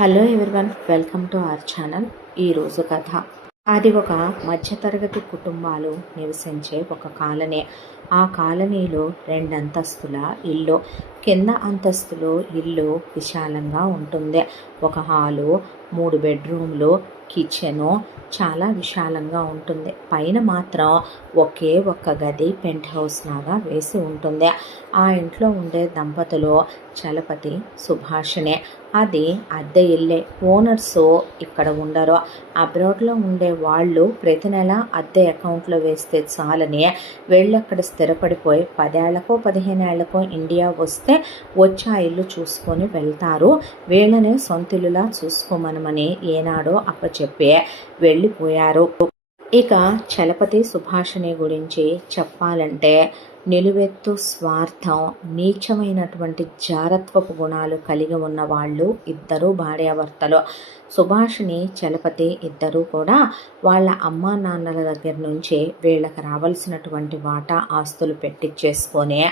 Hello everyone, welcome to our channel. ఈరోజు కథ. అది ఒక మధ్యతరగతి కుటుంబాలు నివసించే ఒక కాలనీ. ఆ కాలనీలో 2 అంతస్తుల ఇల్లు. కింద అంతస్తులో ఇల్లు విశాలంగా ఉంటుంది. ఒక హాలు, 3 బెడ్రూమ్లు, కిచెను చాలా విశాలంగా ఉంటుంది. పైన మాత్రం ఒకే ఒక్క గది పెంట్ హౌస్ లాగా వేసి ఉంటుంది. ఆ ఇంట్లో ఉండే దంపతులు చలపతి, సుభాషిణి. అది అద్దె ఇల్లే. ఓనర్స్ ఇక్కడ ఉండరు. అబ్రాడ్లో ఉండే వాళ్ళు ప్రతి నెల అద్దె అకౌంట్లో వేస్తే చాలని వెళ్ళక్కడ స్థిరపడిపోయి 10 ఏళ్లకో 15 ఏళ్లకో ఇండియా వస్తే వచ్చి ఆ ఇల్లు చూసుకొని వెళ్తారు. వీళ్ళనే సొంతిల్లులా చూసుకోమనమని ఏనాడో అప్పచెప్పి వెళ్ళిపోయారు. ఇక చలపతి, సుభాషిణి గురించి చెప్పాలంటే నిలువెత్తు స్వార్థం, నీచమైనటువంటి జారత్వపు గుణాలు కలిగి ఉన్న వాళ్ళు ఇద్దరు భార్యాభర్తలు. సుభాషిణి, చలపతి ఇద్దరూ కూడా వాళ్ళ అమ్మా నాన్నల దగ్గర నుంచి వీళ్ళకి రావాల్సినటువంటి వాటా ఆస్తులు పెట్టించేసుకొని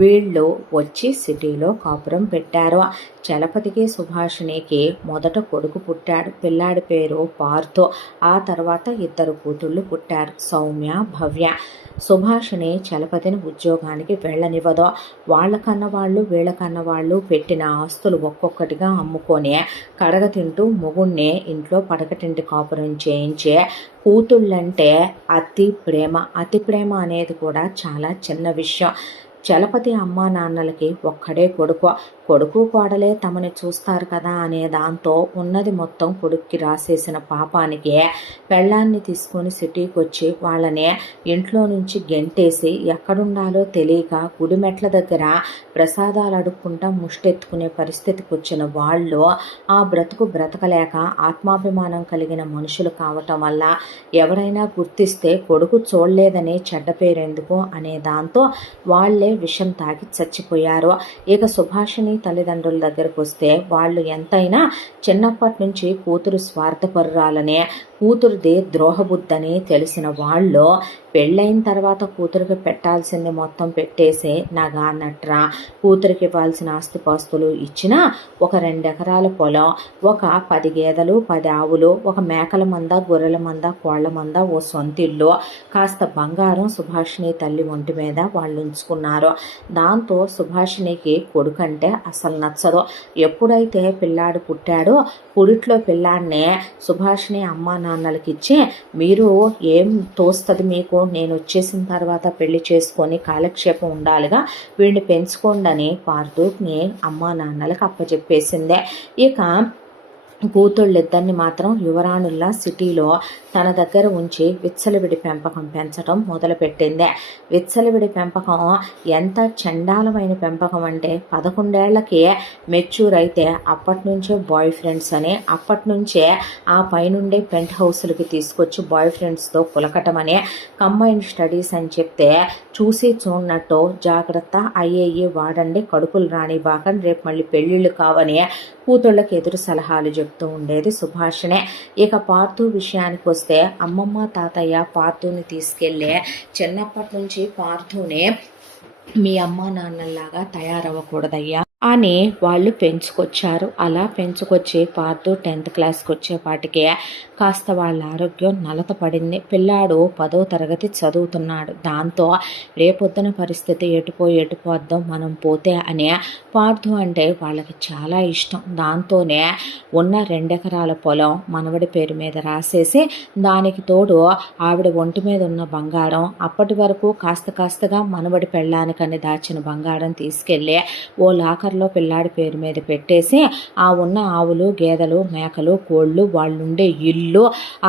వీళ్ళు వచ్చి సిటీలో కాపురం పెట్టారు. చలపతికి, సుభాషిణికి మొదట కొడుకు పుట్టాడు. పిల్లాడి పేరు పార్థు. ఆ తర్వాత 2 కూతుళ్ళు పుట్టారు, సౌమ్య, భవ్య. సుభాషిణి చలపతిని ఉద్యోగానికి వెళ్ళనివ్వదు. వాళ్ళకన్న వాళ్ళు వీళ్ళకన్న వాళ్ళు పెట్టిన ఆస్తులు ఒక్కొక్కటిగా అమ్ముకొని కడగ తింటూ మొగుణ్ణి ఇంట్లో పడకటింటి కాపురం చేయించే కూతుళ్ళంటే అతి ప్రేమ అనేది కూడా చాలా చిన్న విషయం. చలపతి అమ్మా నాన్నలకి ఒక్కడే కొడుకు కోడలే తమని చూస్తారు కదా అనే దాంతో ఉన్నది మొత్తం కొడుక్కి రాసేసిన పాపానికి పెళ్ళాన్ని తీసుకొని సిటీకి వచ్చి వాళ్ళని ఇంట్లో నుంచి గెంటేసి ఎక్కడుండాలో తెలియక గుడిమెట్ల దగ్గర ప్రసాదాలు అడుక్కుంటా ముష్టెత్తుకునే పరిస్థితికి వచ్చిన వాళ్ళు ఆ బ్రతకలేక ఆత్మాభిమానం కలిగిన మనుషులు కావటం వల్ల ఎవరైనా గుర్తిస్తే కొడుకు చూడలేదనే చెడ్డ పేరెందుకు అనే దాంతో వాళ్ళే విషం తాగి చచ్చిపోయారు. ఇక సుభాషిణి తల్లిదండ్రుల దగ్గరకు వస్తే వాళ్ళు ఎంతైనా చిన్నప్పటి నుంచి కూతురు స్వార్థపరురాలనే, కూతురుది ద్రోహబుద్ధని తెలిసిన వాళ్ళు పెళ్ళైన తర్వాత కూతురికి పెట్టాల్సింది మొత్తం పెట్టేసి నగా నట్రా కూతురికి ఇవ్వాల్సిన ఆస్తిపాస్తులు ఇచ్చినా ఒక 2 ఎకరాల పొలం, ఒక 10 గేదెలు, 10 ఆవులు, ఒక మేకల మంద, గొర్రెల మంద, కోళ్ల మంద, ఓ సొంతిల్లు, కాస్త బంగారం సుభాషిణి తల్లి ఒంటి మీద వాళ్ళు ఉంచుకున్నారు. దాంతో సుభాషిణికి కొడుకంటే అసలు నచ్చదు. ఎప్పుడైతే పిల్లాడు పుట్టాడో పురిట్లో పిల్లాడినే సుభాషిణి అమ్మా నాన్నలకి ఇచ్చి మీరు ఏం తోస్తుంది మీకు, నేను వచ్చేసిన తర్వాత పెళ్లి చేసుకొని కాలక్షేపం ఉండాలిగా వీడిని పెంచుకోండి అని పార్థుని అమ్మా నాన్నలకు అప్పచెప్పేసిందే. ఇక కూతుళ్ళిద్దరిని మాత్రం యువరాణుల్లా సిటీలో తన దగ్గర ఉంచి విచ్చలవిడి పెంపకం పెంచడం మొదలుపెట్టింది. విచ్చలవిడి పెంపకం ఎంత చండాలమైన పెంపకం అంటే 11 ఏళ్లకి మెచ్యూర్ అయితే అప్పటి నుంచే బాయ్ ఫ్రెండ్స్ అని, అప్పటి నుంచే ఆ పైనుండే పెంట్ హౌస్లకి తీసుకొచ్చి బాయ్ ఫ్రెండ్స్తో పులకటమని, కంబైన్డ్ స్టడీస్ అని చెప్తే చూసి చూడనట్టు జాగ్రత్త అయ్యేయి వాడండి, కడుపులు రాని బాకని, రేపు మళ్ళీ పెళ్ళిళ్ళు కావని కూతుళ్ళకి ఎదురు సలహాలు చెప్తూ ఉండేది సుభాషిణి. ఇక పార్థు విషయానికి వస్తే అమ్మమ్మ తాతయ్య పార్థుని తీసుకెళ్ళే చిన్నప్పటి నుంచి పార్థుని మీ అమ్మా నాన్నల్లాగా తయారవ్వకూడదయ్యా అని వాళ్ళు పెంచుకొచ్చారు. అలా పెంచుకొచ్చి పార్థు 10th క్లాస్కి వచ్చేపాటికే కాస్త వాళ్ళ ఆరోగ్యం నలత పడింది. పిల్లాడు 10వ తరగతి చదువుతున్నాడు. దాంతో రేపొద్దున పరిస్థితి ఎటుపోద్దాం మనం పోతే అనే పార్థు అంటే వాళ్ళకి చాలా ఇష్టం. దాంతోనే ఉన్న 2 ఎకరాల పొలం మనవడి పేరు మీద రాసేసి దానికి తోడు ఆవిడ ఒంటి మీద ఉన్న బంగారం, అప్పటి వరకు కాస్తగా మనవడి పెళ్ళానికని దాచిన బంగారం తీసుకెళ్ళి ఓ లాకర్లో పిల్లాడి పేరు మీద పెట్టేసి ఆ ఉన్న ఆవులు, గేదెలు, మేకలు, కోళ్ళు, వాళ్ళుండే ఇల్లు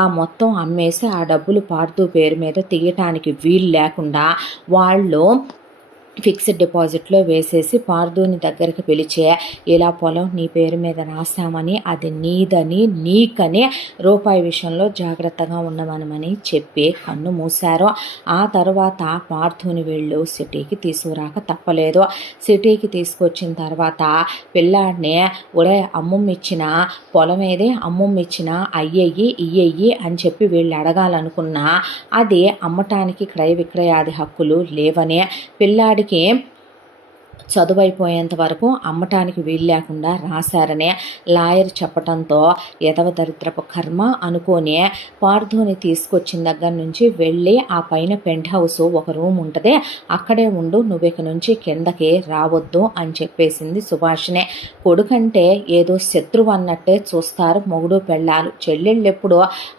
ఆ మొత్తం అమ్మేసి ఆ డబ్బులు పార్థు పేరు మీద తీయటానికి వీలు లేకుండా వాళ్ళు ఫిక్స్డ్ డిపాజిట్లో వేసేసి పార్థుని దగ్గరికి పిలిచే ఇలా పొలం నీ పేరు మీద రాసామని, అది నీదని, నీకని రూపాయి విషయంలో జాగ్రత్తగా ఉండమనమని చెప్పి కన్ను మూశారు. ఆ తర్వాత పార్థుని వీళ్ళు సిటీకి తీసుకురాక తప్పలేదు. సిటీకి తీసుకొచ్చిన తర్వాత పిల్లాడిని ఒరే అమ్మమ్మ ఇచ్చిన పొలం ఏది, అమ్మమ్మ ఇచ్చిన ఇయ్యి అని చెప్పి వీళ్ళు అడగాలనుకున్నా అది అమ్మటానికి క్రయ విక్రయాది హక్కులు లేవనే పిల్లాడికి చదువైపోయేంత వరకు అమ్మటానికి వీలు లేకుండా రాశారనే లాయర్ చెప్పటంతో ఎదవ దరిద్రపు కర్మ అనుకోని పార్థుని తీసుకొచ్చిన దగ్గర నుంచి వెళ్ళి ఆ పైన పెంట్ హౌస్ ఒక రూమ్ ఉంటుంది, అక్కడే ఉండు, నువ్వు ఇక నుంచి కిందకి రావద్దు అని చెప్పేసింది సుభాషిణి. కొడుకంటే ఏదో శత్రువు అన్నట్టే చూస్తారు మొగుడు పెళ్ళాలు. చెల్లెళ్ళు ఎప్పుడు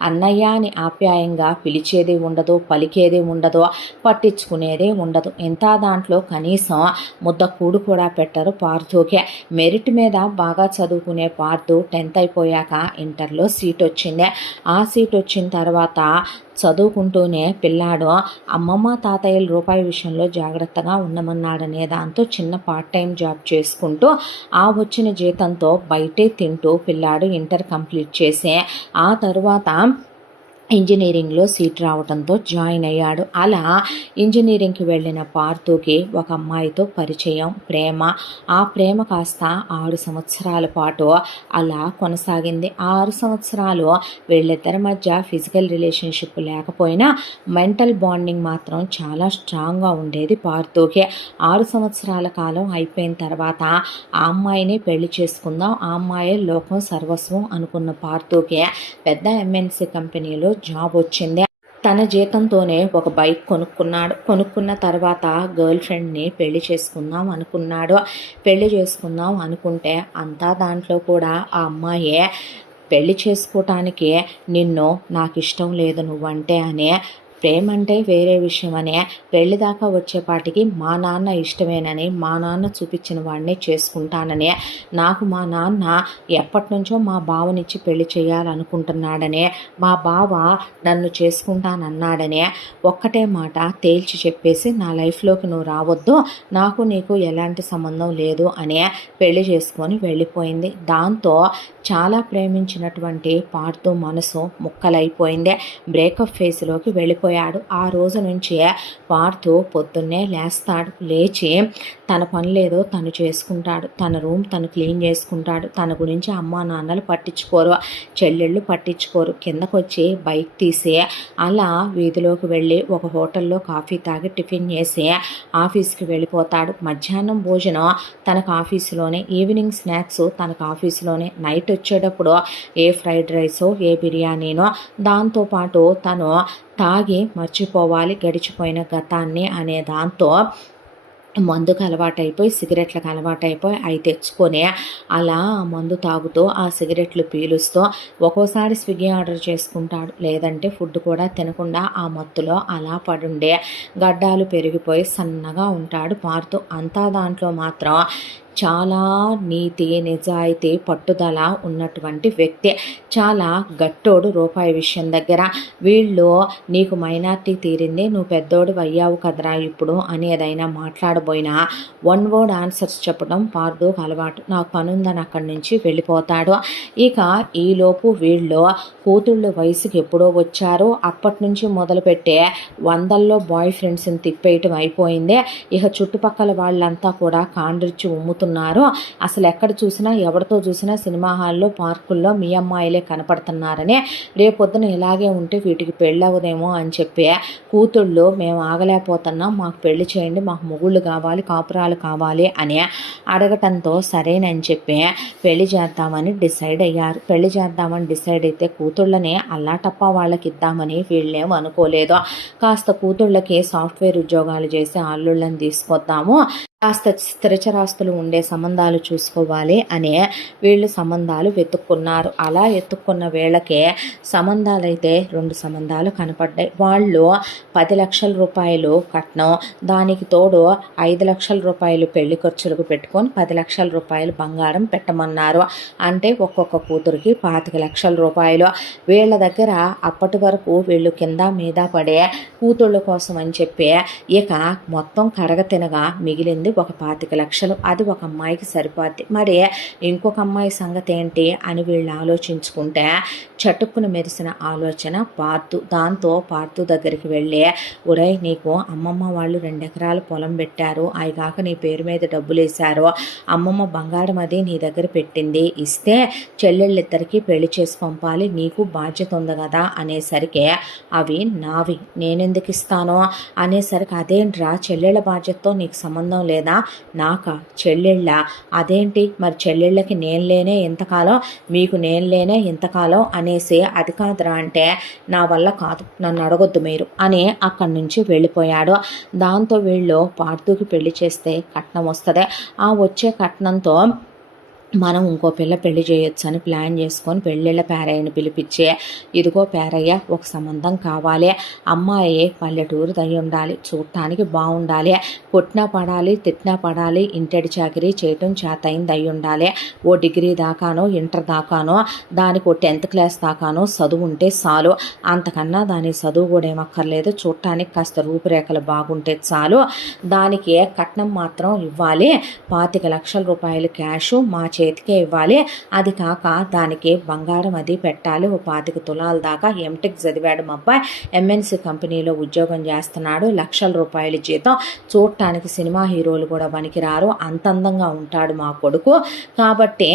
అన్నయ్య అని ఆప్యాయంగా పిలిచేది ఉండదు, పలికేది ఉండదు, పట్టించుకునేదే ఉండదు. ఇంత దాంట్లో కనీసం ముద్ద కూడు కూడా పెట్టరు పార్థుకే. మెరిట్ మీద బాగా చదువుకునే పార్థు 10th అయిపోయాక ఇంటర్లో సీట్ వచ్చింది. ఆ సీట్ వచ్చిన తర్వాత చదువుకుంటూనే పిల్లాడు అమ్మమ్మ తాతయ్యల రూపాయి విషయంలో జాగ్రత్తగా ఉండమన్నాడనే దాంతో చిన్న పార్ట్ టైం జాబ్ చేసుకుంటూ ఆ వచ్చిన జీతంతో బయటే తింటూ పిల్లాడు ఇంటర్ కంప్లీట్ చేసి ఆ తరువాత ఇంజనీరింగ్లో సీట్ రావడంతో జాయిన్ అయ్యాడు. అలా ఇంజనీరింగ్కి వెళ్ళిన పార్థుకి ఒక అమ్మాయితో పరిచయం, ప్రేమ. ఆ ప్రేమ కాస్త 6 సంవత్సరాల పాటు అలా కొనసాగింది. 6 సంవత్సరాలు వీళ్ళిద్దరి మధ్య ఫిజికల్ రిలేషన్షిప్ లేకపోయినా మెంటల్ బాండింగ్ మాత్రం చాలా స్ట్రాంగ్గా ఉండేది పార్థుకి. 6 సంవత్సరాల కాలం అయిపోయిన తర్వాత ఆ అమ్మాయిని పెళ్లి చేసుకుందాం, ఆ అమ్మాయి లోకం సర్వస్వం అనుకున్న పార్థుకి పెద్ద ఎంఎన్సీ కంపెనీలో జాబ్ వచ్చింది. తన జీతంతోనే ఒక బైక్ కొనుక్కున్నాడు. కొనుక్కున్న తర్వాత గర్ల్ ఫ్రెండ్ని పెళ్లి చేసుకుందాం అనుకున్నాడు. పెళ్లి చేసుకుందాం అనుకుంటే అంతా దాంట్లో కూడా ఆ అమ్మాయే పెళ్లి చేసుకోవటానికి నిన్ను నాకు ఇష్టం లేదు నువ్వంటే అనే, ప్రేమ అంటే వేరే విషయం అనే, పెళ్లి దాకా వచ్చేపాటికి మా నాన్న ఇష్టమేనని, మా నాన్న చూపించిన వాడిని చేసుకుంటానని, నాకు మా నాన్న ఎప్పటి నుంచో మా బావనిచ్చి పెళ్లి చేయాలనుకుంటున్నాడనే, మా బావ నన్ను చేసుకుంటానన్నాడనే ఒక్కటే మాట తేల్చి చెప్పేసి నా లైఫ్లోకి నువ్వు రావద్దు, నాకు నీకు ఎలాంటి సంబంధం లేదు అనే పెళ్లి చేసుకొని వెళ్ళిపోయింది. దాంతో చాలా ప్రేమించినటువంటి పార్థు మనసు ముక్కలైపోయింది. బ్రేకప్ ఫేజ్లోకి వెళ్ళిపోయాడు. ఆ రోజు నుంచి పార్థు పొద్దున్నే లేస్తాడు. లేచి తన పనులేదో తను చేసుకుంటాడు, తన రూమ్ తను క్లీన్ చేసుకుంటాడు. తన గురించి అమ్మా నాన్నలు పట్టించుకోరు, చెల్లెళ్ళు పట్టించుకోరు. కిందకు వచ్చి బైక్ తీసి అలా వీధిలోకి వెళ్ళి ఒక హోటల్లో కాఫీ తాగి టిఫిన్ చేసి ఆఫీస్కి వెళ్ళిపోతాడు. మధ్యాహ్నం భోజనం తనకు ఆఫీసులోనే, ఈవినింగ్ స్నాక్స్ తనకు ఆఫీసులోనే, నైట్ వచ్చేటప్పుడు ఏ ఫ్రైడ్ రైసో ఏ బిర్యానీనో, దాంతోపాటు తను తాగి మర్చిపోవాలి గడిచిపోయిన గతాన్ని అనే దాంతో మందుకు అలవాటైపోయి, సిగరెట్లకు అలవాటైపోయి అవి తెచ్చుకొని అలా మందు తాగుతూ ఆ సిగరెట్లు పీలుస్తూ ఒక్కోసారి స్విగ్గీ ఆర్డర్ చేసుకుంటాడు, లేదంటే ఫుడ్ కూడా తినకుండా ఆ మత్తులో అలా పడుండే గడ్డాలు పెరిగిపోయి సన్నగా ఉంటాడు పార్థు. అంతా దాంట్లో మాత్రం చాలా నీతి, నిజాయితీ, పట్టుదల ఉన్నటువంటి వ్యక్తి. చాలా గట్టోడు రూపాయి విషయం దగ్గర. వీళ్ళు నీకు మైనార్టీ తీరింది, నువ్వు పెద్దోడు అయ్యావు కదరా ఇప్పుడు అని ఏదైనా మాట్లాడబోయినా 1 వర్డ్ ఆన్సర్స్ చెప్పడం పార్థుకు అలవాటు. నాకు పనుందని అక్కడి నుంచి వెళ్ళిపోతాడు. ఇక ఈలోపు వీళ్ళు కూతుళ్ళు వయసుకి ఎప్పుడో వచ్చారో అప్పటి నుంచి మొదలుపెట్టే 100ల్లో బాయ్ ఫ్రెండ్స్ని తిప్పేయటం అయిపోయింది. ఇక చుట్టుపక్కల వాళ్ళంతా కూడా కాండ్రిచ్చి ఉమ్ముతున్నారు. అసలు ఎక్కడ చూసినా ఎవరితో చూసినా సినిమా హాల్లో, పార్కుల్లో మీ అమ్మాయిలే కనపడుతున్నారని, రేపొద్దున ఇలాగే ఉంటే వీటికి పెళ్ళవదేమో అని చెప్పి కూతుళ్ళు మేము ఆగలేకపోతున్నాం, మాకు పెళ్లి చేయండి, మాకు మొగుళ్ళు కావాలి, కాపురాలు కావాలి అని అడగటంతో సరేనని చెప్పి పెళ్లి చేద్దామని డిసైడ్ అయ్యారు. పెళ్లి చేద్దామని డిసైడ్ అయితే కూతుళ్ళని అల్లాటప్ప వాళ్ళకి ఇద్దామని వీళ్ళేం అనుకోలేదు. కాస్త కూతుళ్ళకి సాఫ్ట్వేర్ ఉద్యోగాలు చేసి అల్లుళ్ళని తీసుకొద్దాము, కాస్త స్థిరచరాస్తులు ఉండే సంబంధాలు చూసుకోవాలి అనే వీళ్ళు సంబంధాలు వెతుక్కున్నారు. అలా ఎత్తుక్కున్న వీళ్ళకే సంబంధాలు అయితే 2 సంబంధాలు కనపడ్డాయి. వాళ్ళు 10 లక్షల రూపాయలు కట్నం, దానికి తోడు 5 లక్షల రూపాయలు పెళ్లి ఖర్చులకు పెట్టుకొని 10 లక్షల రూపాయలు బంగారం పెట్టమన్నారు. అంటే ఒక్కొక్క కూతురికి 25 లక్షల రూపాయలు. వీళ్ళ దగ్గర అప్పటి వరకు వీళ్ళు కింద మీద పడే కూతుళ్ళ కోసం అని చెప్పి ఇక మొత్తం కడగ తినగా మిగిలింది ఒక 25 లక్షలు. అది ఒక అమ్మాయికి సరిపోద్ది. మరి ఇంకొక అమ్మాయి సంగతి ఏంటి అని వీళ్ళు ఆలోచించుకుంటే చటుక్కున మెరిసిన ఆలోచన పార్థు. దాంతో పార్థు దగ్గరికి వెళ్ళి, ఒరేయ్ నీకు అమ్మమ్మ వాళ్ళు 2 ఎకరాల పొలం పెట్టారు, అవి కాక నీ పేరు మీద డబ్బులు వేశారు, అమ్మమ్మ బంగారం అది నీ దగ్గర పెట్టింది, ఇస్తే చెల్లెళ్ళిద్దరికీ పెళ్లి చేసి పంపాలి, నీకు బాధ్యత ఉంది కదా అనేసరికి అవి నావి, నేనెందుకు ఇస్తానో అనేసరికి, అదేంట్రా చెల్లెళ్ళ బాధ్యతతో నీకు సంబంధం లేదా లేదా? నాకా? చెల్లెళ్ళా? అదేంటి మరి చెల్లెళ్ళకి నేను లేనే ఇంతకాలం, మీకు నేను లేనే ఇంతకాలం అనేసి, అది కాదురా అంటే, నా వల్ల కాదు, నన్ను అడగొద్దు మీరు అని అక్కడి నుంచి వెళ్ళిపోయాడు. దాంతో వీళ్ళు పార్థుకి పెళ్లి చేస్తే కట్నం వస్తుంది. ఆ వచ్చే కట్నంతో మనం ఇంకో పిల్ల పెళ్లి చేయొచ్చు అని ప్లాన్ చేసుకొని పెళ్ళిళ్ళ పేరయ్యని పిలిపించే, ఇదిగో పేరయ్య ఒక సంబంధం కావాలి, అమ్మాయి పల్లెటూరు దయ్యి ఉండాలి, చూడటానికి బాగుండాలి, కొట్టినా పడాలి తిట్టినా పడాలి, ఇంటడి చాకరీ చేయటం చేతయింది అయి ఉండాలి, ఓ డిగ్రీ దాకానో ఇంటర్ దాకానో దానికి ఓ 10th క్లాస్ దాకానో చదువు ఉంటే చాలు, అంతకన్నా దాని చదువు కూడా ఏమక్కర్లేదు, చూడటానికి కాస్త రూపురేఖలు బాగుంటే చాలు, దానికి కట్నం మాత్రం ఇవ్వాలి, 25 లక్షల రూపాయలు క్యాష్ మా చేతికే ఇవ్వాలి, అది కాక దానికి బంగారం అది పెట్టాలి, ఓ 25 తులాల దాకా, ఎంటెక్ చదివాడు మా అబ్బాయి, ఎంఎన్సీ కంపెనీలో ఉద్యోగం చేస్తున్నాడు, లక్షల రూపాయల జీతం, చూడటానికి సినిమా హీరోలు కూడా పనికిరారు, అంత అందంగా ఉంటాడు మా కొడుకు, కాబట్టి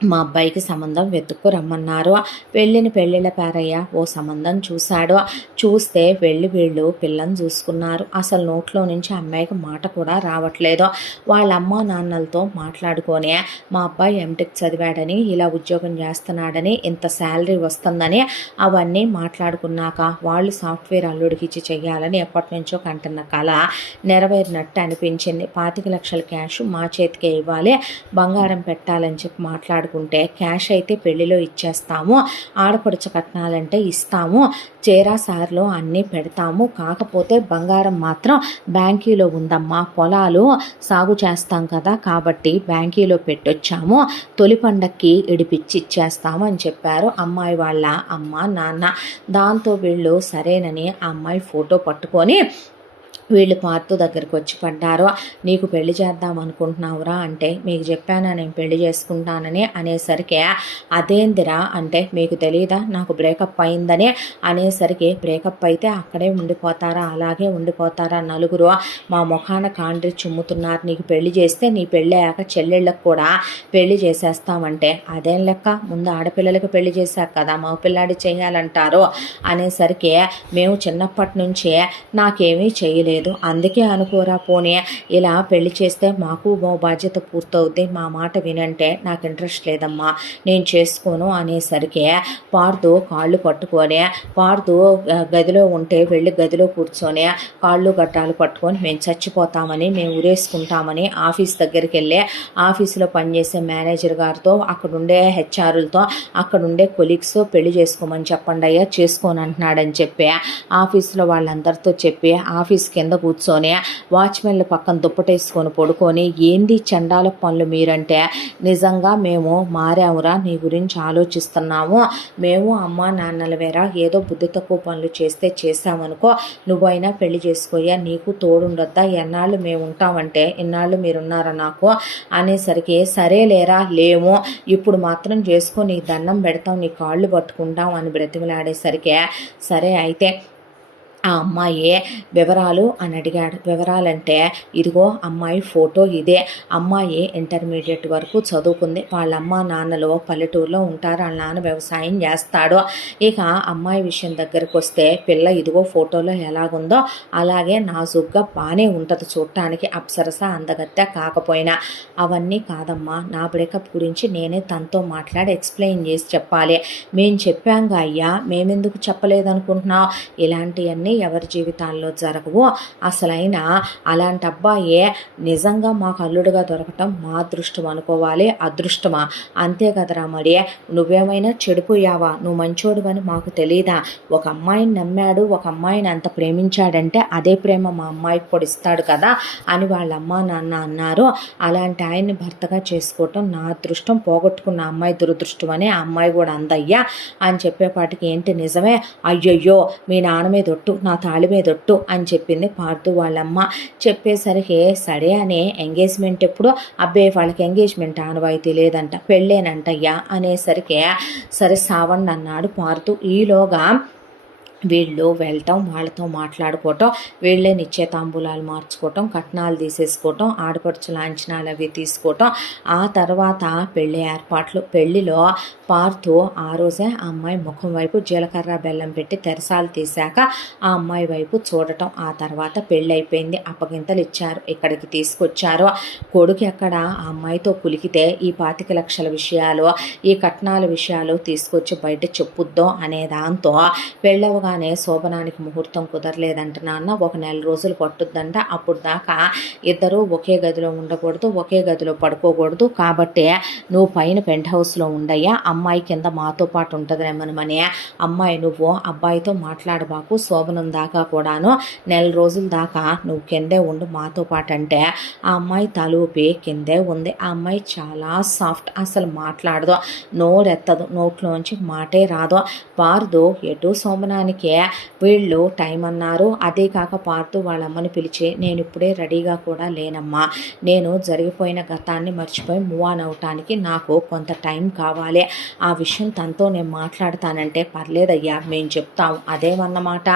మా అబ్బాయికి సంబంధం వెతుక్కు రమ్మన్నారు. పెళ్ళిళ్ళ పేరయ్య ఓ సంబంధం చూశాడు. చూస్తే వీళ్ళు పిల్లని చూసుకున్నారు. అసలు నోట్లో నుంచి అమ్మాయికి మాట కూడా రావట్లేదు. వాళ్ళ అమ్మ నాన్నలతో మాట్లాడుకొని మా అబ్బాయి ఎంటెక్ చదివాడని, ఇలా ఉద్యోగం చేస్తున్నాడని, ఇంత శాలరీ వస్తుందని అవన్నీ మాట్లాడుకున్నాక వాళ్ళు సాఫ్ట్వేర్ అల్లుడికి ఇచ్చి చెయ్యాలని ఎప్పటి నుంచో కంటున్న కళ నెరవేరినట్టు అనిపించింది. 25 లక్షల క్యాష్ మా చేతికే ఇవ్వాలి, బంగారం పెట్టాలని చెప్పి మాట్లాడుకుంటే, క్యాష్ అయితే పెళ్లిలో ఇచ్చేస్తాము, ఆడపడుచు కట్నాలంటే ఇస్తాము, చీరా సార్లు అన్నీ పెడతాము, కాకపోతే బంగారం మాత్రం బ్యాంకీలో ఉందమ్మా, పొలాలు సాగు చేస్తాం కదా కాబట్టి బ్యాంకీలో పెట్టొచ్చాము, తొలి పండక్కి ఇడిపిచ్చి ఇచ్చేస్తాము అని చెప్పారు అమ్మాయి వాళ్ళ అమ్మ నాన్న. దాంతో వీళ్ళు సరేనని ఆ అమ్మాయి ఫోటో పట్టుకొని వీళ్ళు పార్థు దగ్గరికి వచ్చి పడ్డారు. నీకు పెళ్లి చేద్దాం అనుకుంటున్నావురా అంటే, మీకు చెప్పానా నేను పెళ్లి చేసుకుంటానని అనేసరికి, అదేందిరా అంటే, మీకు తెలియదా నాకు బ్రేకప్ అయిందని అనేసరికి, బ్రేకప్ అయితే అక్కడే ఉండిపోతారా, అలాగే ఉండిపోతారా, నలుగురు మా ముఖాన కాండ్రి చుమ్ముతున్నారు, నీకు పెళ్లి చేస్తే నీ పెళ్ళి అయ్యాక చెల్లెళ్ళకు కూడా పెళ్లి చేసేస్తామంటే, అదేం లెక్క, ముందు ఆడపిల్లలకు పెళ్లి చేశాక కదా మా పిల్లాడి చేయాలంటారు అనేసరికి, మేము చిన్నప్పటి నుంచే నాకేమీ చేయలేదు, అందుకే అనుకోరా, పోనీ ఇలా పెళ్లి చేస్తే మాకు బాధ్యత పూర్తవుద్ది, మా మాట వినంటే, నాకు ఇంట్రెస్ట్ లేదమ్మా నేను చేసుకోను అనేసరికి, పార్థు కాళ్ళు పట్టుకొని, పార్థు గదిలో ఉంటే వెళ్ళి గదిలో కూర్చొని కాళ్ళు గట్టాలు పట్టుకొని, మేము చచ్చిపోతామని, మేము ఉరేసుకుంటామని ఆఫీస్ దగ్గరికి వెళ్ళి ఆఫీసులో పనిచేసే మేనేజర్ గారితో, అక్కడుండే హెచ్ఆర్లతో, అక్కడుండే కొలీగ్స్తో పెళ్లి చేసుకోమని చెప్పండి అయ్యా, చేసుకోని అంటున్నాడని చెప్పి ఆఫీసులో వాళ్ళందరితో చెప్పి ఆఫీస్ కింద కూర్చొని వాచ్మెన్ల పక్కన దుప్పటేసుకొని పడుకొని, ఏంది చండాల పనులు మీరంటే, నిజంగా మేము మారామురా, నీ గురించి ఆలోచిస్తున్నాము, మేము అమ్మా నాన్నల వేరా, ఏదో బుద్ధి తక్కువ పనులు చేస్తే చేసామనుకో, నువ్వైనా పెళ్లి చేసుకోయా, నీకు తోడుండొద్దా, ఎన్నాళ్ళు మేము ఉంటామంటే ఇన్నాళ్ళు మీరున్నారా నాకు అనేసరికి, సరే లేరా లేము, ఇప్పుడు మాత్రం చేసుకో, నీ దండం పెడతాం, నీ కాళ్ళు పట్టుకుంటాం అని బ్రతిమలాడేసరికి, సరే అయితే ఆ అమ్మాయి వివరాలు అని అడిగాడు. వివరాలంటే, ఇదిగో అమ్మాయి ఫోటో ఇదే, అమ్మాయి ఇంటర్మీడియట్ వరకు చదువుకుంది, వాళ్ళ అమ్మ నాన్నలు పల్లెటూరులో ఉంటారు, వాళ్ళ నాన్న వ్యవసాయం చేస్తాడు, ఇక అమ్మాయి విషయం దగ్గరకు వస్తే, పిల్ల ఇదిగో ఫోటోలో ఎలాగుందో అలాగే నాజుగ్గా బాగానే ఉంటుంది, చూడటానికి అప్సరస అందగత్తె కాకపోయినా, అవన్నీ కాదమ్మా, నా బ్రేకప్ గురించి నేనే తనతో మాట్లాడి ఎక్స్ప్లెయిన్ చేసి చెప్పాలి, మేము చెప్పాంగా అయ్యా, మేమెందుకు చెప్పలేదనుకుంటున్నావు, ఇలాంటివన్నీ ఎవరి జీవితాల్లో జరగవు, అసలైన అలాంటి అబ్బాయే నిజంగా మాకు అల్లుడుగా దొరకటం మా అదృష్టం అనుకోవాలి, అదృష్టమా, అంతే కదరా, మరి నువ్వేమైనా చెడిపోయావా, నువ్వు మంచోడువని మాకు తెలీదా, ఒక అమ్మాయిని నమ్మాడు, ఒక అమ్మాయిని అంత ప్రేమించాడంటే అదే ప్రేమ మా అమ్మాయికి కూడా ఇస్తాడు కదా అని వాళ్ళ అమ్మ నాన్న అన్నారు, అలాంటి ఆయన్ని భర్తగా చేసుకోవటం నా అదృష్టం, పోగొట్టుకున్న అమ్మాయి దురదృష్టం అని ఆ అమ్మాయి కూడా అందయ్యా అని చెప్పేపాటికి, ఏంటి నిజమే, అయ్యయ్యో మీ నాన్న మీద ఒట్టు, నా తాళి మీద ఒట్టు అని చెప్పింది పార్థు వాళ్ళమ్మ. చెప్పేసరికి సరే అని, ఎంగేజ్మెంట్ ఎప్పుడు, అబ్బాయి వాళ్ళకి ఎంగేజ్మెంట్ ఆనవాయితీ లేదంట, పెళ్ళేనంటయ్యా అనేసరికి, సరే సావండి అన్నాడు పార్థు. ఈలోగా వీళ్ళు వెళ్ళటం, వాళ్ళతో మాట్లాడుకోవటం, వీళ్ళే నిశ్చయితాంబూలాలు మార్చుకోవటం, కట్నాలు తీసేసుకోవటం, ఆడపడుచు లాంఛనాలు అవి తీసుకోవటం, ఆ తర్వాత పెళ్లి ఏర్పాట్లు. పెళ్లిలో పార్థు ఆ రోజే ఆ అమ్మాయి ముఖం వైపు జీలకర్ర బెల్లం పెట్టి తెరసాలు తీశాక ఆ అమ్మాయి వైపు చూడటం. ఆ తర్వాత పెళ్ళి అయిపోయింది. అప్పగింతలు ఇచ్చారు, ఇక్కడికి తీసుకొచ్చారు. కొడుకు ఎక్కడ ఆ అమ్మాయితో కులికితే ఈ 25 లక్షల విషయాలు, ఈ కట్నాల విషయాలు తీసుకొచ్చి బయట చెప్పుద్దో అనే దాంతో పెళ్ళవగానే శోభనానికి ముహూర్తం కుదరలేదంట నాన్న, ఒక నెల రోజులు పట్టుద్దంట, అప్పుడు దాకా ఇద్దరూ ఒకే గదిలో ఉండకూడదు, ఒకే గదిలో పడుకోకూడదు, కాబట్టి నువ్వు పైన పెంట్ హౌస్లో ఉండయ్యా, అమ్మాయి కింద మాతో పాటు ఉంటుందేమనమని. అమ్మాయి నువ్వు అబ్బాయితో మాట్లాడబాకు, శోభనం దాకా కూడాను నెల రోజుల దాకా నువ్వు కిందే ఉండు మాతో పాటు అంటే ఆ అమ్మాయి తలూపి కిందే ఉంది. ఆ అమ్మాయి చాలా సాఫ్ట్, అసలు మాట్లాడదు, నోరెత్తదు, నోట్లోంచి మాటే రాదు. పార్దు ఎటు శోభనానికే వీళ్ళు టైం అన్నారు. అదే కాక పార్దు వాళ్ళ అమ్మని పిలిచి, నేను ఇప్పుడే రెడీగా కూడా లేనమ్మా, నేను జరిగిపోయిన గతాన్ని మర్చిపోయి మూవ్ ఆన్ అవటానికి నాకు కొంత టైం కావాలి, ఆ విషయం తనతో నేను మాట్లాడతానంటే పర్లేదయ్యా మేము చెప్తాం. అదేమన్నమాట,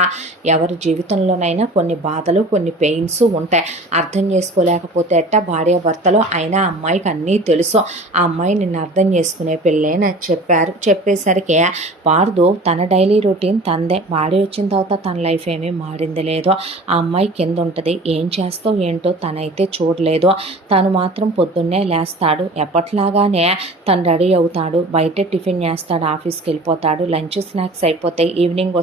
ఎవరి జీవితంలోనైనా కొన్ని బాధలు, కొన్ని పెయిన్స్ ఉంటాయి, అర్థం చేసుకోలేకపోతే ఎట్ట, భార్య భర్తలో అయినా అమ్మాయికి అన్నీ తెలుసు, ఆ అమ్మాయి నిన్ను అర్థం చేసుకునే పిల్లేని చెప్పారు. చెప్పేసరికి పార్దు తన డైలీ రొటీన్ తందే, వాడి వచ్చిన తర్వాత తన లైఫ్ ఏమీ మారింది లేదో, ఆ అమ్మాయి కింద ఉంటుంది, ఏం చేస్తావు ఏంటో తనైతే చూడలేదు. తను మాత్రం పొద్దున్నే లేస్తాడు, ఎప్పట్లాగానే తను రెడీ అవుతాడు, బయట టిఫిన్ చేస్తాడు, ఆఫీస్కి వెళ్ళిపోతాడు, లంచ్ స్నాక్స్ అయిపోతాయి, ఈవినింగ్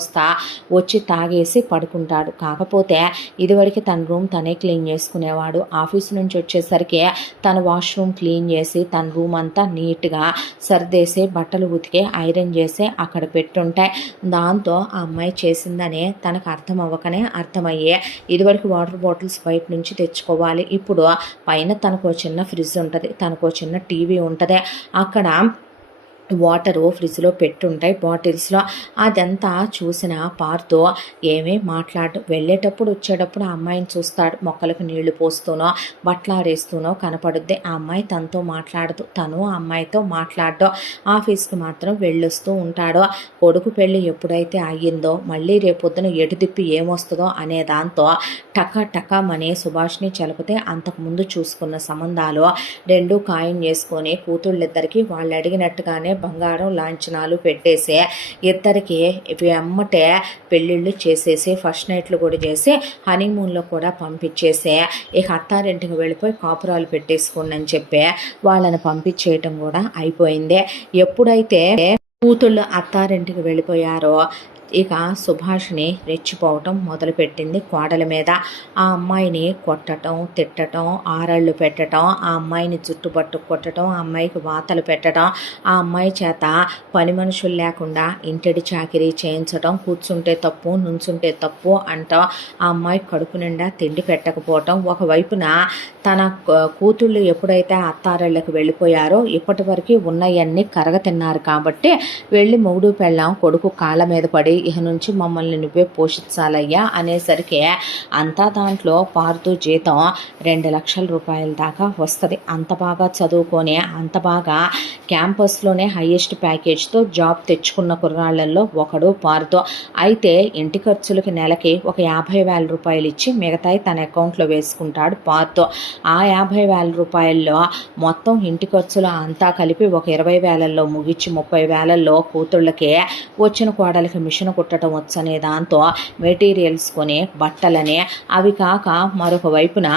వచ్చి తాగేసి పడుకుంటాడు. కాకపోతే ఇదివరకు తన రూమ్ తనే క్లీన్ చేసుకునేవాడు, ఆఫీస్ నుంచి వచ్చేసరికి తన వాష్రూమ్ క్లీన్ చేసి తన రూమ్ అంతా నీట్గా సర్దేసి బట్టలు ఉతికి ఐరన్ చేసి అక్కడ పెట్టుంటాయి. దాంతో ఆ అమ్మాయి చేసిందనే తనకు అర్థం అవ్వకనే అర్థమయ్యే, ఇదివరకు వాటర్ బాటిల్స్ బయట నుంచి తెచ్చుకోవాలి, ఇప్పుడు పైన తనకు చిన్న ఫ్రిడ్జ్ ఉంటుంది, తనకు చిన్న టీవీ ఉంటుంది, అక్కడ వాటరు ఫ్రిడ్జ్లో పెట్టుంటాయి బాటిల్స్లో. అదంతా చూసిన పార్తో ఏమీ మాట్లాడు, వెళ్ళేటప్పుడు వచ్చేటప్పుడు ఆ అమ్మాయిని చూస్తాడు, మొక్కలకు నీళ్లు పోస్తూనో బట్టలాడేస్తూనో కనపడుద్ది. ఆ అమ్మాయి తనతో మాట్లాడదు, తను ఆ అమ్మాయితో మాట్లాడడం. ఆఫీస్కి మాత్రం వెళ్ళొస్తూ ఉంటాడు. కొడుకు పెళ్ళి ఎప్పుడైతే అయ్యిందో మళ్ళీ రేపొద్దున ఎటు తిప్పి ఏమొస్తుందో అనే దాంతో టకామని సుభాష్ని చలిపితే అంతకుముందు చూసుకున్న సంబంధాలు రెండు ఖాయం చేసుకొని కూతుళ్ళిద్దరికి వాళ్ళు అడిగినట్టుగానే బంగారం లాంఛనాలు పెట్టేసి ఇద్దరికి వెమ్మటే పెళ్ళిళ్ళు చేసేసి ఫస్ట్ నైట్లు కూడా చేసి హనీమూన్లో కూడా పంపించేసి ఇక అత్తారింటికి వెళ్ళిపోయి కాపురాలు పెట్టేసుకోండి అని చెప్పి వాళ్ళని పంపించేయటం కూడా అయిపోయింది. ఎప్పుడైతే కూతుళ్ళు అత్తారింటికి వెళ్ళిపోయారో ఇక సుభాష్ని రెచ్చిపోవటం మొదలుపెట్టింది కోడల మీద. ఆ అమ్మాయిని కొట్టడం, తిట్టడం, ఆరళ్ళు పెట్టడం, ఆ అమ్మాయిని జుట్టుబట్టు కొట్టడం, ఆ అమ్మాయికి వాతలు పెట్టడం, ఆ అమ్మాయి చేత పని మనుషులు లేకుండా ఇంటిడి చాకిరీ చేయించడం, కూర్చుంటే తప్పు నుంచుంటే తప్పు అంటాం, ఆ అమ్మాయి కడుపు నిండా తిండి పెట్టకపోవటం. ఒకవైపున తన కూతుళ్ళు ఎప్పుడైతే అత్తారళ్ళకి వెళ్ళిపోయారో ఇప్పటి వరకు ఉన్నవన్నీ కరగ తిన్నారు కాబట్టి వెళ్ళి మొగుడు పెళ్ళాం కొడుకు కాళ్ళ మీద పడి ఇక నుంచి మమ్మల్ని నువ్వే పోషించాలయ్యా అనేసరికి అంతా దాంట్లో పార్దు జీతం 2 లక్షల రూపాయల దాకా వస్తుంది. అంత బాగా చదువుకొని అంత బాగా క్యాంపస్లోనే హయ్యెస్ట్ ప్యాకేజ్తో జాబ్ తెచ్చుకున్న కుర్రాళ్ళల్లో ఒకడు పార్దు. అయితే ఇంటి ఖర్చులకి నెలకి ఒక 50,000 రూపాయలు ఇచ్చి మిగతాయి తన అకౌంట్లో వేసుకుంటాడు పార్దు. ఆ 50,000 రూపాయల్లో మొత్తం ఇంటి ఖర్చులు అంతా కలిపి ఒక 20,000లో ముగిచ్చి 30,000లో కూతుళ్ళకి వచ్చిన కోడలికి మిషన్ కుట్టడం వచ్చనే దాంతో మెటీరియల్స్ కొని బట్టలని, అవి కాక మరొక వైపున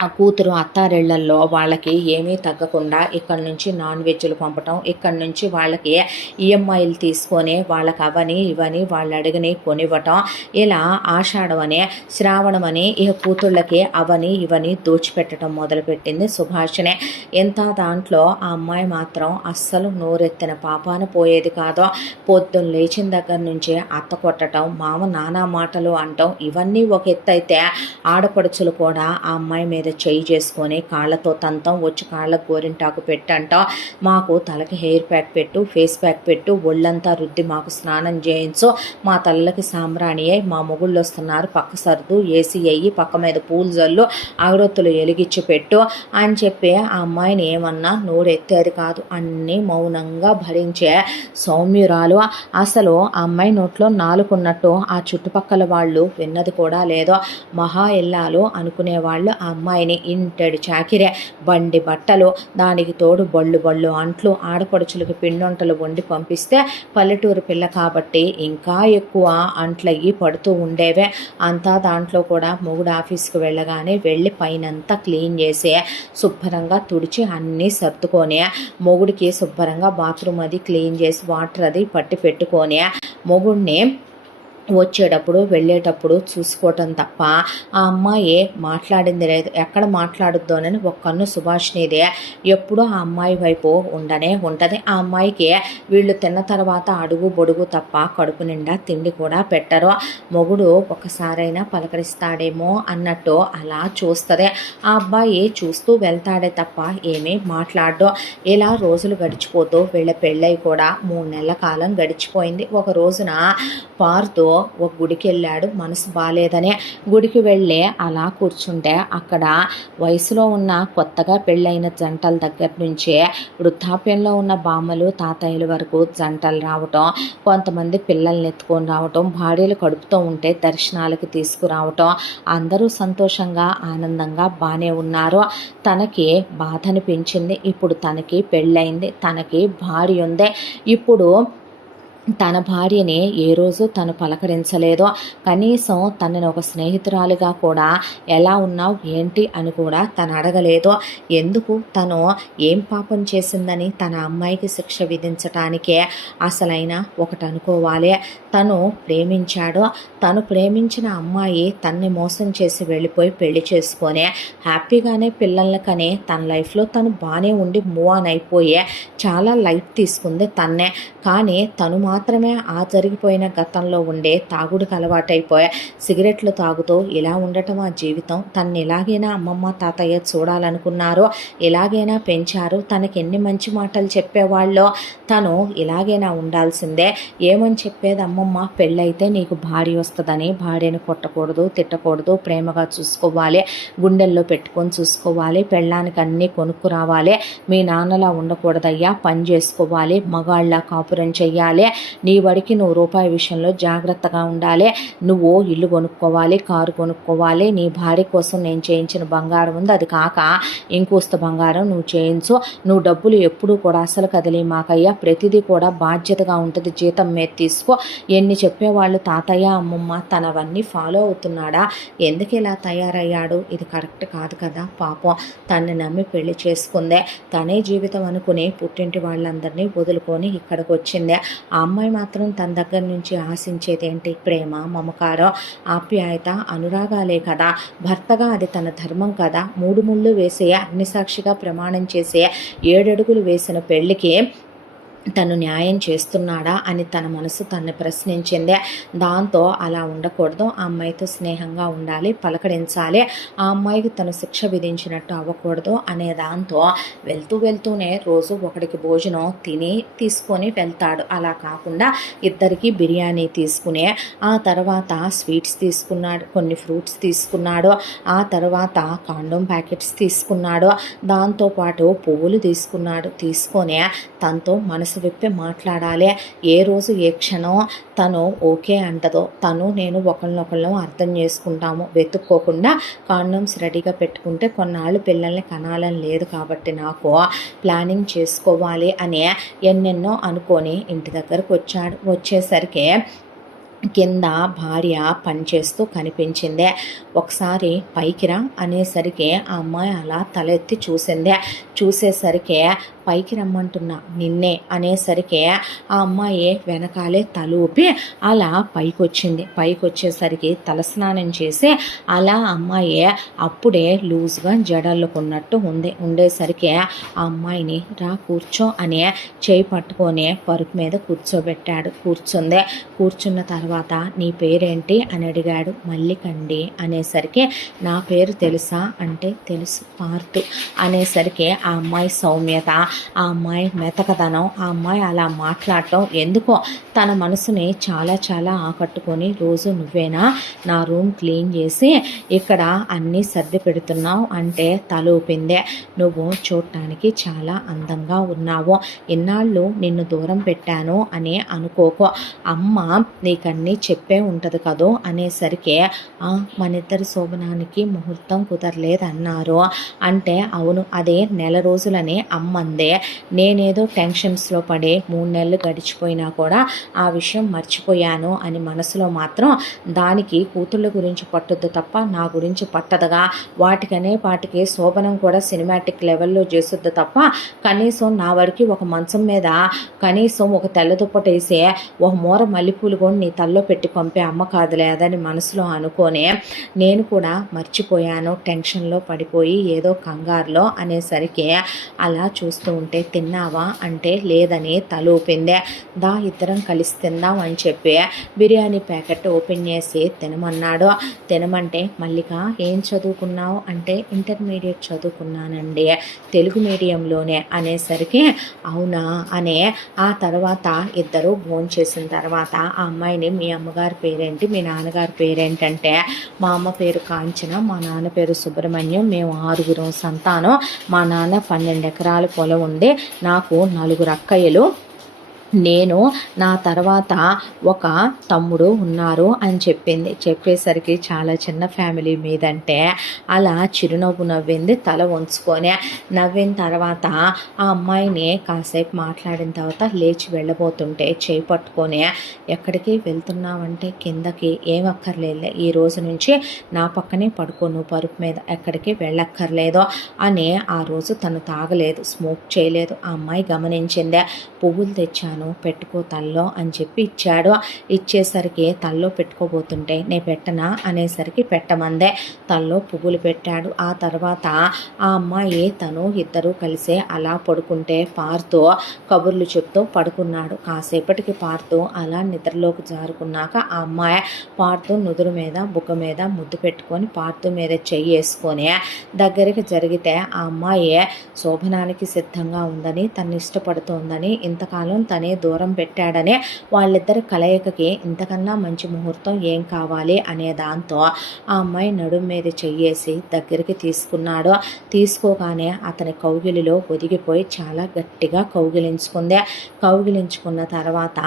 ఆ కూతురు అత్తారిళ్లల్లో వాళ్ళకి ఏమీ తగ్గకుండా ఇక్కడి నుంచి నాన్ వెజ్లు పంపటం, ఇక్కడి నుంచి వాళ్ళకి ఈఎంఐలు తీసుకొని వాళ్ళకి అవని ఇవని వాళ్ళు అడిగిని కొనివ్వటం, ఇలా ఆషాఢం అని శ్రావణం అని ఇక కూతుళ్ళకి అవని ఇవని దోచిపెట్టడం మొదలుపెట్టింది సుభాషిణి. ఎంత దాంట్లో ఆ అమ్మాయి మాత్రం అస్సలు నోరెత్తిన పాపాన పోయేది కాదు. పొద్దున్న లేచిన దగ్గర నుంచి అత్త కొట్టడం, మామ నానా మాటలు అంటాం, ఇవన్నీ ఒక ఎత్తు అయితే ఆడపడుచులు కూడా ఆ అమ్మాయి మీద చెయ్యి చేసుకొని కాళ్ళతో తంతం, వచ్చి కాళ్ళకు గోరింటాకు పెట్టంటాం, మాకు తలకి హెయిర్ ప్యాక్ పెట్టు, ఫేస్ ప్యాక్ పెట్టు, ఒళ్ళంతా రుద్ది మాకు స్నానం చేయించు, మా తల్లకి సాంబ్రాణి అయ్యి మా మొగుళ్ళు వస్తున్నారు పక్క సర్దు, ఏసీ అయ్యి పక్క మీద పూలు జల్లు, అగరొత్తులు ఎలిగిచ్చి పెట్టు అని చెప్పి ఆ అమ్మాయిని ఏమన్నా నోరెత్తేది కాదు. అన్నీ మౌనంగా భరించే సౌమ్యురాలు. అసలు ఆ అమ్మాయి నోట్లో నాలుకున్నట్టు ఆ చుట్టుపక్కల వాళ్ళు విన్నది కూడా లేదో. మహా ఇల్లాలు అనుకునేవాళ్ళు ఆ అమ్మాయిని ఇంటెడు చాకిరే, బండి బట్టలు, దానికి తోడు బళ్ళు అంట్లు, ఆడపడుచులకు పిండొంటలు వండి పంపిస్తే పల్లెటూరు పిల్ల కాబట్టి ఇంకా ఎక్కువ అంట్లయ్యి పడుతూ ఉండేవే. అంతా దాంట్లో కూడా మొగుడు ఆఫీస్కి వెళ్ళగానే వెళ్ళి పైనంతా క్లీన్ చేసి శుభ్రంగా తుడిచి అన్నీ సర్దుకొని, మొగుడికి శుభ్రంగా బాత్రూమ్ అది క్లీన్ చేసి వాటర్ అది పట్టి పెట్టుకొని, మొగుడిని వచ్చేటప్పుడు వెళ్ళేటప్పుడు చూసుకోవటం తప్ప ఆ అమ్మాయి మాట్లాడింది లేదు. ఎక్కడ మాట్లాడుద్దోనని ఒక కన్ను సుభాష్నిదే ఎప్పుడూ ఆ అమ్మాయి వైపు ఉండనే ఉంటుంది. ఆ అమ్మాయికి వీళ్ళు తిన్న తర్వాత అడుగు బొడుగు తప్ప కడుపు నిండా తిండి కూడా పెట్టరు. మొగుడు ఒకసారైనా పలకరిస్తాడేమో అన్నట్టు అలా చూస్తుంది. ఆ అబ్బాయి చూస్తూ వెళ్తాడే తప్ప ఏమీ మాట్లాడడు. ఇలా రోజులు గడిచిపోతూ వీళ్ళ పెళ్ళై కూడా 3 నెలల కాలం గడిచిపోయింది. ఒక రోజున పార్తో ఒక గుడికి వెళ్ళాడు. మనసు బాగాలేదనే గుడికి వెళ్ళి అలా కూర్చుంటే అక్కడ వయసులో ఉన్న కొత్తగా పెళ్ళైన జంటల దగ్గర నుంచే వృద్ధాప్యంలో ఉన్న బామ్మలు తాతయ్యల వరకు జంటలు రావటం, కొంతమంది పిల్లల్ని ఎత్తుకొని రావటం, భార్యలు కడుపుతూ ఉంటే దర్శనాలకి తీసుకురావటం, అందరూ సంతోషంగా ఆనందంగా బాగానే ఉన్నారు. తనకి బాధ అనిపించింది. ఇప్పుడు తనకి పెళ్ళయింది, తనకి భార్య ఉంది. ఇప్పుడు తన భార్యని ఏ రోజు తను పలకరించలేదో, కనీసం తనని ఒక స్నేహితురాలిగా కూడా ఎలా ఉన్నావు ఏంటి అని కూడా తను అడగలేదో. ఎందుకు తను ఏం పాపం చేసిందని తన అమ్మాయికి శిక్ష విధించటానికే అసలైన ఒకటి అనుకోవాలి. తను ప్రేమించాడో, తను ప్రేమించిన అమ్మాయి తన్ని మోసం చేసి వెళ్ళిపోయి పెళ్లి చేసుకొని హ్యాపీగానే పిల్లల్ని కని తన లైఫ్లో తను బాగానే ఉండి మూవ్ ఆన్ అయిపోయే చాలా లైఫ్ తీసుకుంది తన్నే. కానీ తను మాత్రమే ఆ జరిగిపోయిన గతంలో ఉండే తాగుడికి అలవాటైపోయా సిగరెట్లు తాగుతూ ఇలా ఉండటం ఆ జీవితం. తను ఎలాగైనా అమ్మమ్మ తాతయ్య చూడాలనుకున్నారో, ఎలాగైనా పెంచారు, తనకి ఎన్ని మంచి మాటలు చెప్పేవాళ్ళో తను ఇలాగైనా ఉండాల్సిందే. ఏమని చెప్పేది అమ్మమ్మ, పెళ్ళైతే నీకు భార్య వస్తుందని, భార్యను కొట్టకూడదు, తిట్టకూడదు, ప్రేమగా చూసుకోవాలి, గుండెల్లో పెట్టుకొని చూసుకోవాలి, పెళ్ళానికి అన్నీ కొనుక్కు రావాలి, మీ నాన్నలా ఉండకూడదయ్యా, పని చేసుకోవాలి, మగాళ్ళ కాపురం చెయ్యాలి, నీ వాడికి నువ్వు రూపాయి విషయంలో జాగ్రత్తగా ఉండాలి, నువ్వు ఇల్లు కొనుక్కోవాలి, కారు కొనుక్కోవాలి, నీ భార్య కోసం నేను చేయించిన బంగారం ఉంది, అది కాక ఇంకోస్త బంగారం నువ్వు చేయించు, నువ్వు డబ్బులు ఎప్పుడూ కూడా అసలు కదిలే మాకయ్యా, ప్రతిదీ కూడా బాధ్యతగా ఉంటుంది, జీతం మీద తీసుకో. ఎన్ని చెప్పేవాళ్ళు తాతయ్య అమ్మమ్మ, తనవన్నీ ఫాలో అవుతున్నాడా? ఎందుకు ఇలా తయారయ్యాడు? ఇది కరెక్ట్ కాదు కదా. పాపం తన్ని నమ్మి పెళ్లి చేసుకుందే, తనే జీవితం అనుకుని పుట్టింటి వాళ్ళందరినీ వదులుకొని ఇక్కడికి వచ్చిందే. ఆ అమ్మాయి మాత్రం తన దగ్గర నుంచి ఆశించేది ఏంటి? ప్రేమ, మమకారం, ఆప్యాయత, అనురాగాలే కదా. భర్తగా అది తన ధర్మం కదా. 3 ముళ్ళు వేసే, అగ్నిసాక్షిగా ప్రమాణం చేసే, 7 అడుగులు వేసిన పెళ్లికి తను న్యాయం చేస్తున్నాడా అని తన మనసు తన్ని ప్రశ్నించిందే. దాంతో అలా ఉండకూడదు, ఆ అమ్మాయితో స్నేహంగా ఉండాలి, పలకరించాలి, ఆ అమ్మాయికి తను శిక్ష విధించినట్టు అవ్వకూడదు అనే దాంతో వెళ్తూనే రోజు ఒకడికి భోజనం తిని తీసుకొని వెళ్తాడు. అలా కాకుండా ఇద్దరికి బిర్యానీ తీసుకుని, ఆ తర్వాత స్వీట్స్ తీసుకున్నాడు, కొన్ని ఫ్రూట్స్ తీసుకున్నాడు, ఆ తర్వాత కాండోమ్ ప్యాకెట్స్ తీసుకున్నాడు, దాంతోపాటు పువ్వులు తీసుకొని తనతో మనసు విప్పి మాట్లాడాలి. ఏ రోజు ఏ క్షణం తను ఓకే అంటదో, తను నేను ఒకళ్ళనొకళ్ళం అర్థం చేసుకుంటాము, వెతుక్కోకుండా కాండోమ్స్ రెడీగా పెట్టుకుంటే కొన్నాళ్ళు పిల్లల్ని కనాలని లేదు కాబట్టి నాకు ప్లానింగ్ చేసుకోవాలి అని ఎన్నెన్నో అనుకొని ఇంటి దగ్గరకు వచ్చాడు. వచ్చేసరికి కింద భార్య పనిచేస్తూ కనిపించిందే. ఒకసారి పైకి రా అనేసరికి ఆ అమ్మాయి అలా తలెత్తి చూసేసరికి పైకి రమ్మంటున్నా నిన్నే అనేసరికి ఆ అమ్మాయి వెనకాలే తలూపి అలా పైకి వచ్చేసరికి తలస్నానం చేసి అలా అమ్మాయి అప్పుడే లూజ్గా జడల్లుకున్నట్టు ఉండేసరికి ఆ అమ్మాయిని రా కూర్చో అని చేయి పట్టుకొని పరుపు మీద కూర్చోబెట్టాడు. కూర్చున్న తర్వాత తర్వాత నీ పేరేంటి అని అడిగాడు. మల్లికండి అనేసరికి నా పేరు తెలుసా అంటే తెలుసు పార్థు అనేసరికి ఆ అమ్మాయి సౌమ్యత, ఆ అమ్మాయి మెతకదనం, ఆ అమ్మాయి అలా మాట్లాడటం ఎందుకో తన మనసుని చాలా చాలా ఆకట్టుకొని రోజు నువ్వేనా నా రూమ్ క్లీన్ చేసి ఇక్కడ అన్నీ సర్ది పెడుతున్నావు అంటే తలూపిందే. నువ్వు చూడటానికి చాలా అందంగా ఉన్నావు. ఇన్నాళ్ళు నిన్ను దూరం పెట్టాను అని అనుకోకో, అమ్మ నీకన్నీ చెప్పే ఉంటుంది కదూ అనేసరికి మనిద్దరి శోభనానికి ముహూర్తం కుదరలేదన్నారు. అంటే అవును, అదే నెల రోజులని అమ్మందే. నేనేదో టెన్షన్స్లో పడే 3 నెలలు గడిచిపోయినా కూడా ఆ విషయం మర్చిపోయాను అని మనసులో మాత్రం దానికి కూతుళ్ళ గురించి పట్టుద్దు తప్ప నా గురించి పట్టదుగా. వాటికి శోభనం కూడా సినిమాటిక్ లెవెల్లో చేస్తుంది తప్ప కనీసం నా వరకు ఒక మంచం మీద కనీసం ఒక తెల్ల దుప్పటేసి ఒక మూర మల్లెపూలు కూడా నీ తల్లో పెట్టి పంపే అమ్మ కాదులేదని మనసులో అనుకోనే నేను కూడా మర్చిపోయాను టెన్షన్లో పడిపోయి ఏదో కంగారులో అనేసరికి అలా చూస్తూ ఉంటే తిన్నావా అంటే లేదని తలూపిందే. దా ఇద్దరం కలిసి తిందాం అని చెప్పి బిర్యానీ ప్యాకెట్ ఓపెన్ చేసి తినమన్నాడు. తినమంటే మల్లిక ఏం చదువుకున్నావు అంటే ఇంటర్మీడియట్ చదువుకున్నానండి తెలుగు మీడియంలోనే అనేసరికి అవునా అనే ఆ తర్వాత ఇద్దరు భోంచేసిన తర్వాత ఆ అమ్మాయిని మీ అమ్మగారి పేరేంటి మీ నాన్నగారి పేరేంటంటే మా అమ్మ పేరు కాంచన, మా నాన్న పేరు సుబ్రహ్మణ్యం, మేము 6 సంతానం, మా నాన్న 12 ఎకరాల పొలం ఉంది, నాకు 4 అక్కయ్యలు, నేను నా తర్వాత ఒక తమ్ముడు ఉన్నారు అని చెప్పింది. చెప్పేసరికి చాలా చిన్న ఫ్యామిలీ మీదంటే అలా చిరునవ్వు నవ్వింది తల వంచుకొని. నవ్విన తర్వాత ఆ అమ్మాయిని కాసేపు మాట్లాడిన తర్వాత లేచి వెళ్ళబోతుంటే చేయి పట్టుకొని ఎక్కడికి వెళ్తున్నావంటే కిందకి ఏమక్కర్లేదు, ఈ రోజు నుంచి నా పక్కనే పడుకోను పరుపు మీద, ఎక్కడికి వెళ్ళక్కర్లేదు అని. ఆ రోజు తను తాగలేదు, స్మోక్ చేయలేదు. ఆ అమ్మాయి గమనించిందే. పువ్వులు తెచ్చాను పెట్టుకో తల్లో అని చెప్పి ఇచ్చాడు. ఇచ్చేసరికి తల్లో పెట్టుకోబోతుంటే నే పెట్టనా అనేసరికి పెట్టమందే. తల్లో పువ్వులు పెట్టాడు. ఆ తర్వాత ఆ అమ్మాయి తను ఇద్దరు కలిసే అలా పడుకుంటే పార్థు కబుర్లు చెప్తూ పడుకున్నాడు. కాసేపటికి పార్థు అలా నిద్రలోకి జారుకున్నాక ఆ అమ్మాయి పార్థు నుదురు మీద బుగ్గ మీద ముద్దు పెట్టుకొని పార్థు మీద చెయ్యి వేసుకొని దగ్గరికి జరిగితే ఆ అమ్మాయి శోభనానికి సిద్ధంగా ఉందని తను ఇష్టపడుతోందని ఇంతకాలం తనే దూరం పెట్టాడనే వాళ్ళిద్దరి కలయికకి ఇంతకన్నా మంచి ముహూర్తం ఏం కావాలి అనే దాంతో ఆ అమ్మాయి నడుం మీద చెయ్యేసి దగ్గరికి తీసుకున్నాడు. తీసుకోగానే అతని కౌగిలిలో ఒదిగిపోయి చాలా గట్టిగా కౌగిలించుకుంది. కౌగిలించుకున్న తర్వాత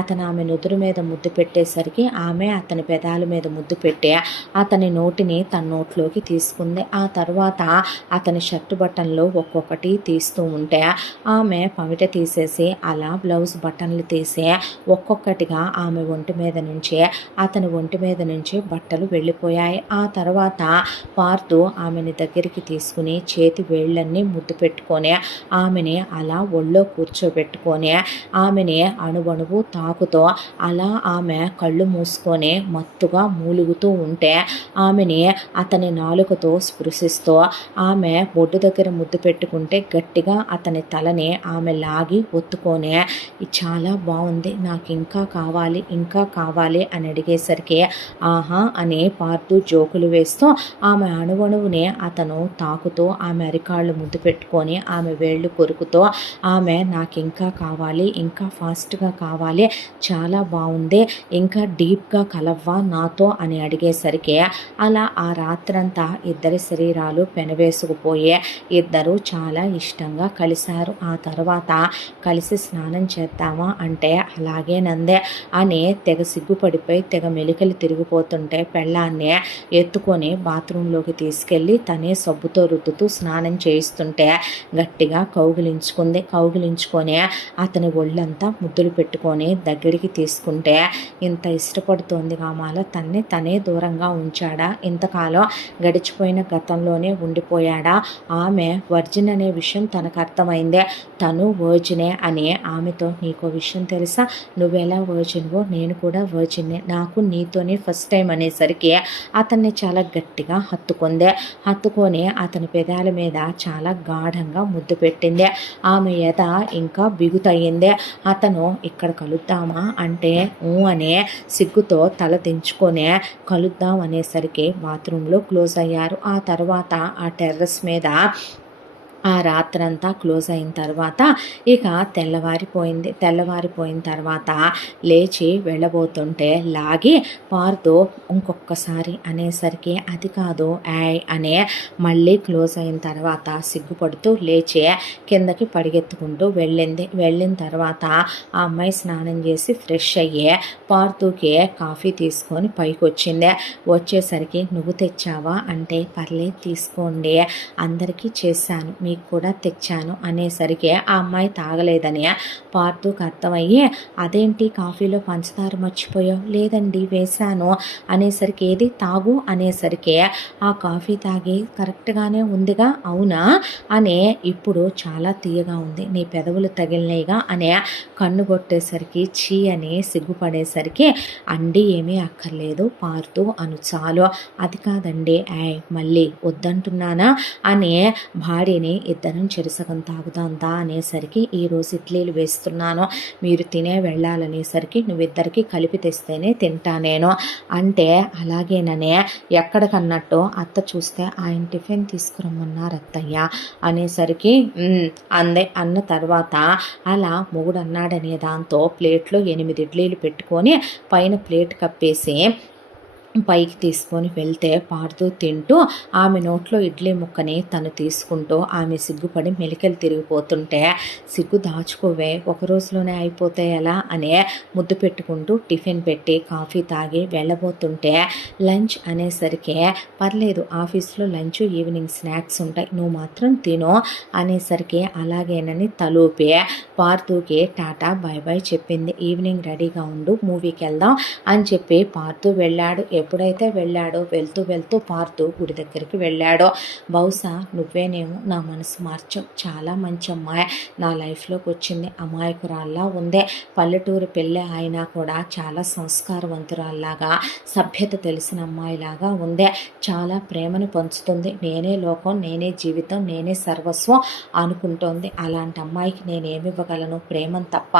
అతను ఆమె నుదురు మీద ముద్దు పెట్టేసరికి ఆమె అతని పెదాల మీద ముద్దు పెట్టి అతని నోటిని తన నోట్లోకి తీసుకుంది. ఆ తర్వాత అతని షర్టు బట్టన్లు ఒక్కొక్కటి తీస్తూ ఉంటే ఆమె పమిట తీసేసి అలా బ్లౌజ్ బటన్లు తీసి ఒక్కొక్కటిగా ఆమె ఒంటి మీద నుంచి అతని ఒంటి మీద నుంచి బట్టలు వెళ్ళిపోయాయి. ఆ తర్వాత పార్థు ఆమెని దగ్గరికి తీసుకుని చేతి వేళ్ళన్నీ ముద్దు పెట్టుకొని ఆమెని అలా ఒళ్ళో కూర్చోబెట్టుకొని ఆమెని అణువణువు తాకుతూ అలా ఆమె కళ్ళు మూసుకొని మత్తుగా మూలుగుతూ ఉంటే ఆమెని అతని నాలుకతో స్పృశిస్తూ ఆమె బొడ్డు దగ్గర ముద్దు పెట్టుకుంటే గట్టిగా అతని తలని ఆమె లాగి ఒత్తుకొని చాలా బాగుంది, నాకు ఇంకా కావాలి అని అడిగేసరికి ఆహా అని పార్థు జోకులు వేస్తూ ఆమె అణువణువుని అతను తాకుతూ ఆమె అరికాళ్ళు ముద్దు పెట్టుకొని ఆమె వేళ్ళు కొరుకుతూ ఆమె నాకు ఇంకా ఫాస్ట్గా కావాలి, చాలా బాగుంది, ఇంకా డీప్గా కలవ్వా నాతో అని అడిగేసరికి అలా ఆ రాత్రంతా ఇద్దరి శరీరాలు పెనవేసుకుపోయి ఇద్దరు చాలా ఇష్టంగా కలిశారు. ఆ తర్వాత కలిసి స్నానం చేద్దామా అంటే అలాగేనందే అని తెగ సిగ్గుపడిపోయి తెగ మెలికలు తిరిగిపోతుంటే పెళ్ళాన్ని ఎత్తుకొని బాత్రూంలోకి తీసుకెళ్ళి తనే సబ్బుతో రుద్దుతూ స్నానం చేయిస్తుంటే గట్టిగా కౌగిలించుకొని అతని ఒళ్ళంతా ముద్దులు పెట్టుకొని దగ్గరికి తీసుకుంటే ఇంత ఇష్టపడుతోంది కామాల తనే దూరంగా ఉంచాడా, ఇంతకాలం గడిచిపోయిన గతంలోనే ఉండిపోయాడా, ఆమె వర్జిన్ అనే విషయం తనకు అర్థమైందే, తను వర్జినే అని ఆమెతో పార్థో నీకో విషయం తెలుసా, నువ్వెలా వర్జిన్వో నేను కూడా వర్జిన్నే, నాకు నీతోనే ఫస్ట్ టైం అనేసరికి అతన్ని చాలా గట్టిగా హత్తుకొని అతని పెదాల మీద చాలా గాఢంగా ముద్దు పెట్టింది. ఆమె ఎద ఇంకా బిగుతయ్యింది. అతను ఇక్కడ కలుద్దామా అంటే అనే సిగ్గుతో తల దించుకొని కలుద్దాం అనేసరికి బాత్రూంలో క్లోజ్ అయ్యారు. ఆ తర్వాత ఆ టెర్రస్ మీద ఆ రాత్రంతా క్లోజ్ అయిన తర్వాత ఇక తెల్లవారిపోయిన తర్వాత లేచి వెళ్ళబోతుంటే లాగి పార్థో ఇంకొకసారి అనేసరికి అది కాదు అనే మళ్ళీ క్లోజ్ అయిన తర్వాత సిగ్గుపడుతూ లేచి కిందకి పరిగెత్తుకుంటూ వెళ్ళిన తర్వాత ఆ అమ్మాయి స్నానం చేసి ఫ్రెష్ అయ్యి పార్థోకి కాఫీ తీసుకొని పైకి వచ్చేసరికి నువ్వు తెచ్చావా అంటే పర్లేదు తీసుకోండి, అందరికీ చేశాను, మీకు కూడా తెచ్చాను అనేసరికి ఆ అమ్మాయి తాగలేదని పార్థోకి అర్థమయ్యి అదేంటి కాఫీలో పంచదార మర్చిపోయావు, లేదండి వేశాను అనేసరికి ఏది తాగు అనేసరికి ఆ కాఫీ తాగి కరెక్ట్గానే ఉందిగా, అవునా అనే ఇప్పుడు చాలా తీయగా ఉంది, నీ పెదవులు తగిలినాయిగా అనే కన్ను కొట్టేసరికి చీ అని సిగ్గుపడేసరికి అండి ఏమీ అక్కర్లేదు పార్థో అను చాలు, అది కాదండి మళ్ళీ వద్దంటున్నానా అనే భార్యని ఇద్దరం చెరుసగం తాగుదాందా అనేసరికి ఈరోజు ఇడ్లీలు వేస్తున్నాను, మీరు తినే వెళ్ళాలనేసరికి నువ్విద్దరికి కలిపి తెస్తేనే తింటా నేను అంటే అలాగేననే ఎక్కడికన్నట్టు అత్త చూస్తే ఆయన టిఫిన్ తీసుకురమ్మన్నారు అత్తయ్య అనేసరికి అన్న తర్వాత అలా మొగుడు అన్నాడనే దాంతో ప్లేట్లో 8 ఇడ్లీలు పెట్టుకొని పైన ప్లేట్ కప్పేసి పైకి తీసుకొని వెళ్తే పార్థో తింటూ ఆమె నోట్లో ఇడ్లీ ముక్కని తను తీసుకుంటూ ఆమె సిగ్గుపడి మెలికలు తిరిగిపోతుంటే సిగ్గు దాచుకోవే ఒక రోజులోనే అయిపోతే ఎలా అనే ముద్దు పెట్టుకుంటూ టిఫిన్ పెట్టి కాఫీ తాగి వెళ్ళబోతుంటే లంచ్ అనేసరికి పర్లేదు ఆఫీస్లో లంచ్ ఈవినింగ్ స్నాక్స్ ఉంటాయి, నువ్వు మాత్రం తిను అనేసరికి అలాగేనని తలూపి పార్థోకి టాటా బై బై చెప్పింది. ఈవినింగ్ రెడీగా ఉండు మూవీకి వెళ్దాం అని చెప్పి పార్థో వెళ్ళాడు. ఎప్పుడైతే వెళ్ళాడో వెళ్తూ పార్థో గుడి దగ్గరికి వెళ్ళాడో బహుశా నువ్వేనేమో నా మనసు మార్చావు, చాలా మంచి అమ్మాయి నా లైఫ్లోకి వచ్చింది, అమాయకురాల్లా ఉందే, పల్లెటూరు పెళ్ళి అయినా కూడా చాలా సంస్కారవంతురాల్లాగా సభ్యత తెలిసిన అమ్మాయిలాగా ఉందే, చాలా ప్రేమను పంచుతుంది, నేనే లోకం నేనే జీవితం నేనే సర్వస్వం అనుకుంటోంది, అలాంటి అమ్మాయికి నేనేమివ్వగలను ప్రేమను తప్ప,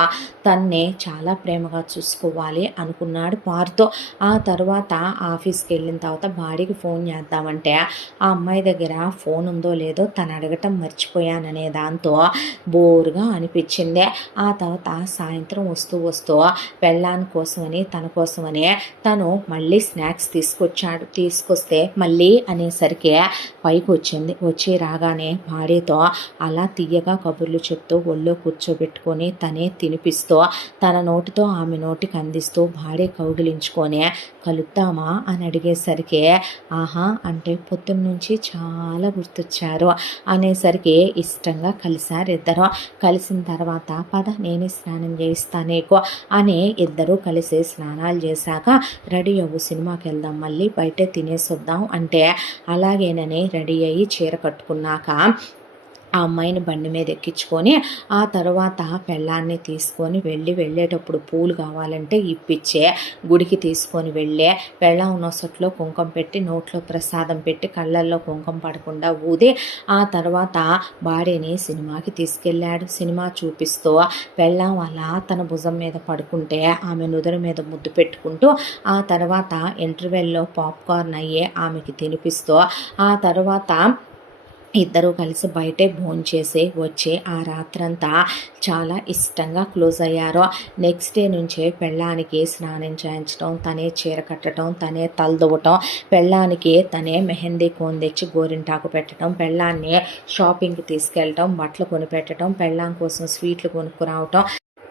తన్నే చాలా ప్రేమగా చూసుకోవాలి అనుకున్నాడు పార్థో. ఆ తర్వాత ఆఫీస్కి వెళ్ళిన తర్వాత భార్యకి ఫోన్ చేద్దామంటే ఆ అమ్మాయి దగ్గర ఫోన్ ఉందో లేదో తను అడగటం మర్చిపోయాననే దాంతో బోరుగా అనిపించింది. ఆ తర్వాత సాయంత్రం వస్తూ పెళ్ళాని కోసమని తన కోసమని తను మళ్ళీ స్నాక్స్ తీసుకొస్తే మళ్ళీ అనేసరికి పైకి వచ్చి రాగానే భార్యతో అలా తీయగా కబుర్లు చెప్తూ ఒళ్ళో కూర్చోబెట్టుకొని తనే తినిపిస్తూ తన నోటితో ఆమె నోటికి అందిస్తూ భార్య కౌగిలించుకొని కలుద్దామా అని అడిగేసరికి ఆహా అంటే పొద్దున్న నుంచి చాలా గుర్తొచ్చారు అనేసరికి ఇష్టంగా కలిశారు ఇద్దరు. కలిసిన తర్వాత పద నేనే స్నానం చేయిస్తాను నీకు అని ఇద్దరు కలిసి స్నానాలు చేశాక రెడీ అవ్వు సినిమాకి వెళ్దాం మళ్ళీ బయటే తినేసి వద్దాం అంటే అలాగేనని రెడీ అయ్యి చీర కట్టుకున్నాక ఆ అమ్మాయిని బండి మీద ఎక్కించుకొని ఆ తర్వాత పెళ్ళాన్ని తీసుకొని వెళ్ళేటప్పుడు పూలు కావాలంటే ఇప్పించే గుడికి తీసుకొని పెళ్ళాం నొసట్లో కుంకుమ పెట్టి నోట్లో ప్రసాదం పెట్టి కళ్ళల్లో కుంకుమ పడకుండా ఊది ఆ తర్వాత భార్యని సినిమాకి తీసుకెళ్ళాడు. సినిమా చూపిస్తూ పెళ్ళాం అలా తన భుజం మీద పడుకుంటే ఆమె నుదురు మీద ముద్దు పెట్టుకుంటూ ఆ తర్వాత ఇంటర్వెల్లో పాప్కార్న్ అయ్యే ఆమెకి తినిపిస్తూ ఆ తర్వాత ఇద్దరూ కలిసి బయటే భోంచేసి వచ్చి ఆ రాత్రంతా చాలా ఇష్టంగా క్లోజ్ అయ్యారు. నెక్స్ట్ డే నుంచే పెళ్ళానికి స్నానం చేయించడం, తనే చీర కట్టడం, తనే తలదువ్వటం, పెళ్ళానికి తనే మెహందీ కోన్ తెచ్చి గోరింటాకు పెట్టడం, పెళ్ళాన్ని షాపింగ్కి తీసుకెళ్ళటం, బట్టలు కొనిపెట్టడం, పెళ్ళాం కోసం స్వీట్లు కొనుక్కురావటం,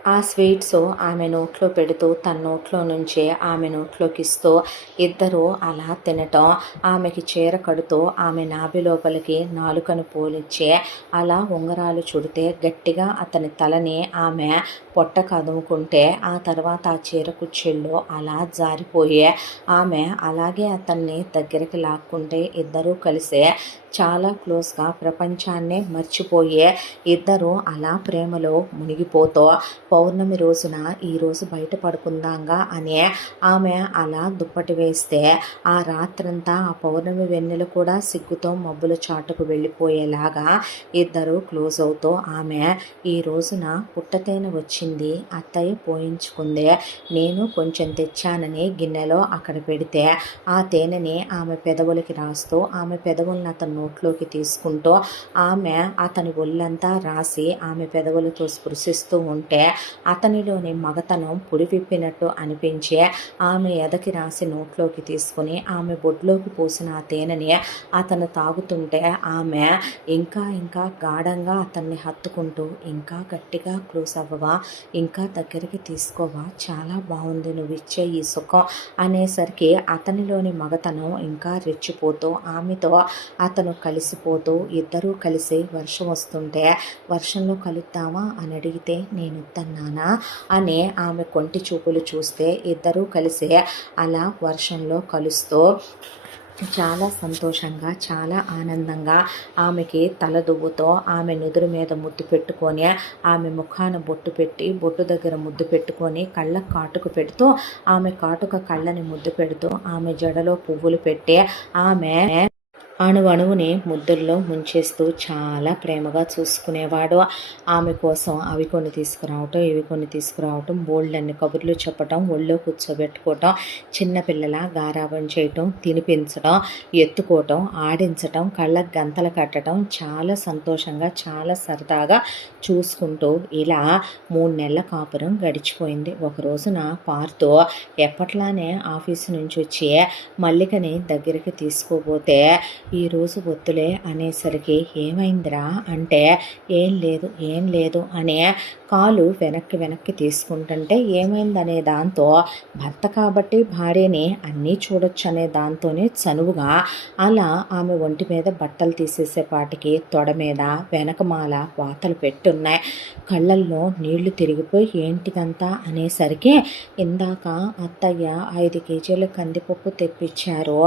ఆ స్వీట్స్ ఆమె నోట్లో పెడుతూ తన నోట్లో నుంచే ఆమె నోట్లోకి ఇస్తూ ఇద్దరూ అలా తినటం, ఆమెకి చీర కడుతూ ఆమె నాభి లోపలికి నాలుకను పోలిచ్చే అలా ఉంగరాలు చుడితే గట్టిగా అతని తలని ఆమె పొట్ట కదుముకుంటే ఆ తర్వాత ఆ చీర కుచ్చిళ్ళు అలా జారిపోయే ఆమె అలాగే అతన్ని దగ్గరికి లాక్కుంటే ఇద్దరూ కలిసే చాలా క్లోజ్గా ప్రపంచాన్నే మర్చిపోయే ఇద్దరు అలా ప్రేమలో మునిగిపోతూ పౌర్ణమి రోజున ఈరోజు బయట పడుకుందాంగా అని ఆమె అలా దుప్పటి వేస్తే ఆ రాత్రంతా ఆ పౌర్ణమి వెన్నెలు కూడా సిగ్గుతో మబ్బుల చాటుకు వెళ్ళిపోయేలాగా ఇద్దరు క్లోజ్ అవుతూ ఆమె ఈ రోజున పుట్టతేనె వచ్చింది, అత్తయ్య పోయించుకుంది, నేను కొంచెం తెచ్చానని గిన్నెలో అక్కడ పెడితే ఆ తేనెని ఆమె పెదవులకి రాస్తూ ఆమె పెదవులను అతని నోట్లోకి తీసుకుంటూ ఆమె అతని ఒళ్ళంతా రాసి ఆమె పెదవులతో స్పృశిస్తూ ఉంటే అతనిలోని మగతనం పుడివిప్పినట్టు అనిపించి ఆమె ఎదకి రాసి నోట్లోకి తీసుకుని ఆమె బొడ్లోకి పోసిన ఆ తేనెని అతను తాగుతుంటే ఆమె ఇంకా ఇంకా గాఢంగా అతన్ని హత్తుకుంటూ ఇంకా గట్టిగా క్లోజ్ అవ్వవా, ఇంకా దగ్గరికి తీసుకోవా, చాలా బాగుంది నువ్వు ఇచ్చే ఈ సుఖం అనేసరికి అతనిలోని మగతనం ఇంకా రెచ్చిపోతూ ఆమెతో అతను కలిసిపోతూ ఇద్దరూ కలిసి వర్షం వస్తుంటే వర్షంలో కలుద్దామా అని అడిగితే నేను వద్దన్నానా అని ఆమె కొంటి చూపులు చూస్తే ఇద్దరూ కలిసి అలా వర్షంలో కలుస్తూ చాలా సంతోషంగా చాలా ఆనందంగా ఆమెకి తల దువ్వుతో ఆమె నుదురు మీద ముద్దు పెట్టుకొని ఆమె ముఖాన బొట్టు పెట్టి బొట్టు దగ్గర ముద్దు పెట్టుకొని కళ్ళ కాటుకు పెడుతూ ఆమె కాటుక కళ్ళని ముద్దు పెడుతూ ఆమె జడలో పువ్వులు పెట్టి ఆమె అణువణువుని ముద్దుల్లో ముంచేస్తూ చాలా ప్రేమగా చూసుకునేవాడు. ఆమె కోసం అవి కొన్ని తీసుకురావటం ఇవి కొన్ని తీసుకురావటం బోల్డన్ని కబుర్లు చెప్పటం ఒళ్ళో కూర్చోబెట్టుకోవటం చిన్నపిల్లల గారాబం చేయటం తినిపించడం ఎత్తుకోవటం ఆడించటం కళ్ళకు గంతలు కట్టడం చాలా సంతోషంగా చాలా సరదాగా చూసుకుంటూ ఇలా 3 నెలల కాపురం గడిచిపోయింది. ఒక రోజున పార్తో ఎప్పట్లానే ఆఫీసు నుంచి వచ్చి మల్లికని దగ్గరికి తీసుకోబోతే ఈరోజు వద్దులే అనేసరికి ఏమైందిరా అంటే ఏం లేదు అనే కాలు వెనక్కి తీసుకుంటుంటే ఏమైందనే దాంతో భర్త కాబట్టి భార్యని అన్నీ చూడొచ్చు అనే దాంతోనే చనువుగా అలా ఆమె ఒంటి మీద బట్టలు తీసేసేపాటికి తొడ మీద వెనకమాల వాతలు పెట్టున్నాయి. కళ్ళల్లో నీళ్లు తిరిగిపోయి ఏంటిదంతా అనేసరికి ఇందాక అత్తయ్య 5 కేజీల కందిపప్పు తెప్పించారు,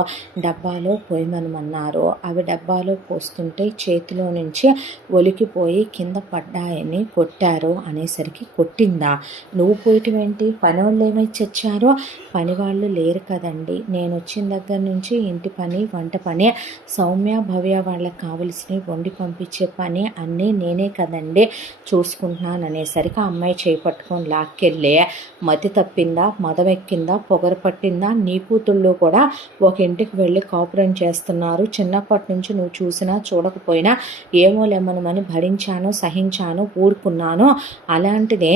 డబ్బాలో పోయమనమన్నారు, అవి డబ్బాలో పోస్తుంటే చేతిలో నుంచి ఒలికిపోయి కింద పడ్డాయని కొట్టారు అనేసరికి కొట్టిందా, నువ్వు పోయటం ఏంటి, పనివాళ్ళు ఏమై చచ్చారో, పనివాళ్ళు లేరు కదండి, నేను వచ్చిన దగ్గర నుంచి ఇంటి పని వంట పని సౌమ్య భవ్య వాళ్ళకి కావలసినవి వండి పంపించే పని అన్నీ నేనే కదండి చూసుకుంటున్నాను అనేసరికి ఆ అమ్మాయి చేయి పట్టుకొని లాక్కెళ్ళి మతి తప్పిందా, మదం ఎక్కిందా, పొగరు పట్టిందా, నీ కూతుళ్ళు కూడా ఒక ఇంటికి వెళ్ళి కాపురం చేస్తున్నారు, చిన్నప్పటి నుంచి నువ్వు చూసినా చూడకపోయినా ఏమో లేమనమని భరించాను సహించాను ఊరుకున్నాను, అలాంటిదే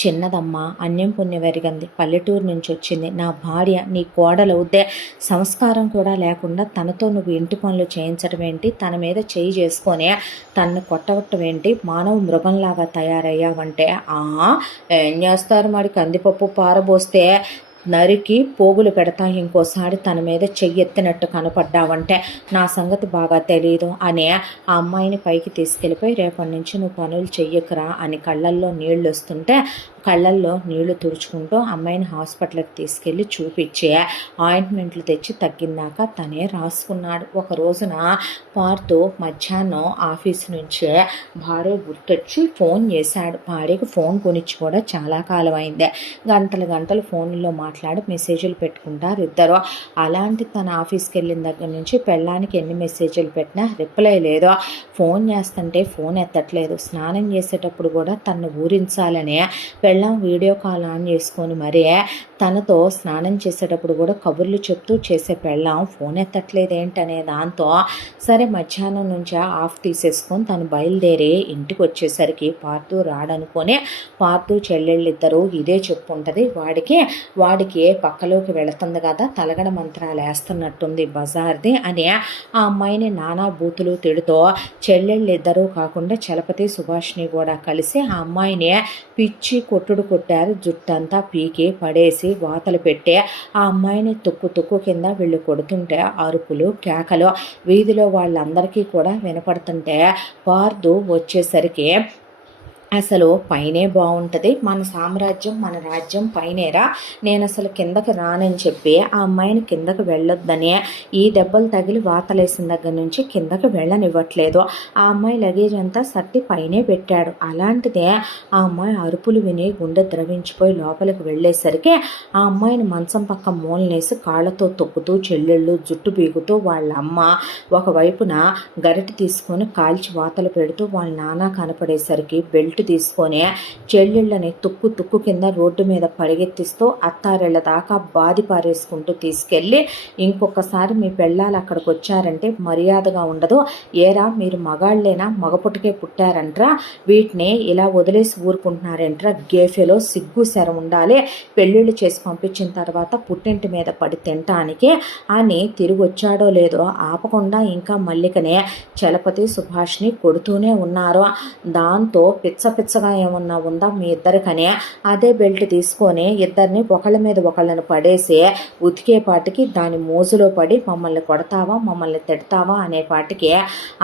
చిన్నదమ్మ అన్యం పుణ్యవెరిగంది, పల్లెటూరు నుంచి వచ్చింది, నా భార్య నీ కోడలవుద్దే, సంస్కారం కూడా లేకుండా తనతో నువ్వు ఇంటి పనులు చేయించడం ఏంటి, తన మీద చేయి చేసుకొని తనను కొట్టవటం ఏంటి, మానవ మృగంలాగా తయారయ్యావంటే ఏం చేస్తారు మరి, కందిపప్పు పారబోస్తే నరికి పోగులు పెడతా, ఇంకోసారి తన మీద చెయ్యెత్తినట్టు కనపడ్డావంటే నా సంగతి బాగా తెలియదు అని ఆ అమ్మాయిని పైకి తీసుకెళ్ళిపోయి రేపటి నుంచి నువ్వు పనులు చెయ్యకురా అని కళ్ళల్లో నీళ్ళు వస్తుంటే కళ్ళల్లో నీళ్లు తుడుచుకుంటూ అమ్మాయిని హాస్పిటల్కి తీసుకెళ్ళి చూపించి ఆయింట్మెంట్లు తెచ్చి తగ్గిందాక తనే రాసుకున్నాడు. ఒక రోజున పార్తో మధ్యాహ్నం ఆఫీసు నుంచే భార్య గుర్తొచ్చి ఫోన్ చేశాడు. భార్యకు ఫోన్ కొనిచ్చి కూడా చాలా కాలం అయిందే, గంటలు ఫోన్లో మాట్లాడి మెసేజ్లు పెట్టుకుంటారు ఇద్దరు. అలాంటి తన ఆఫీస్కి వెళ్ళిన దగ్గర నుంచి పెళ్ళానికి ఎన్ని మెసేజ్లు పెట్టినా రిప్లై లేదు, ఫోన్ చేస్తుంటే ఫోన్ ఎత్తట్లేదు, స్నానం చేసేటప్పుడు కూడా తను ఊరించాలనే పెళ్ళాం వీడియో కాల్ ఆన్ చేసుకొని మరీ తనతో స్నానం చేసేటప్పుడు కూడా కబుర్లు చెప్తూ చేసే పెళ్ళాం ఫోన్ ఎత్తట్లేదేంటనే దాంతో సరే మధ్యాహ్నం నుంచి ఆఫ్ తీసేసుకొని తను బయలుదేరి ఇంటికి వచ్చేసరికి పార్థు రాడనుకొని పార్థు చెల్లెళ్ళిద్దరూ ఇదే చెప్పుంటుంది, వాడికి పక్కలోకి వెళుతుంది కదా, తలగడ మంత్రాలు వేస్తున్నట్టుంది బజార్ది అని ఆ అమ్మాయిని నానా బూతులు తిడుతూ చెల్లెళ్ళిద్దరూ కాకుండా చలపతి సుభాష్ని కూడా కలిసి ఆ అమ్మాయిని పిచ్చి కొట్టుడు కొట్టారు. జుట్టంతా పీకి పడేసి వాతలు పెట్టే ఆ అమ్మాయిని తుక్కు కింద వీళ్ళు కొడుతుంటే అరుపులు కేకలు వీధిలో వాళ్ళందరికీ కూడా వినపడుతుంటే పార్దు వచ్చేసరికి అసలు పైనే బాగుంటుంది, మన సామ్రాజ్యం మన రాజ్యం పైనేరా, నేను అసలు కిందకి రానని చెప్పి ఆ అమ్మాయిని కిందకి వెళ్ళొద్దని ఈ దెబ్బలు తగిలి వాతలేసిన దగ్గర నుంచి కిందకి వెళ్ళనివ్వట్లేదు. ఆ అమ్మాయి లగేజ్ అంతా సర్ది పైనే పెట్టాడు. అలాంటిదే ఆ అమ్మాయి అరుపులు విని గుండె ద్రవించిపోయి లోపలికి వెళ్ళేసరికి ఆ అమ్మాయిని మంచం పక్క మూలనేసి కాళ్ళతో తొక్కుతూ చెల్లెళ్ళు జుట్టు బీగుతూ వాళ్ళ అమ్మ ఒకవైపున గరిటె తీసుకొని కాల్చి వాతలు పెడుతూ వాళ్ళ నాన్న కనపడేసరికి బెల్ట్ తీసుకొని చెల్లెళ్ళని తుక్కు కింద రోడ్డు మీద పరిగెత్తిస్తూ అత్తారెళ్ళ దాకా బాది పారేసుకుంటూ తీసుకెళ్ళి, ఇంకొకసారి మీ పెళ్ళాలు అక్కడికి వచ్చారంటే మర్యాదగా ఉండదు, ఏరా మీరు మగాళ్ళేనా, మగపుట్టుకే పుట్టారంట్రా, వీటిని ఇలా వదిలేసి ఊరుకుంటున్నారంట్రా, గేఫెలో సిగ్గు శర ఉండాలి, పెళ్ళిళ్ళు చేసి పంపించిన తర్వాత పుట్టింటి మీద పడి తినటానికి అని తిరిగి వచ్చాడో లేదో ఆపకుండా ఇంకా మల్లికనే చలపతి సుభాష్ని కొడుతూనే ఉన్నారు. దాంతో పిచ్చగా ఏమన్నా ఉందా మీ ఇద్దరికనే అదే బెల్ట్ తీసుకొని ఇద్దరిని ఒకళ్ళ మీద ఒకళ్ళని పడేసి ఉతికేపాటికి దాని మోజులో పడి మమ్మల్ని కొడతావా మమ్మల్ని తిడతావా అనేపాటికి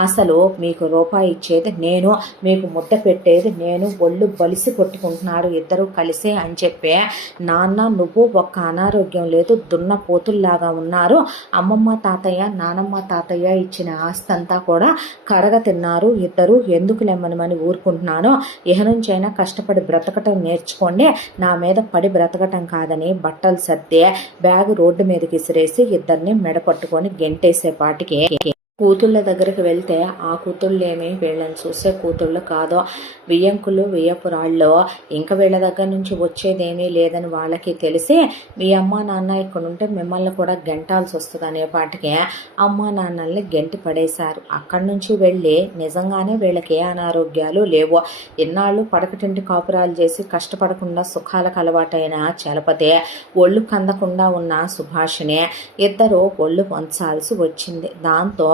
అసలు మీకు రూపాయి ఇచ్చేది నేను, మీకు ముద్ద పెట్టేది నేను, ఒళ్ళు బలిసి కొట్టుకుంటున్నారు ఇద్దరు కలిసి అని చెప్పి, నాన్న నువ్వు ఒక్క అనారోగ్యం లేదు, దున్న పోతుల్లాగా ఉన్నారు, అమ్మమ్మ తాతయ్య నానమ్మ తాతయ్య ఇచ్చిన ఆస్తంతా కూడా కడగ తిన్నారు ఇద్దరు, ఎందుకు లెమ్మనమని ఊరుకుంటున్నాను, ఇహ నుంచైనా కష్టపడి బ్రతకటం నేర్చుకోండి, నా మీద పడి బ్రతకటం కాదని బట్టలు సర్ది బ్యాగ్ రోడ్డు మీదకి విసిరేసి ఇద్దరిని మెడ పట్టుకొని గెంటేసేపాటికి కూతుళ్ళ దగ్గరికి వెళ్తే ఆ కూతుళ్ళేమి వీళ్ళని చూసే కూతుళ్ళు కాదో, వియ్యంకులు వియ్యపురాళ్ళు ఇంకా వీళ్ళ దగ్గర నుంచి వచ్చేదేమీ లేదని వాళ్ళకి తెలిసి మీ అమ్మా నాన్న ఇక్కడ ఉంటే మిమ్మల్ని కూడా గెంటాల్సి వస్తుంది అనేపాటికి అమ్మా నాన్నల్ని గెంటి పడేశారు. అక్కడి నుంచి వెళ్ళి నిజంగానే వీళ్ళకి ఏ అనారోగ్యాలు లేవు. ఇన్నాళ్ళు పడకటింటి కాపురాలు చేసి కష్టపడకుండా సుఖాలకు అలవాటైన చలపతి ఒళ్ళు కందకుండా ఉన్న సుభాషిని ఇద్దరు ఒళ్ళు వంచాల్సి వచ్చింది. దాంతో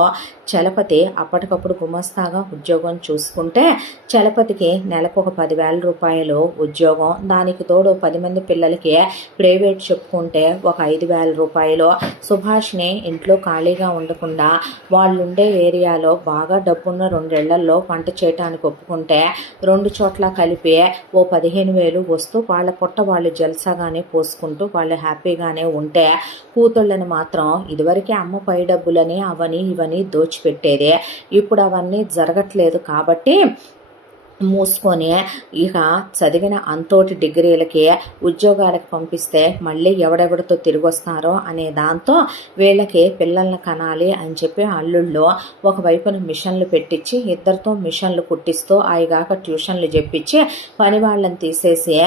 చలపతి అప్పటికప్పుడు గుమస్తాగా ఉద్యోగం చూసుకుంటే చలపతికి నెలకు ఒక 10,000 రూపాయలు ఉద్యోగం, దానికి తోడు 10 మంది పిల్లలకి ప్రైవేట్ చెప్పుకుంటే ఒక 5,000 రూపాయలు. సుభాష్ని ఇంట్లో ఖాళీగా ఉండకుండా వాళ్ళుండే ఏరియాలో బాగా డబ్బున్న 2 ఇళ్లల్లో వంట చేయటానికి ఒప్పుకుంటే 2 చోట్ల కలిపి ఓ 15,000 వస్తూ వాళ్ళ పొట్ట వాళ్ళు జల్సాగానే పోసుకుంటూ వాళ్ళు హ్యాపీగానే ఉంటే, కూతుళ్ళని మాత్రం ఇదివరకే అమ్మ పై డబ్బులని అవని ఇవని దోచిపెట్టేదే, ఇప్పుడు అవన్నీ జరగట్లేదు కాబట్టి మూసుకొని ఇక చదివిన అంతోటి డిగ్రీలకి ఉద్యోగాలకు పంపిస్తే మళ్ళీ ఎవడెవడితో తిరిగి వస్తారో అనే దాంతో వీళ్ళకి పిల్లల్ని కనాలి అని చెప్పి అల్లుళ్ళు ఒకవైపున మిషన్లు పెట్టించి ఇద్దరితో మిషన్లు కుట్టిస్తూ అయ్యాక ట్యూషన్లు చెప్పించి పని వాళ్ళని తీసేసి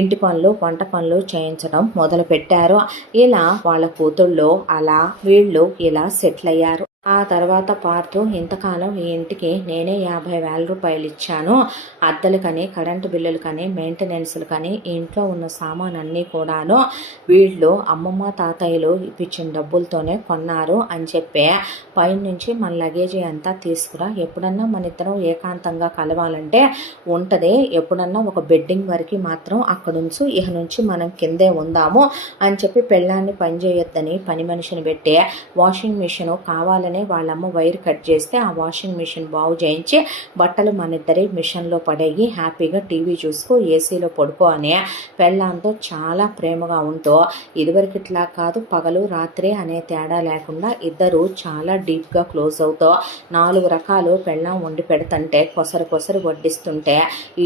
ఇంటి పనులు వంట పనులు చేయించడం మొదలు పెట్టారు. ఇలా వాళ్ళ కూతుళ్ళు అలా వీళ్ళు ఇలా సెటిల్ అయ్యారు. ఆ తర్వాత పార్థు ఇంతకాలం ఈ ఇంటికి నేనే 50,000 రూపాయలు ఇచ్చాను, అద్దెలకని కరెంటు బిల్లులకని మెయింటెనెన్స్లకని ఇంట్లో ఉన్న సామానన్నీ కూడాను వీళ్ళు అమ్మమ్మ తాతయ్యలు ఇప్పించిన డబ్బులతోనే కొన్నారు అని చెప్పి పైనుంచి మన లగేజీ అంతా తీసుకురా, ఎప్పుడన్నా మన ఇద్దరం ఏకాంతంగా కలవాలంటే ఉంటుంది, ఎప్పుడన్నా ఒక బెడ్డింగ్ వరకు మాత్రం అక్కడుంచు, ఇక నుంచి మనం కిందే ఉందాము అని చెప్పి పెళ్ళాన్ని పని చేయొద్దని పని మనిషిని పెట్టి వాషింగ్ మిషన్ కావాలని వాళ్ళమ్మ వైర్ కట్ చేస్తే ఆ వాషింగ్ మిషన్ బాగు చేయించి బట్టలు మన ఇద్దరి మిషన్లో పడేయి హ్యాపీగా టీవీ చూసుకో ఏసీలో పడుకో అని పెళ్ళాంతో చాలా ప్రేమగా ఉంటూ ఇదివరకు ఇట్లా కాదు పగలు రాత్రి అనే తేడా లేకుండా ఇద్దరు చాలా డీప్గా క్లోజ్ అవుతూ 4 రకాలు పెళ్ళాం వండి పెడుతుంటే కొసరు వడ్డిస్తుంటే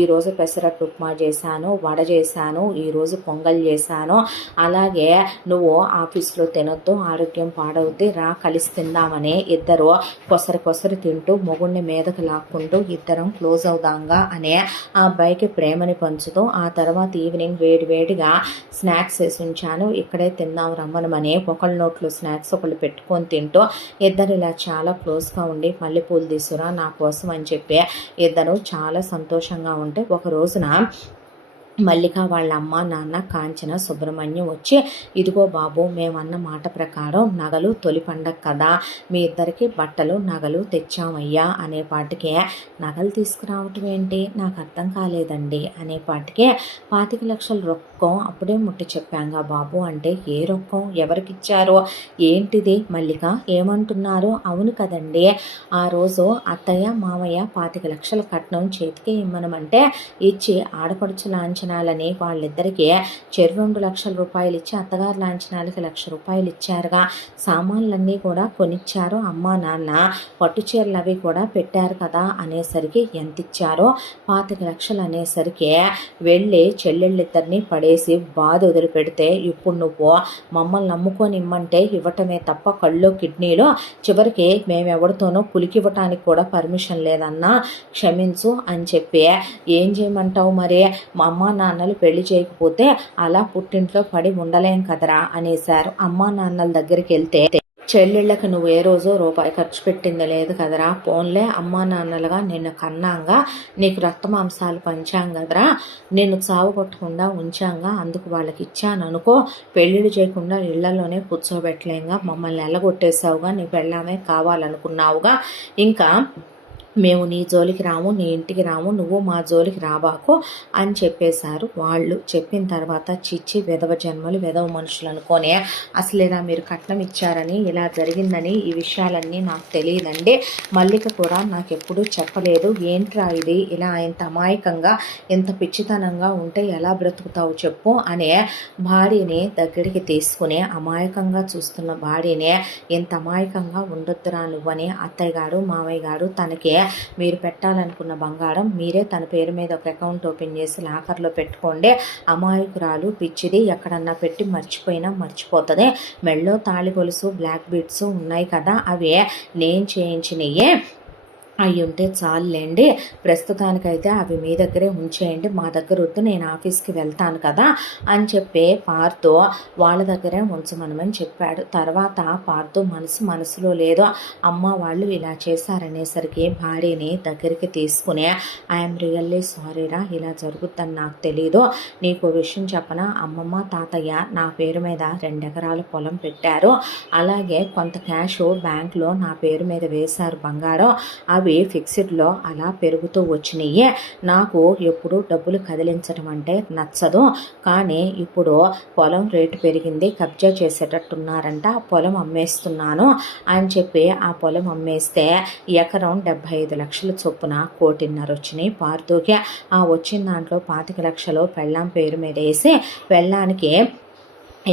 ఈరోజు పెసరట్టు ఉప్మా చేశాను, వడ చేశాను, ఈరోజు పొంగల్ చేశాను, అలాగే నువ్వు ఆఫీస్లో తినొద్దు ఆరోగ్యం పాడవుద్ది రా కలిసి తిందామని ఇద్దరు కొసరు తింటూ మొగుడిని మీదకు లాక్కుంటూ ఇద్దరం క్లోజ్ అవుదాంగా అనే ఆ అబ్బాయికి ప్రేమని పంచుతూ ఆ తర్వాత ఈవినింగ్ వేడిగా స్నాక్స్ వేసి ఉంచాను ఇక్కడే తిందాం రమ్మనమని ఒకళ్ళ నోట్లో స్నాక్స్ ఒకళ్ళు పెట్టుకొని తింటూ ఇద్దరు ఇలా చాలా క్లోజ్గా ఉండి మల్లెపూలు తీసుకురా నా కోసం అని చెప్పి ఇద్దరు చాలా సంతోషంగా ఉంటే ఒక రోజున మల్లిక వాళ్ళ అమ్మ నాన్న కాంచన సుబ్రహ్మణ్యం వచ్చి, ఇదిగో బాబు, మేమన్న మాట ప్రకారం నగలు తొలి పండగ కదా, మీ ఇద్దరికి బట్టలు నగలు తెచ్చామయ్యా అనేపాటికే, నగలు తీసుకురావటం ఏంటి, నాకు అర్థం కాలేదండి అనేపాటికే, 25 లక్షల రొక్కం అప్పుడే ముట్టి చెప్పాంగా బాబు అంటే, ఏ రొక్కం, ఎవరికిచ్చారో, ఏంటిది మల్లిక ఏమంటున్నారు, అవును కదండి, ఆ రోజు అత్తయ్య మామయ్య 25 లక్షల కట్నం చేతికి ఇమ్మనమంటే ఇచ్చి ఆడపడుచు లాంఛనాలని వాళ్ళిద్దరికీ 2 లక్షల రూపాయలు ఇచ్చి అత్తగారు లాంఛనాలకి 1,00,000 రూపాయలు ఇచ్చారుగా, సామాన్లన్నీ కూడా కొనిచ్చారు అమ్మా నాన్న, పట్టు చీరలు అవి కూడా పెట్టారు కదా అనేసరికి ఎంత ఇచ్చారో 25 లక్షలు అనేసరికి వెళ్ళి చెల్లెళ్ళిద్దరిని పడేసి బాధ వదిలిపెడితే, ఇప్పుడు నువ్వు మమ్మల్ని నమ్ముకొని ఇమ్మంటే ఇవ్వటమే తప్ప కళ్ళు కిడ్నీలో, చివరికి మేమెవరితోనూ పులికివ్వటానికి కూడా పర్మిషన్ లేదన్నా, క్షమించు అని చెప్పి, ఏం చేయమంటావు మరి, మా అమ్మా నాన్నలు పెళ్లి చేయకపోతే అలా పుట్టింట్లో పడి ఉండలేం కదరా అనేశారు. అమ్మా నాన్నల దగ్గరికి వెళ్తే, చెల్లెళ్ళకి నువ్వు ఏ రోజు రూపాయి ఖర్చు పెట్టింది లేదు కదరా, పోన్లే అమ్మా నాన్నలుగా నిన్ను కన్నాంగా, నీకు రక్త మాంసాలు పంచాం కదరా, నిన్ను చావు కొట్టకుండా ఉంచాంగా, అందుకు వాళ్ళకి ఇచ్చాను అనుకో, పెళ్ళిళ్ళు చేయకుండా ఇళ్లలోనే కూర్చోబెట్టలేంగా, మమ్మల్ని ఎల్లగొట్టేసావుగా, నీ పెళ్ళామే కావాలనుకున్నావుగా, ఇంకా మేము నీ జోలికి రాము, నీ ఇంటికి రాము, నువ్వు మా జోలికి రాబాకు అని చెప్పేశారు వాళ్ళు. చెప్పిన తర్వాత చిచ్చి విధవ జన్మలు విధవ మనుషులు అనుకోనే, అసలు ఇలా మీరు కట్నం ఇచ్చారని ఇలా జరిగిందని ఈ విషయాలన్నీ నాకు తెలియదండి, మల్లిక కూడా నాకు ఎప్పుడూ చెప్పలేదు, ఏంట్రా ఇది ఇలా ఇంత అమాయకంగా ఇంత పిచ్చితనంగా ఉంటే ఎలా బ్రతుకుతావు చెప్పు అనే భార్యని దగ్గరికి తీసుకుని, అమాయకంగా చూస్తున్న భార్యని ఇంత అమాయకంగా ఉండొద్దురా నువ్వని అత్తయ్య గారు మావయ్య గారు తనకి మీరు పెట్టాలనుకున్న బంగారం మీరే తన పేరు మీద ఒక అకౌంట్ ఓపెన్ చేసి లాకర్లో పెట్టుకోండి, అమాయకురాలు పిచ్చిది ఎక్కడన్నా పెట్టి మర్చిపోయినా మర్చిపోతుంది, మెళ్ళో తాళి గొలుసు బ్లాక్ బీడ్స్ ఉన్నాయి కదా, అవి నేను చేయించినయే అవి ఉంటే చాలులేండి, ప్రస్తుతానికైతే అవి మీ దగ్గరే ఉంచేయండి, మా దగ్గర వద్దు, నేను ఆఫీస్కి వెళ్తాను కదా అని చెప్పి పార్థు వాళ్ళ దగ్గరే ఉంచమనమని చెప్పాడు. తర్వాత పార్థు మనసులో లేదో అమ్మ వాళ్ళు ఇలా చేశారనేసరికి భార్యని దగ్గరికి తీసుకుని, ఐఎమ్ రియల్లీ సారీరా, ఇలా జరుగుద్దని నాకు తెలీదు, నీకు విషయం చెప్పనా, అమ్మమ్మ తాతయ్య నా పేరు మీద 2 ఎకరాల పొలం పెట్టారు, అలాగే కొంత క్యాష్ బ్యాంకులో నా పేరు మీద వేశారు బంగారం, అవి ఫిక్స్డ్లో అలా పెరుగుతూ వచ్చినాయి, నాకు ఎప్పుడు డబ్బులు కదిలించడం అంటే నచ్చదు, కానీ ఇప్పుడు పొలం రేటు పెరిగింది, కబ్జా చేసేటట్టున్నారంట, పొలం అమ్మేస్తున్నాను అని చెప్పి ఆ పొలం అమ్మేస్తే ఎకరం 75 లక్షల చొప్పున 1,50,00,000 వచ్చినాయి పార్థుకి. ఆ వచ్చిన దాంట్లో 25 లక్షలు పెళ్ళాం పేరు మీద వేసి పెళ్ళానికి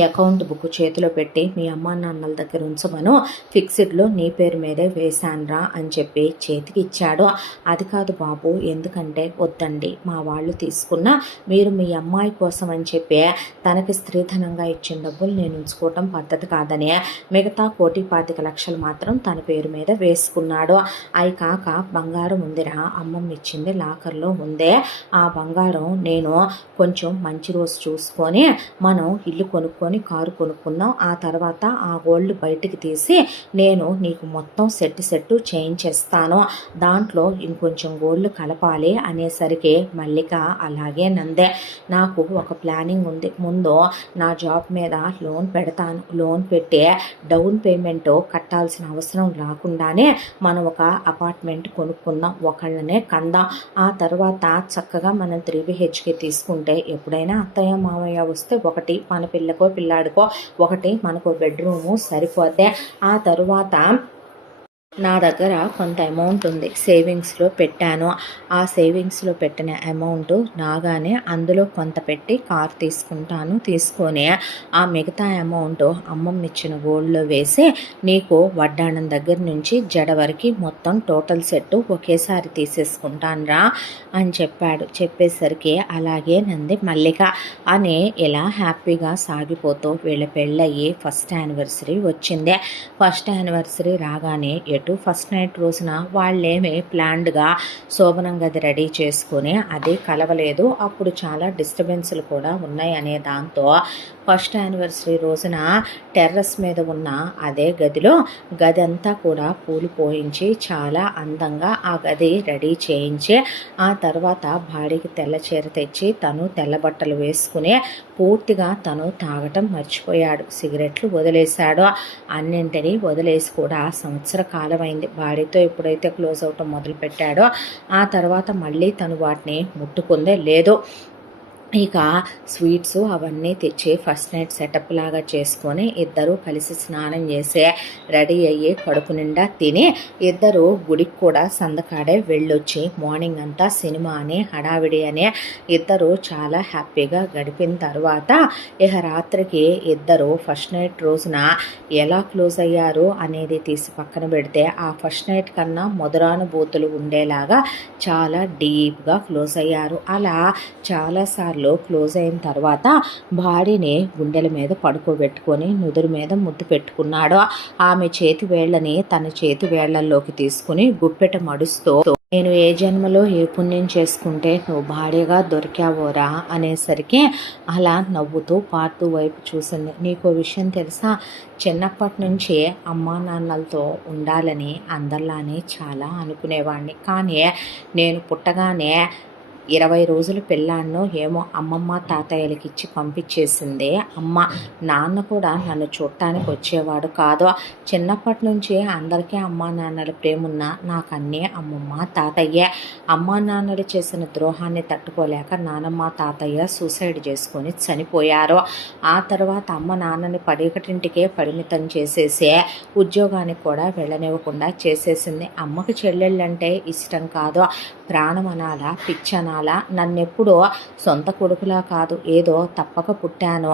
అకౌంట్ బుక్ చేతిలో పెట్టి మీ అమ్మా నాన్నల దగ్గర ఉంచమను, ఫిక్స్డ్లో నీ పేరు మీదే వేశాన్రా అని చెప్పి చేతికి ఇచ్చాడు. అది కాదు బాబు, ఎందుకంటే వద్దండి, మా వాళ్ళు తీసుకున్న మీరు మీ అమ్మాయి కోసం అని చెప్పి తనకి స్త్రీధనంగా ఇచ్చిన డబ్బులు నేను ఉంచుకోవటం పద్ధతి కాదని మిగతా 1,25 లక్షలు మాత్రం తన పేరు మీద వేసుకున్నాడు. అవి కాక బంగారం ఉందిరా, అమ్మమ్మ ఇచ్చింది లాకర్లో ఉందే, ఆ బంగారం నేను కొంచెం మంచి రోజు చూసుకొని మనం ఇల్లు కొనుక్కొని కారు కొనుక్కుందాం, ఆ తర్వాత ఆ గోల్డ్ బయటికి తీసి నేను నీకు మొత్తం సెట్ చేయించేస్తాను, దాంట్లో ఇంకొంచెం గోల్డ్ కలపాలి అనేసరికి మల్లిక అలాగే నందే, నాకు ఒక ప్లానింగ్ ఉంది, ముందు నా జాబ్ మీద లోన్ పెడతాను, లోన్ పెట్టి డౌన్ పేమెంట్ కట్టాల్సిన అవసరం రాకుండానే మనం ఒక అపార్ట్మెంట్ కొనుక్కుందాం, ఒకళ్ళనే కందాం, ఆ తర్వాత చక్కగా మనం 3BHK తీసుకుంటే ఎప్పుడైనా అత్తయ్య మామయ్య వస్తే ఒకటి మన పిల్లకో పిల్లాడికో ఒకటి మనకు బెడ్రూము సరిపోతే, ఆ తరువాత నా దగ్గర కొంత అమౌంట్ ఉంది, సేవింగ్స్లో పెట్టాను, ఆ సేవింగ్స్లో పెట్టిన అమౌంట్ రాగానే అందులో కొంత పెట్టి కార్ తీసుకుంటాను, తీసుకొని ఆ మిగతా అమౌంట్ అమ్మమ్మ ఇచ్చిన గోల్డ్లో వేసి నీకు వడ్డాణం దగ్గర నుంచి జడ వరకు మొత్తం టోటల్ సెట్ ఒకేసారి తీసేసుకుంటాను రా అని చెప్పాడు. చెప్పేసరికి అలాగే నంది మల్లిక అని ఇలా హ్యాపీగా సాగిపోతూ వీళ్ళ పెళ్ళయ్యి ఫస్ట్ యానివర్సరీ వచ్చింది. ఫస్ట్ యానివర్సరీ రాగానే అన్నట్టు ఫస్ట్ నైట్ రోజున వాళ్ళేమి ప్లాన్డ్గా శోభనం గది రెడీ చేసుకుని అది కలవలేదు. అప్పుడు చాలా డిస్టర్బెన్స్లు కూడా ఉన్నాయి అనే దాంతో ఫస్ట్ యానివర్సరీ రోజున టెర్రస్ మీద ఉన్న అదే గదిలో గది అంతా కూడా పూలు పోయించి చాలా అందంగా ఆ గది రెడీ చేయించి ఆ తర్వాత భార్యకి తెల్ల చీర తెచ్చి తను తెల్ల బట్టలు వేసుకుని పూర్తిగా తను తాగటం మర్చిపోయాడు. సిగరెట్లు వదిలేశాడు. అన్నింటినీ వదిలేసి కూడా సంవత్సర కాలం అయింది. భార్యతో ఎప్పుడైతే క్లోజ్ అవటం మొదలుపెట్టాడో ఆ తర్వాత మళ్ళీ తను వాటిని ముట్టుకుందే లేదు. ఇక స్వీట్స్ అవన్నీ తెచ్చి ఫస్ట్ నైట్ సెటప్ లాగా చేసుకొని ఇద్దరు కలిసి స్నానం చేసి రెడీ అయ్యి కడుపు నిండా తిని ఇద్దరు గుడికి కూడా సందకాడే వెళ్ళొచ్చి మార్నింగ్ అంతా సినిమా అని హడావిడి అని ఇద్దరు చాలా హ్యాపీగా గడిపిన తర్వాత ఇక రాత్రికి ఇద్దరు ఫస్ట్ నైట్ రోజున ఎలా క్లోజ్ అయ్యారు అనేది తీసి పక్కన పెడితే ఆ ఫస్ట్ నైట్ కన్నా మధురానుభూతులు ఉండేలాగా చాలా డీప్గా క్లోజ్ అయ్యారు. అలా చాలాసార్లు క్లోజ్ అయిన తర్వాత భార్యని గుండెల మీద పడుకోబెట్టుకొని నుదురు మీద ముద్దు పెట్టుకున్నాడు. ఆమె చేతి వేళ్లని తన చేతి వేళ్లలోకి తీసుకుని గుప్పెట మడుస్తూ నేను ఏ జన్మలో ఏ పుణ్యం చేసుకుంటే నువ్వు భార్యగా దొరికావోరా అనేసరికి అలా నవ్వుతూ పార్తూ వైపు చూసింది. నీకో విషయం తెలుసా, చిన్నప్పటి నుంచి అమ్మా నాన్నలతో ఉండాలని అందరిలానే చాలా అనుకునేవాడిని. కానీ నేను పుట్టగానే 20 రోజులు పిల్లాన్నో ఏమో అమ్మమ్మ తాతయ్యలకి ఇచ్చి పంపించేసింది అమ్మ. నాన్న కూడా నన్ను చూడటానికి వచ్చేవాడు కాదు. చిన్నప్పటి నుంచి అందరికీ అమ్మా నాన్నల ప్రేమున్న నాకు అన్నీ అమ్మమ్మ తాతయ్యే. అమ్మా నాన్నలు చేసిన ద్రోహాన్ని తట్టుకోలేక నానమ్మ తాతయ్య సూసైడ్ చేసుకొని చనిపోయారు. ఆ తర్వాత అమ్మ నాన్నని పడికటింటికే పరిమితం చేసేసి ఉద్యోగానికి కూడా వెళ్ళనివ్వకుండా చేసేసింది. అమ్మకి చెల్లెళ్ళంటే ఇష్టం కాదు, ప్రాణం అనాలా పిచ్చనాలా. నన్నెప్పుడూ సొంత కొడుకులా కాదు, ఏదో తప్పక పుట్టాను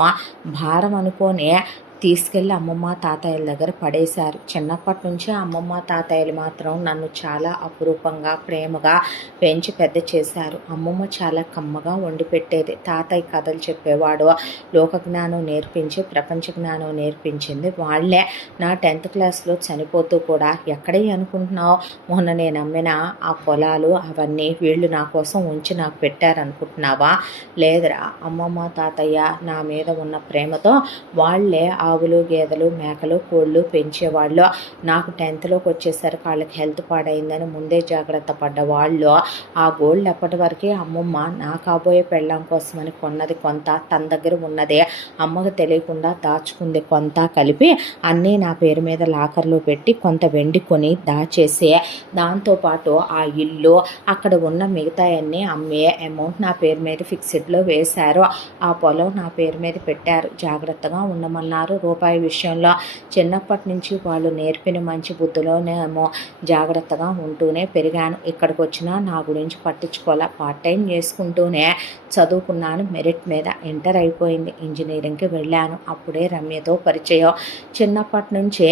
భారం అనుకోని తీసుకెళ్ళి అమ్మమ్మ తాతయ్యల దగ్గర పడేశారు. చిన్నప్పటి నుంచి అమ్మమ్మ తాతయ్యలు మాత్రం నన్ను చాలా అపురూపంగా ప్రేమగా పెంచి పెద్ద చేశారు. అమ్మమ్మ చాలా కమ్మగా వండి పెట్టేది. తాతయ్య కథలు చెప్పేవాడు. లోక జ్ఞానం నేర్పించి ప్రపంచ జ్ఞానం నేర్పించింది వాళ్ళే. నా 10th క్లాస్లో చనిపోతూ కూడా ఎక్కడే అనుకుంటున్నావు, మొన్న నేను అమ్మిన ఆ పొలాలు అవన్నీ వీళ్ళు నా కోసం ఉంచి నాకు పెట్టారనుకుంటున్నావా? లేదురా, అమ్మమ్మ తాతయ్య నా మీద ఉన్న ప్రేమతో వాళ్ళే ఆవులు గేదెలు మేకలు కోళ్ళు పెంచేవాళ్ళు. నాకు 10thలోకి వచ్చేసరికి వాళ్ళకి హెల్త్ పాడైందని ముందే జాగ్రత్త పడ్డ వాళ్ళు. ఆ గోల్డ్ ఎప్పటి వరకు అమ్మమ్మ నా కాబోయే పెళ్ళాం కోసమని కొన్నది కొంత, తన దగ్గర ఉన్నదే అమ్మకు తెలియకుండా దాచుకుంది కొంత కలిపి అన్నీ నా పేరు మీద లాకర్లో పెట్టి కొంత వెండి కొని దాచేసి దాంతోపాటు ఆ ఇల్లు అక్కడ ఉన్న మిగతా అన్నీ అమ్మే అమౌంట్ నా పేరు మీద ఫిక్స్డ్లో వేశారు. ఆ పొలం నా పేరు మీద పెట్టారు. జాగ్రత్తగా ఉండమన్నారు. రూపాయి విషయంలో చిన్నప్పటి నుంచి వాళ్ళు నేర్పిన మంచి బుద్ధిలోనేమో జాగ్రత్తగా ఉంటూనే పెరిగాను. ఇక్కడికి వచ్చినా నా గురించి పట్టించుకోలే. పార్ట్ టైం చేసుకుంటూనే చదువుకున్నాను. మెరిట్ మీద ఇంటర్ అయిపోయింది. ఇంజనీరింగ్కి వెళ్ళాను. అప్పుడే రమ్యతో పరిచయం. చిన్నప్పటి నుంచే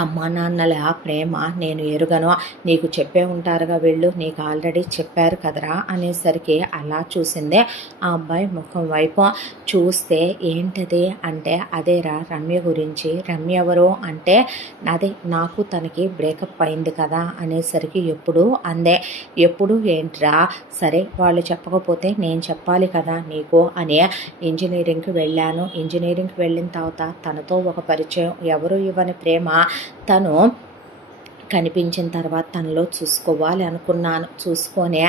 అమ్మా నాన్నల ప్రేమ నేను ఎరుగను, నీకు చెప్పే ఉంటారుగా వెళ్ళు, నీకు ఆల్రెడీ చెప్పారు కదరా అనేసరికి అలా చూసిందే. ఆ అబ్బాయి ముఖం వైపు చూస్తే ఏంటది అంటే అదేరా రమ్య గురించి. రమ్య ఎవరు అంటే అదే నాకు తనకి బ్రేకప్ అయింది కదా అనేసరికి ఎప్పుడు అందే. ఎప్పుడు ఏంట్రా? సరే వాళ్ళు చెప్పకపోతే నేను చెప్పాలి కదా నీకు అని ఇంజనీరింగ్కి వెళ్ళాను. ఇంజనీరింగ్కి వెళ్ళిన తర్వాత తనతో ఒక పరిచయం. ఎవరు ఇవ్వని ప్రేమ తను కనిపించిన తర్వాత తనలో చూసుకోవాలి అనుకున్నాను. చూసుకొని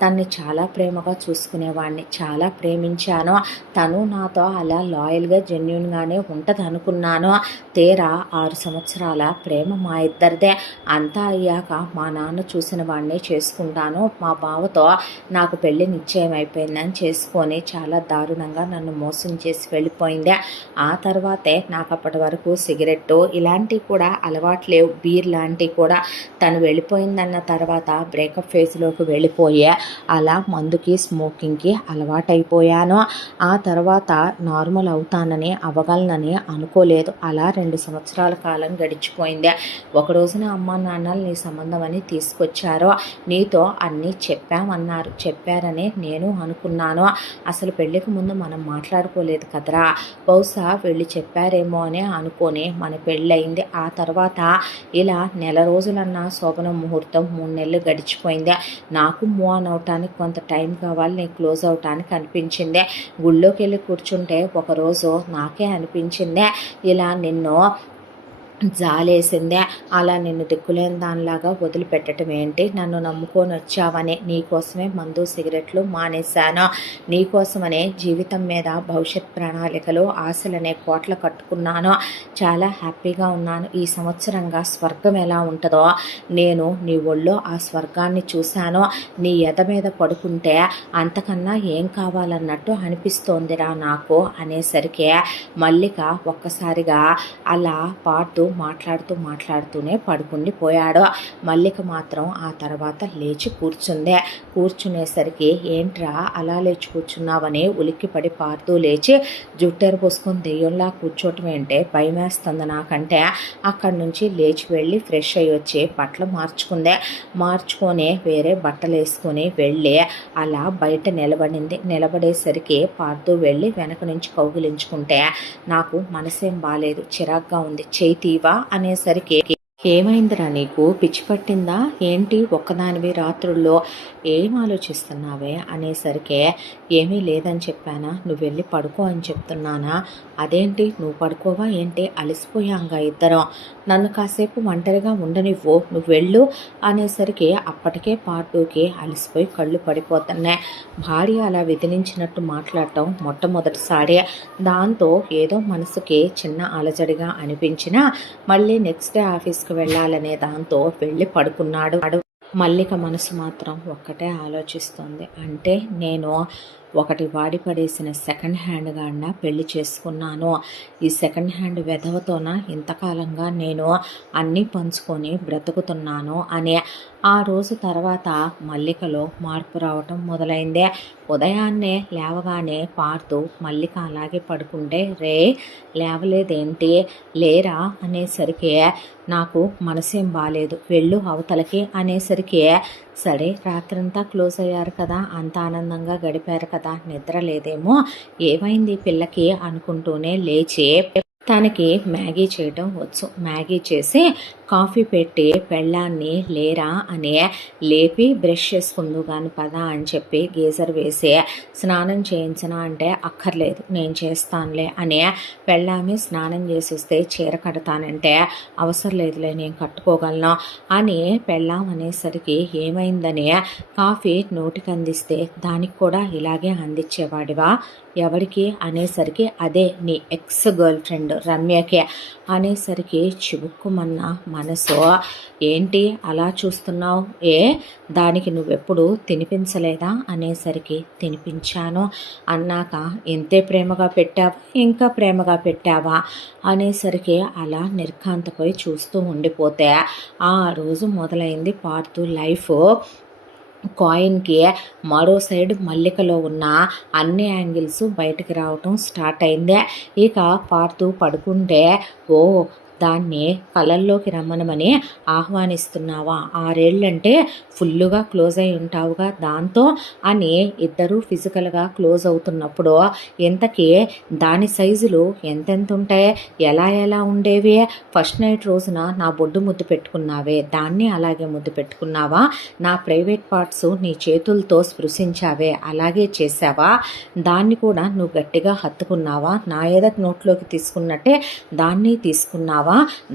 తన్ని చాలా ప్రేమగా చూసుకునేవాడిని. చాలా ప్రేమించాను. తను నాతో అలా లాయల్గా జెన్యున్గానే ఉంటుంది అనుకున్నాను. తీరా 6 సంవత్సరాల ప్రేమ మా ఇద్దరిదే. అంతా అయ్యాక మా నాన్న చూసిన వాడిని చేసుకుంటాను, మా బావతో నాకు పెళ్ళి నిశ్చయం అయిపోయిందని చేసుకొని చాలా దారుణంగా నన్ను మోసం చేసి వెళ్ళిపోయింది. ఆ తర్వాతే నాకు అప్పటి వరకు సిగరెట్టు ఇలాంటివి కూడా అలవాటు లేవు. బీర్ లాంటివి కూడా తను వెళ్ళిపోయిందన్న తర్వాత బ్రేకప్ ఫేజ్లోకి వెళ్ళిపోయే అలా మందుకి స్మోకింగ్కి అలవాటైపోయాను. ఆ తర్వాత నార్మల్ అవుతానని అవ్వగలనని అనుకోలేదు. అలా 2 సంవత్సరాల కాలం గడిచిపోయింది. ఒక రోజున అమ్మ నాన్నలు నీ సంబంధం అని తీసుకొచ్చారు. నీతో అన్నీ చెప్పామన్నారు. చెప్పారని నేను అనుకున్నాను. అసలు పెళ్ళికి ముందు మనం మాట్లాడుకోలేదు కదరా, బహుశా వెళ్ళి చెప్పారేమో అని అనుకొని మన పెళ్ళయింది. ఆ తర్వాత ఇలా నెల రోజులన్నా శోభన ముహూర్తం 3 నెలలు గడిచిపోయింది. నాకు మూవ్ ఆన్ అవటానికి కొంత టైం కావాలి, నేను క్లోజ్ అవటానికి అనిపించింది. గుళ్ళోకి వెళ్ళి కూర్చుంటే ఒకరోజు నాకే అనిపించిందే, ఇలా నిన్ను జాలేసిందే, అలా నిన్ను దిక్కులేని దానిలాగా వదిలిపెట్టడం ఏంటి, నన్ను నమ్ముకొని వచ్చావని నీకోసమే మందు సిగరెట్లు మానేశాను, నీకోసమనే జీవితం మీద భవిష్యత్ ప్రణాళికలు ఆశలనే కోట్లు కట్టుకున్నాను, చాలా హ్యాపీగా ఉన్నాను. ఈ సంవత్సరంగా స్వర్గం ఎలా ఉంటుందో నేను నీ ఒళ్ళో ఆ స్వర్గాన్ని చూశాను. నీ ఎద మీద పడుకుంటే అంతకన్నా ఏం కావాలన్నట్టు అనిపిస్తోందిరా నాకు అనేసరికి మల్లిక ఒక్కసారిగా అలా మాట్లాడుతూనే పడుకుండిపోయాడు. మల్లిక మాత్రం ఆ తర్వాత లేచి కూర్చునేసరికి ఏంట్రా అలా లేచి కూర్చున్నావని ఉలిక్కిపడి పారుతూ లేచి జుట్టెరు పోసుకొని దెయ్యంలా కూర్చోవటం ఏంటే, భయమేస్తుంది నాకంటే. అక్కడి నుంచి లేచి వెళ్ళి ఫ్రెష్ అయ్యి వచ్చి బట్టలు మార్చుకొని వేరే బట్టలు వేసుకొని వెళ్ళి అలా బయట నిలబడేసరికి పారుతూ వెళ్ళి వెనక నుంచి కౌగిలించుకుంటే నాకు మనసేం బాలేదు, చిరాగ్గా ఉంది, చేతీవా అనేసరికి ఏమైందిరా నీకు, పిచ్చి పట్టిందా ఏంటి, ఒక్కదానివి రాత్రుల్లో ఏం ఆలోచిస్తున్నావే అనేసరికి ఏమీ లేదని చెప్పానా, నువ్వు వెళ్ళి పడుకో అని చెప్తున్నానా, అదేంటి నువ్వు పడుకోవా ఏంటి, అలసిపోయాంగా ఇద్దరం, నన్ను కాసేపు ఒంటరిగా ఉండనివ్వు, నువ్వు వెళ్ళు అనేసరికి అప్పటికే పార్టూకి అలసిపోయి కళ్ళు పడిపోతున్నాయి. భార్య అలా విధిలించినట్టు మాట్లాడటం మొట్టమొదటిసారి. దాంతో ఏదో మనసుకి చిన్న అలజడిగా అనిపించినా మళ్ళీ నెక్స్ట్ డే ఆఫీస్కి వెళ్ళాలనే దాంతో వెళ్ళి పడుకున్నాడు. మల్లిక మనసు మాత్రం ఒక్కటే ఆలోచిస్తుంది, అంటే నేను ఒకటి వాడి పడేసిన సెకండ్ హ్యాండ్ గాడిన పెళ్లి చేసుకున్నాను, ఈ సెకండ్ హ్యాండ్ వెధవతోన ఇంతకాలంగా నేను అన్నీ పంచుకొని బ్రతుకుతున్నాను అని. ఆ రోజు తర్వాత మల్లికలో మార్పు రావటం మొదలైందే. ఉదయాన్నే లేవగానే పార్తూ మల్లిక అలాగే పడుకుంటే, రే లేవలేదేంటి, లేరా అనేసరికి నాకు మనసేం బాలేదు, వెళ్ళు అవతలకి అనేసరికి సరే రాత్రంతా క్లోజ్ అయ్యారు కదా, అంత ఆనందంగా గడిపారు కదా, నిద్ర లేదేమో, ఏమైంది పిల్లకి అనుకుంటూనే లేచి తనకి మ్యాగీ చేయడం వచ్చు, మ్యాగీ చేసి కాఫీ పెట్టి పెళ్ళాన్ని లేరా అని లేపి బ్రష్ చేసుకుందు కానీ పదా అని చెప్పి గీజర్ వేసి స్నానం చేయించనా అంటే అక్కర్లేదు నేను చేస్తానులే అని పెళ్ళామి స్నానం చేసేస్తే చీర కడతానంటే అవసరం లేదులే నేను కట్టుకోగలను అని పెళ్ళాం అనేసరికి ఏమైందని కాఫీ నోటికి అందిస్తే దానికి కూడా ఇలాగే అందించేవాడివా, ఎవరికి అనేసరికి అదే నీ ఎక్స్ గర్ల్ ఫ్రెండ్ రమ్యకే అనేసరికి చివుక్కుమన్న మనసు, ఏంటి అలా చూస్తున్నావు, దానికి నువ్వెప్పుడు తినిపించలేదా అనేసరికి తినిపించాను అన్నాక ఇంతే ప్రేమగా పెట్టావా ఇంకా ప్రేమగా పెట్టావా అనేసరికి అలా నిర్ఘాంతపై చూస్తూ ఉండిపోతే ఆ రోజు మొదలైంది పార్తూ లైఫ్. కాయిన్కి మరో సైడ్ మల్లికలో ఉన్న అన్ని యాంగిల్స్ బయటకు రావటం స్టార్ట్ అయిందే. ఇక పార్తూ పడుకుంటే ఓ దాన్ని కలల్లోకి రమ్మనమని ఆహ్వానిస్తున్నావా, 6 ఏళ్ళంటే ఫుల్లుగా క్లోజ్ అయి ఉంటావుగా దాంతో అని ఇద్దరూ ఫిజికల్గా క్లోజ్ అవుతున్నప్పుడు ఇంతకీ దాని సైజులు ఎంతెంత ఉంటాయి, ఎలా ఉండేవి, ఫస్ట్ నైట్ రోజున నా బొడ్డు ముద్దు పెట్టుకున్నావే దాన్ని అలాగే ముద్దు పెట్టుకున్నావా, నా ప్రైవేట్ పార్ట్స్ నీ చేతులతో స్పృశించావే అలాగే చేసావా, దాన్ని కూడా నువ్వు గట్టిగా హత్తుకున్నావా, నా ఎదటి నోట్లోకి తీసుకున్నట్టే దాన్ని తీసుకున్నావా,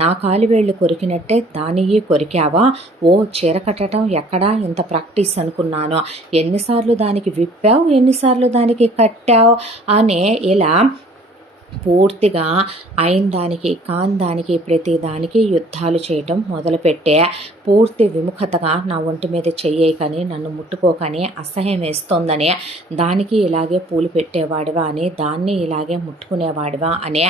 నా కాలివేళ్లు కొరికినట్టే దానియి కొరికావా, ఓ చీర కట్టడం ఎక్కడా ఇంత ప్రాక్టీస్ అనుకున్నాను, ఎన్నిసార్లు దానికి విప్పావు ఎన్నిసార్లు దానికి కట్టావు అని ఇలా పూర్తిగా అయిన దానికి కాని దానికి ప్రతి దానికి యుద్ధాలు చేయటం మొదలుపెట్టే పూర్తి విముఖతగా నా ఒంటి మీద చెయ్యకని నన్ను ముట్టుకోకని అసహ్యం వేస్తోందని దానికి ఇలాగే పూలు పెట్టేవాడివా అని దాన్ని ఇలాగే ముట్టుకునేవాడివా అని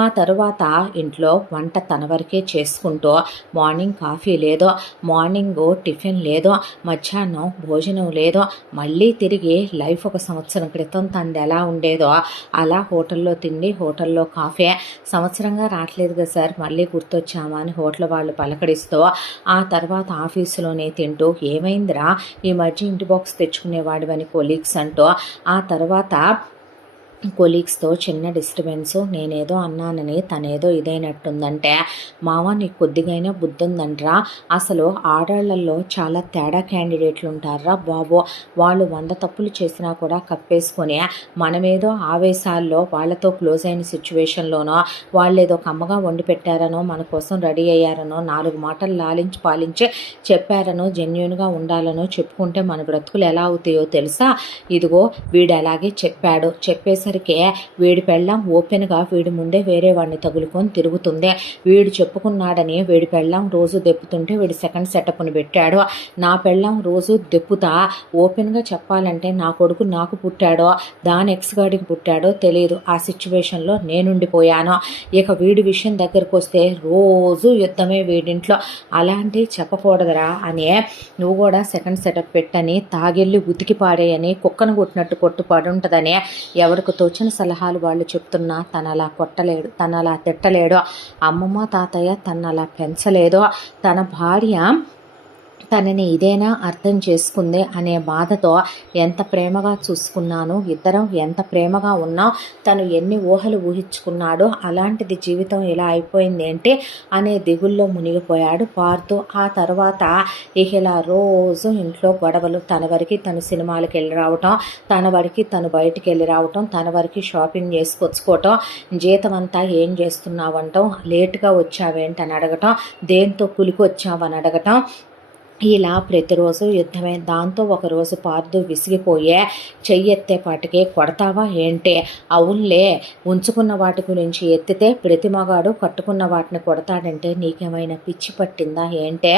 ఆ తరువాత ఇంట్లో వంట తన వరకే చేసుకుంటూ మార్నింగ్ కాఫీ లేదో మార్నింగ్ టిఫిన్ లేదో మధ్యాహ్నం భోజనం లేదో మళ్ళీ తిరిగి లైఫ్ ఒక సంవత్సరం క్రితం తనది ఎలా ఉండేదో అలా హోటల్లో తిండి హోటల్లో కాఫీ సంవత్సరంగా రావట్లేదు కదా సార్ మళ్ళీ గుర్తొచ్చామా అని హోటల్ వాళ్ళు పలకరిస్తూ ఆ తర్వాత ఆఫీసులోనే తింటూ ఏమైందిరా ఈ మధ్య ఇంటి బాక్స్ తెచ్చుకునేవాడివని కొలీగ్స్ అంటూ ఆ తర్వాత కొలీగ్స్తో చిన్న డిస్టర్బెన్సు, నేనేదో అన్నానని తనేదో ఇదైనట్టుందంటే, మావ నీకు కొద్దిగైనా బుద్ధి ఉందంటరా, అసలు ఆడాళ్లలో చాలా తేడా క్యాండిడేట్లు ఉంటారా బాబు, వాళ్ళు 100 తప్పులు చేసినా కూడా కప్పేసుకొని మనమేదో ఆవేశాల్లో వాళ్ళతో క్లోజ్ అయిన సిచ్యువేషన్లోనో వాళ్ళేదో కమ్మగా వండి పెట్టారనో మన కోసం రెడీ అయ్యారనో 4 మాటలు లాలించి పాలించి చెప్పారనో జెన్యూన్గా ఉండాలనో చెప్పుకుంటే మన బ్రతుకులు ఎలా అవుతాయో తెలుసా. ఇదిగో వీడు అలాగే చెప్పేసరికి వీడి పెళ్ళాం ఓపెన్గా వీడి ముందే వేరే వాడిని తగులుకొని తిరుగుతుంది. వీడు చెప్పుకున్నాడని వీడి పెళ్ళాం రోజు దెప్పుతుంటే వీడి సెకండ్ సెటప్ని పెట్టాడు. నా పెళ్ళాం రోజు దెప్పుతా ఓపెన్గా చెప్పాలంటే నా కొడుకు నాకు పుట్టాడో దాని ఎక్స్గాడికి పుట్టాడో తెలియదు. ఆ సిచ్యువేషన్లో నేనుండిపోయాను. ఇక వీడి విషయం దగ్గరకు వస్తే రోజు యుద్ధమే వీడింట్లో. అలాంటి చెప్పకూడదురా అని నువ్వు కూడా సెకండ్ సెటప్ పెట్టని తాగెళ్ళి ఉతికి పాడేయని కుక్కను కొట్టినట్టు కొట్టు పడుంటుందని ఎవరికి తోచిన సలహాలు వాళ్ళు చెప్తున్నా తనలా కొట్టలేడు, తనలా తిట్టలేడు. అమ్మమ్మ తాతయ్య తనలా పెంచలేదో, తన భార్య తనని ఇదేనా అర్థం చేసుకుంది అనే బాధతో ఎంత ప్రేమగా చూసుకున్నాను, ఇద్దరం ఎంత ప్రేమగా ఉన్నాం, తను ఎన్ని ఊహలు ఊహించుకున్నాడో అలాంటిది జీవితం ఇలా అయిపోయింది ఏంటి అనే దిగుల్లో మునిగిపోయాడు పార్థు. ఆ తర్వాత ఇలా రోజు ఇంట్లో గొడవలు, తన వరకు తను సినిమాలకు వెళ్ళి రావటం, తన వరకు తను బయటికి వెళ్ళి రావటం, తన వరకు షాపింగ్ చేసుకొచ్చుకోవటం, జీతం అంతా ఏం చేస్తున్నావంటాం, లేటుగా వచ్చావేంటని అడగటం, దేంతో కులికి వచ్చావని అడగటం, ఇలా ప్రతిరోజు యుద్ధమే. దాంతో ఒకరోజు పార్థు విసిగిపోయే చెయ్యెత్తేపాటికి కొడతావా ఏంటే, అవునులే ఉంచుకున్న వాటి గురించి ఎత్తితే ప్రతి మగాడు కట్టుకున్న వాటిని కొడతాడంటే నీకేమైనా పిచ్చి పట్టిందా ఏంటే,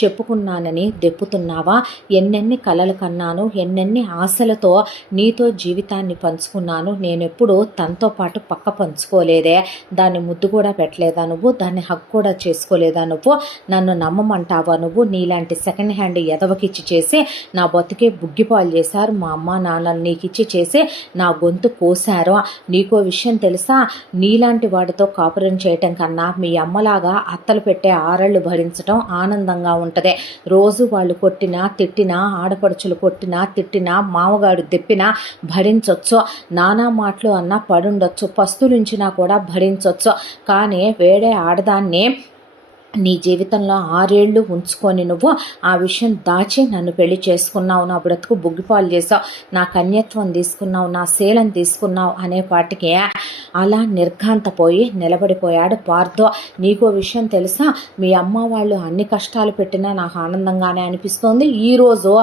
చెప్పుకున్నానని దెప్పుతున్నావా, ఎన్నెన్ని కలలు కన్నాను, ఎన్నెన్ని ఆశలతో నీతో జీవితాన్ని పంచుకున్నాను, నేనెప్పుడు తనతో పాటు పక్క పంచుకోలేదే, దాన్ని ముద్దు కూడా పెట్టలేదా నువ్వు, దాన్ని హక్ కూడా చేసుకోలేదా నువ్వు, నన్ను నమ్మమంటావా నువ్వు, నీలాంటి సెకండ్ హ్యాండ్ ఎదవకిచ్చి చేసి నా బతుకే బుగ్గిపాలు చేశారు, మా అమ్మ నాన్నలు నీకిచ్చి చేసి నా గొంతు కోసారు. నీకో విషయం తెలుసా, నీలాంటి వాడితో కాపురం చేయటం కన్నా మీ అమ్మలాగా అత్తలు పెట్టే ఆరళ్ళు భరించడం ఆనందంగా ఉంటుంది. రోజు వాళ్ళు కొట్టినా తిట్టినా, ఆడపడుచులు కొట్టినా తిట్టినా, మామగాడు దెప్పినా భరించొచ్చు, నానా మాటలు అన్నా పడుండొచ్చు, పస్తులుంచినా కూడా భరించొచ్చు. కానీ వేడే ఆడదాన్ని నీ జీవితంలో 6 ఏళ్ళు ఉంచుకొని నువ్వు ఆ విషయం దాచి నన్ను పెళ్లి చేసుకున్నావు, నా బ్రతుకు బుగ్గిపాలు చేసావు, నా కన్యత్వం తీసుకున్నావు, నా శీలం తీసుకున్నావు అనే పాటికి అలా నిర్ఘాంతపోయి నిలబడిపోయాడు పార్థు. నీకో విషయం తెలుసా, మీ అమ్మ వాళ్ళు అన్ని కష్టాలు పెట్టినా నాకు ఆనందంగానే అనిపిస్తోంది, ఈరోజు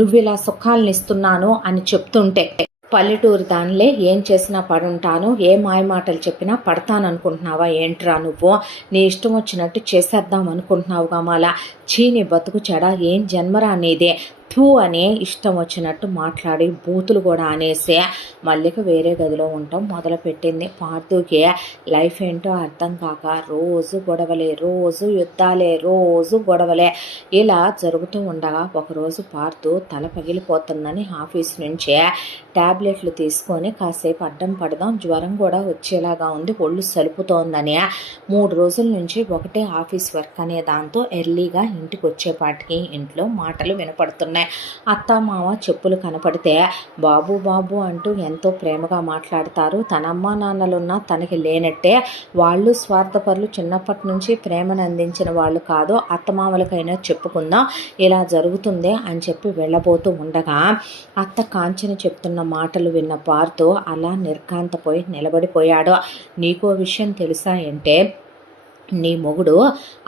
నువ్వు ఇలా సుఖాలను ఇస్తున్నాను అని చెప్తుంటే. పల్లెటూరు దానిలే ఏం చేసినా పడుంటాను, ఏ మాయమాటలు చెప్పినా పడతాననుకుంటున్నావా ఏంట్రా నువ్వు, నీ ఇష్టం వచ్చినట్టు చేసేద్దాం అనుకుంటున్నావుగా మాలా, చీని బతుకు చెడ, ఏం జన్మరా నీదే, థూ అనే ఇష్టం వచ్చినట్టు మాట్లాడి బూతులు కూడా అనేసి మల్లిక వేరే గదిలో ఉండటం మొదలుపెట్టింది. పార్థుకి లైఫ్ ఏంటో అర్థం కాక రోజు గొడవలే, రోజు యుద్ధాలే, రోజు గొడవలే ఇలా జరుగుతూ ఉండగా ఒకరోజు పార్థు తల పగిలిపోతుందని ఆఫీస్ నుంచే ట్యాబ్లెట్లు తీసుకొని కాసేపు అడ్డం పడదాం, జ్వరం కూడా వచ్చేలాగా ఉంది, ఒళ్ళు సలుపుతోందని 3 రోజుల నుంచి ఒకటే ఆఫీస్ వర్క్ అనే దాంతో ఎర్లీగా ఇంటికి వచ్చేపాటికి ఇంట్లో మాటలు వినపడుతున్నాయి. అత్త మామ చెప్పులు కనపడితే బాబు బాబు అంటూ ఎంతో ప్రేమగా మాట్లాడతారు. తన అమ్మా నాన్నలున్నా తనకి లేనట్టే, వాళ్ళు స్వార్థపరులు, చిన్నప్పటి నుంచి ప్రేమను అందించిన వాళ్ళు కాదు, అత్తమామలకైనా చెప్పుకుందాం ఇలా జరుగుతుందే అని చెప్పి వెళ్ళబోతూ ఉండగా అత్త కాంచన చెప్తున్న మాటలు విన్న పార్థు అలా నిర్ఘాంతపోయి నిలబడిపోయాడు. నీకో విషయం తెలుసా అంటే, నీ మొగుడు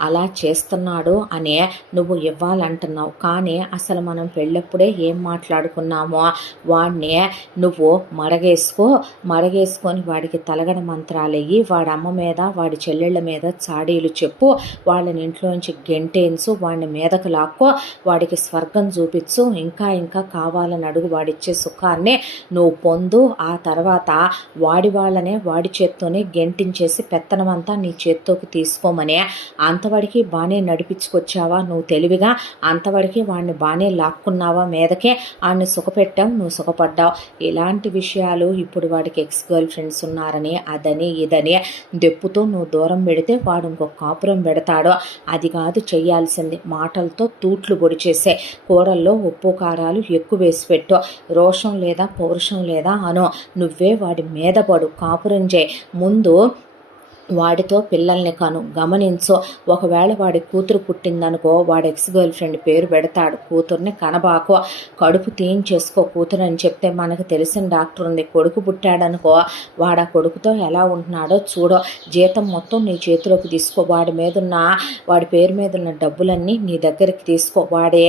అలా చేస్తున్నాడు అనే నువ్వు ఇవ్వాలంటున్నావు, కానీ అసలు మనం పెళ్ళప్పుడే ఏం మాట్లాడుకున్నామో వాడిని నువ్వు మడగేసుకొని వాడికి తలగడ మంత్రాలయ్యి వాడి అమ్మ మీద వాడి చెల్లెళ్ళ మీద చాడీలు చెప్పు, వాళ్ళని ఇంట్లోంచి గెంటేన్సు, వాడిని మీదకు లాక్కో, వాడికి స్వర్గం చూపించు, ఇంకా ఇంకా కావాలని అడుగు, వాడిచ్చే సుఖాన్ని నువ్వు పొందు, ఆ తర్వాత వాడి వాళ్ళనే వాడి చేత్తోనే గెంటించేసి పెత్తనమంతా నీ చేత్తోకి తీసుకోమని. అంతవరకు బాగానే నడిపించుకొచ్చావా నువ్వు తెలివిగా, అంతవరకు వాడిని బాగానే లాక్కున్నావా మీదకే, వాడిని సుఖపెట్టావు, నువ్వు సుఖపడ్డావు. ఇలాంటి విషయాలు ఇప్పుడు వాడికి ఎక్స్ గర్ల్ ఫ్రెండ్స్ ఉన్నారని అదని ఇదని దెప్పుతో నువ్వు దూరం పెడితే వాడు ఇంకొక కాపురం పెడతాడు. అది కాదు చెయ్యాల్సింది, మాటలతో తూట్లు పొడిచేసే, కూరల్లో ఉప్పు కారాలు ఎక్కువ వేసి పెట్టు, రోషం లేదా పౌరుషం లేదా అను, నువ్వే వాడి మీద పడు, కాపురం చేయి, ముందు వాడితో పిల్లల్ని కను, గమనించు. ఒకవేళ వాడి కూతురు పుట్టిందనుకో, వాడి ఎక్స్ గర్ల్ ఫ్రెండ్ పేరు పెడతాడు, కూతుర్ని కనబాకో, కడుపు తీయించేసుకో కూతురు అని చెప్తే మనకు తెలిసిన డాక్టర్ ఉంది. కొడుకు పుట్టాడనుకో, వాడు ఆ కొడుకుతో ఎలా ఉంటున్నాడో చూడో, జీతం మొత్తం నీ చేతిలోకి తీసుకో, వాడి పేరు మీద ఉన్న డబ్బులన్నీ నీ దగ్గరికి తీసుకో, వాడే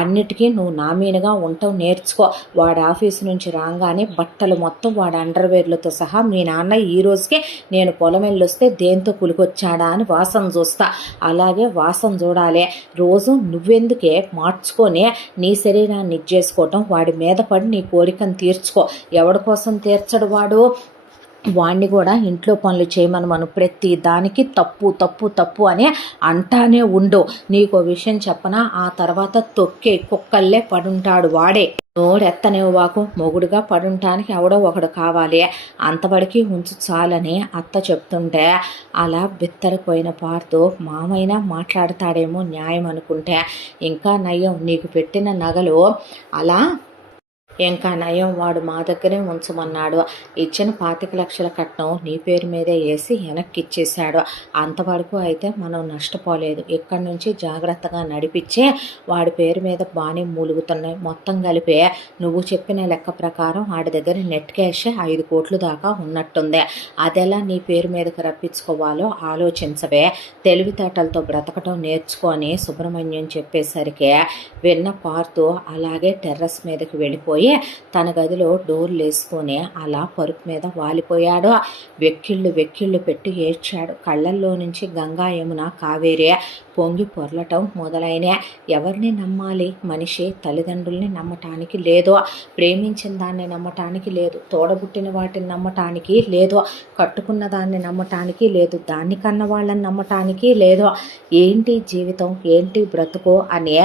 అన్నిటికీ నువ్వు నామీనగా ఉంటావు నేర్చుకో. వాడి ఆఫీసు నుంచి రాగానే బట్టలు మొత్తం వాడి అండర్వేర్లతో సహా, మీ నాన్న ఈ రోజుకే నేను పొలం వెళ్ళి దేంతో పులికొచ్చాడా అని వాసన చూస్తా, అలాగే వాసన చూడాలి. రోజు నువ్వెందుకే మార్చుకొని నీ శరీరాన్ని ఇచ్చేసుకోవటం, వాడి మీద పడి నీ కోరికను తీర్చుకో. ఎవడి కోసం తీర్చడు వాడు, వాణ్ణి కూడా ఇంట్లో పనులు చేయమని ప్రతి దానికి తప్పు తప్పు తప్పు అని అంటానే ఉండు. నీకో విషయం చెప్పనా, ఆ తర్వాత తొక్కే కుక్కల్లే పడుంటాడు వాడే. నోరెత్తనివ్వకు, మొగుడుగా పడుంటానికి ఎవడో ఒకడు కావాలి, అంతవరకు ఉంచు చాలని అత్త చెప్తుంటే అలా బిత్తరిపోయిన పార్తో మామైనా మాట్లాడతాడేమో న్యాయం అనుకుంటే, ఇంకా నయ్యం నీకు పెట్టిన నగలు అలా ఇంకా నయం వాడు మా దగ్గరే ఉంచమన్నాడు. ఇచ్చిన 25 లక్షల కట్నం నీ పేరు మీదే వేసి వెనక్కి ఇచ్చేశాడు. అంతవరకు అయితే మనం నష్టపోలేదు. ఇక్కడి నుంచి జాగ్రత్తగా నడిపించి వాడి పేరు మీద బాగానే మూలుగుతున్నాయి. మొత్తం కలిపే నువ్వు చెప్పిన లెక్క ప్రకారం వాడి దగ్గర నెట్ క్యాష్ 5 కోట్లు దాకా ఉన్నట్టుంది. అదెలా నీ పేరు మీదకి రప్పించుకోవాలో ఆలోచించవే, తెలివితేటలతో బ్రతకటం నేర్చుకొని సుబ్రహ్మణ్యం చెప్పేసరికి విన్న పార్తో అలాగే టెర్రస్ మీదకి వెళ్ళిపోయి తన గదిలో డోర్లు వేసుకొని అలా పరుపు మీద వాలిపోయాడు. వెక్కిళ్ళు పెట్టి ఏడ్చాడు. కళ్ళల్లో నుంచి గంగా, యమున, కావేరి పొంగి పొర్లటం మొదలైన. ఎవరిని నమ్మాలి? మనిషి తల్లిదండ్రుల్ని నమ్మటానికి లేదు, ప్రేమించిన దాన్ని నమ్మటానికి లేదు, తోడబుట్టిన వాటిని నమ్మటానికి లేదు, కట్టుకున్న దాన్ని నమ్మటానికి లేదు, దాన్ని కన్న వాళ్ళని నమ్మటానికి లేదు. ఏంటి జీవితం, ఏంటి బ్రతుకు అని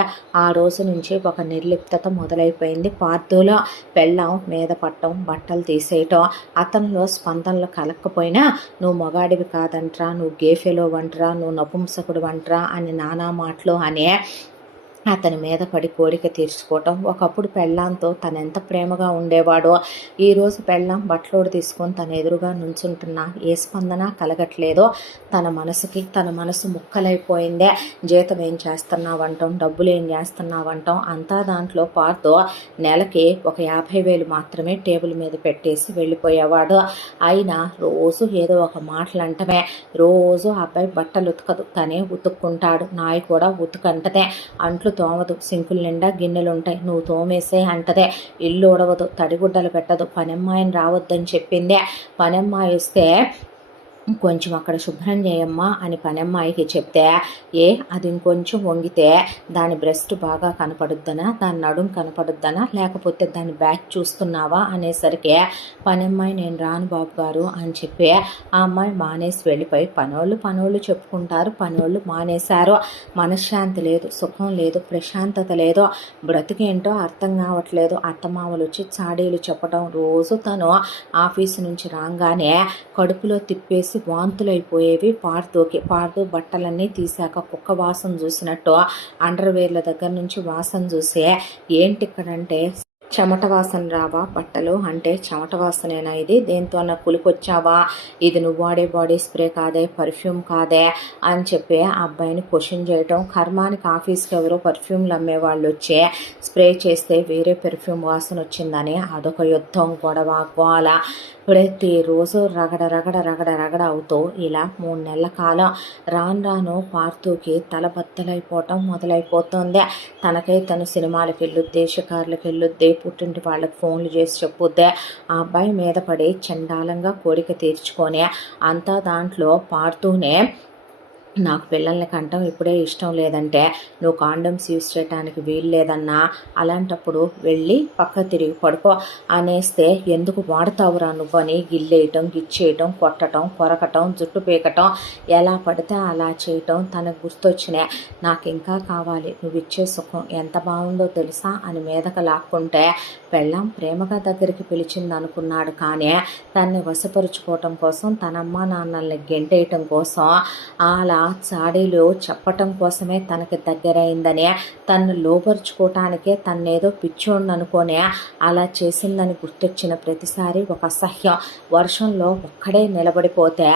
ఆ రోజు నుంచి ఒక నిర్లిప్తత మొదలైపోయింది పార్థులో. పెళ్ళాం మీద పట్టం, బట్టలు తీసేయటం, అతనిలో స్పందనలు కలక్కపోయినా నువ్వు మగాడివి కాదంట్రా, నువ్వు గేఫెలో వంటరా, నువ్వు నపుంసకుడు వంటరా అని నానా మాటలు అనే అతని మీద పడి కోరిక తీర్చుకోవటం. ఒకప్పుడు పెళ్ళాంతో తనెంత ప్రేమగా ఉండేవాడో, ఈరోజు పెళ్ళాం బట్టలోడు తీసుకొని తన ఎదురుగా నుంచుంటున్నా ఏ స్పందన కలగట్లేదో తన మనసు ముక్కలైపోయిందే. జీతం ఏం చేస్తున్నావంటాం, డబ్బులు ఏం చేస్తున్నావంటాం, అంతా దాంట్లో పార్తో నెలకి ఒక 50,000 మాత్రమే టేబుల్ మీద పెట్టేసి వెళ్ళిపోయేవాడు. అయినా రోజు ఏదో ఒక మాటలు అంటమే. రోజు అబ్బాయి బట్టలు ఉతకదు, తనే ఉతుక్కుంటాడు, నాయి కూడా ఉతుకంటదే, అంట్లు తోమదు, సింకుల నిండా గిన్నెలుంటాయి, నువ్వు తోమేసే అంటదే, ఇల్లు ఉడవదు, తడిగుడ్డలు పెట్టదు, పనమ్మాయిని రావద్దని చెప్పిందే. పనమ్మాయి వస్తే కొంచెం అక్కడ శుభ్రం చేయమ్మా అని పనమ్మాయికి చెప్తే, అది ఇంకొంచెం వంగితే దాని బ్రెస్ట్ బాగా కనపడుద్దనా, దాని నడుం కనపడుద్దనా, లేకపోతే దాని బ్యాక్ చూస్తున్నావా అనేసరికి పనమ్మాయి నేను రాను బాబు గారు అని చెప్పి ఆ అమ్మాయి మానేసి వెళ్ళిపోయి పనోళ్ళు చెప్పుకుంటారు, పనోళ్ళు మానేశారు. మనశ్శాంతి లేదు, సుఖం లేదు, ప్రశాంతత లేదు, బ్రతికేంటో అర్థం కావట్లేదు. అత్తమామలు వచ్చి చాడీలు చెప్పడం, రోజు తను ఆఫీసు నుంచి రాగానే కడుపులో తిప్పేసి వాంతులైపోయేవి పార్థు బట్టలన్నీ తీసాక కుక్క వాసన చూసినట్టు అండర్వేర్ల దగ్గర నుంచి వాసన చూసే, ఏంటి ఇక్కడంటే చెమట వాసన రావా బట్టలు అంటే, చెమట వాసనేనా ఇది, దేంతో అన్న కులికొచ్చావా, ఇది నువ్వు వాడే బాడీ స్ప్రే కాదే, పర్ఫ్యూమ్ కాదే అని చెప్పి ఆ అబ్బాయిని క్వశ్చన్ చేయటం. కర్మానికి ఆఫీస్కి ఎవరో పర్ఫ్యూమ్లు అమ్మేవాళ్ళు వచ్చి స్ప్రే చేస్తే వేరే పర్ఫ్యూమ్ వాసన వచ్చిందని అదొక యుద్ధం, గొడవ, గోల. ప్రతిరోజు రగడ అవుతూ ఇలా 3 నెలల కాలం రాను పార్థుకి తల బద్దలైపోవటం మొదలైపోతుంది. తనకై తను సినిమాలకు వెళ్ళొద్దే, షికార్లకు వెళ్ళొద్దే, పుట్టింటి వాళ్ళకి ఫోన్లు చేసి చెప్పొద్దే, ఆ అబ్బాయి మీద పడి చండాలంగా కోరిక తీర్చుకొని అంతా దాంట్లో పార్థునే నాకు పిల్లల్ని కంటం ఇప్పుడే ఇష్టం లేదంటే నువ్వు కాండమ్స్ యూస్ చేయడానికి వీలు లేదన్నా, అలాంటప్పుడు వెళ్ళి పక్క తిరిగి పడుకో అనేస్తే ఎందుకు వాడతావురా నువ్వని గిల్లేయటం, గిచ్చేయటం, కొట్టడం, కొరకటం, జుట్టు పీకటం, ఎలా పడితే అలా చేయటం తనకు గుర్తొచ్చినాయి. నాకు ఇంకా కావాలి, నువ్వు ఇచ్చే సుఖం ఎంత బాగుందో తెలుసా అని మీదకు లాక్కుంటే పెళ్ళాం ప్రేమగా దగ్గరికి పిలిచింది అనుకున్నాడు. కానీ తన్ని వశపరుచుకోవటం కోసం, తన అమ్మా నాన్నల్ని గెంటేయటం కోసం, అలా చాడీలు చెప్పటం కోసమే తనకి దగ్గరైందని, తను లోపరుచుకోవటానికే తన్నేదో పిచ్చోడిని అనుకోనే అలా చేసిందని గుర్తొచ్చిన ప్రతిసారి ఒక అసహ్యం. వర్షంలో ఒక్కడే నిలబడిపోతే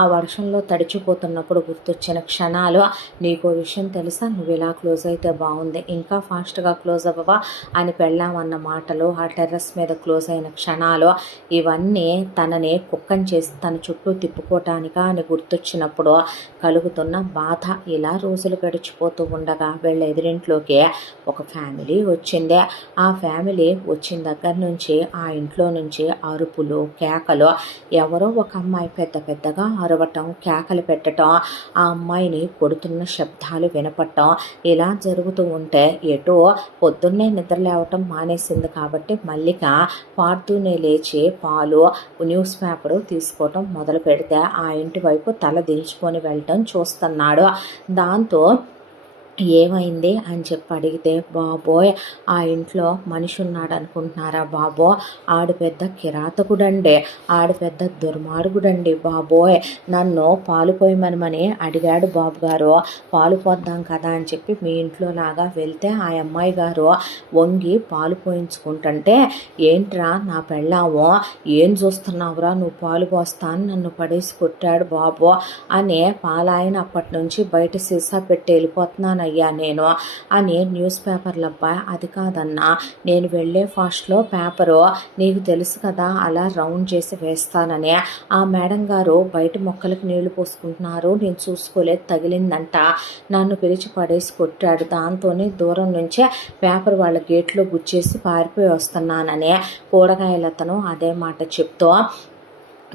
ఆ వర్షంలో తడిచిపోతున్నప్పుడు గుర్తొచ్చిన క్షణాలు. నీకో విషయం తెలుసా, నువ్వు ఇలా క్లోజ్ అయితే బాగుంది, ఇంకా ఫాస్ట్గా క్లోజ్ అవ్వవా అని పెళ్ళామన్న మాటలు, ఆ టెర్రస్ మీద క్లోజ్ అయిన క్షణాలు, ఇవన్నీ తనని కుక్కం చేసి తన చుట్టూ తిప్పుకోవటానికా అని గుర్తొచ్చినప్పుడు కలుగుతున్న బాధ. ఇలా రోజులు గడిచిపోతూ ఉండగా వీళ్ళ ఎదురింట్లోకి ఒక ఫ్యామిలీ వచ్చింది. ఆ ఫ్యామిలీ వచ్చిన దగ్గర నుంచి ఆ ఇంట్లో నుంచి అరుపులు, కేకలు, ఎవరో ఒక అమ్మాయి పెద్ద పెద్దగా అరవటం, కేకలు పెట్టడం, ఆ అమ్మాయిని కొడుతున్న శబ్దాలు వినపడటం, ఇలా జరుగుతూ ఉంటే ఎటో పొద్దున్నే నిద్ర లేవటం మానేసింది కాబట్టి మల్లిక పాడుతూనే లేచి పాలు, న్యూస్ పేపరు తీసుకోవటం మొదలు పెడితే ఆ ఇంటి వైపు తల దించుకొని వెళ్ళటం చూస్తున్నాడు. దాంతో ఏమైంది అని చెప్పి అడిగితే, బాబోయ్ ఆ ఇంట్లో మనిషి ఉన్నాడు అనుకుంటున్నారా బాబో, ఆడు పెద్ద కిరాతకుడండి, ఆడు పెద్ద దుర్మార్గుడండి బాబోయ్, నన్ను పాలు పోయమని అడిగాడు బాబు గారు, పాలు పోద్దాం కదా అని చెప్పి మీ ఇంట్లో లాగా వెళ్తే ఆ అమ్మాయి గారు వంగి పాలు పోయించుకుంటుంటే, ఏంట్రా నా పెళ్ళాము, ఏం చూస్తున్నావురా నువ్వు పాలు పోస్తాను నన్ను పడేసి కొట్టాడు బాబు అని పాలాయన అప్పటి నుంచి బయట సీసా పెట్టి వెళ్ళిపోతున్నాను అయ్యా నేను అని న్యూస్ పేపర్లబ్బా, అది కాదన్నా నేను వెళ్ళే ఫాస్ట్లో పేపరు నీకు తెలుసు కదా అలా రౌండ్ చేసి వేస్తానని, ఆ మేడం గారు బయట మొక్కలకు నీళ్లు పోసుకుంటున్నారు నేను చూసుకోలేదు, తగిలిందంట, నన్ను పిలిచి పడేసి కొట్టాడు, దాంతోనే దూరం నుంచే పేపర్ వాళ్ళ గేట్లో గుచ్చేసి పారిపోయి వస్తున్నానని కూరగాయలతను అదే మాట చెప్తూ,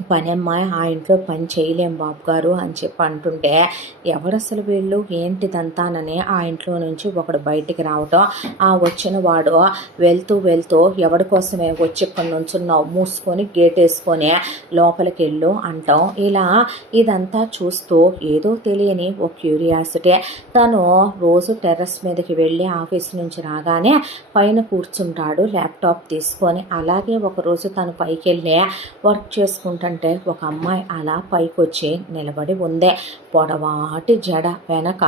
పని అమ్మాయి ఆ ఇంట్లో పని చేయలేం బాబు గారు అని చెప్పి అంటుంటే, ఎవరు అసలు వీళ్ళు ఏంటిదంతానని ఆ ఇంట్లో నుంచి ఒకడు బయటికి రావటం, ఆ వచ్చిన వాడు వెళ్తూ వెళ్తూ ఎవడి కోసమే వచ్చి ఇక్కడ నుంచున్నావు, మూసుకొని గేట్ వేసుకొని లోపలికి వెళ్ళు అంటాం. ఇలా ఇదంతా చూస్తూ ఏదో తెలియని ఒక క్యూరియాసిటీ. తను రోజు టెర్రస్ మీదకి వెళ్ళి ఆఫీస్ నుంచి రాగానే పైన కూర్చుంటాడు ల్యాప్టాప్ తీసుకొని. అలాగే ఒకరోజు తను పైకి వెళ్ళి వర్క్ చేసుకుంటాడు. అంటే ఒక అమ్మాయి అలా పైకొచ్చి నిలబడి ఉంది. పొడవాటి జడ, వెనక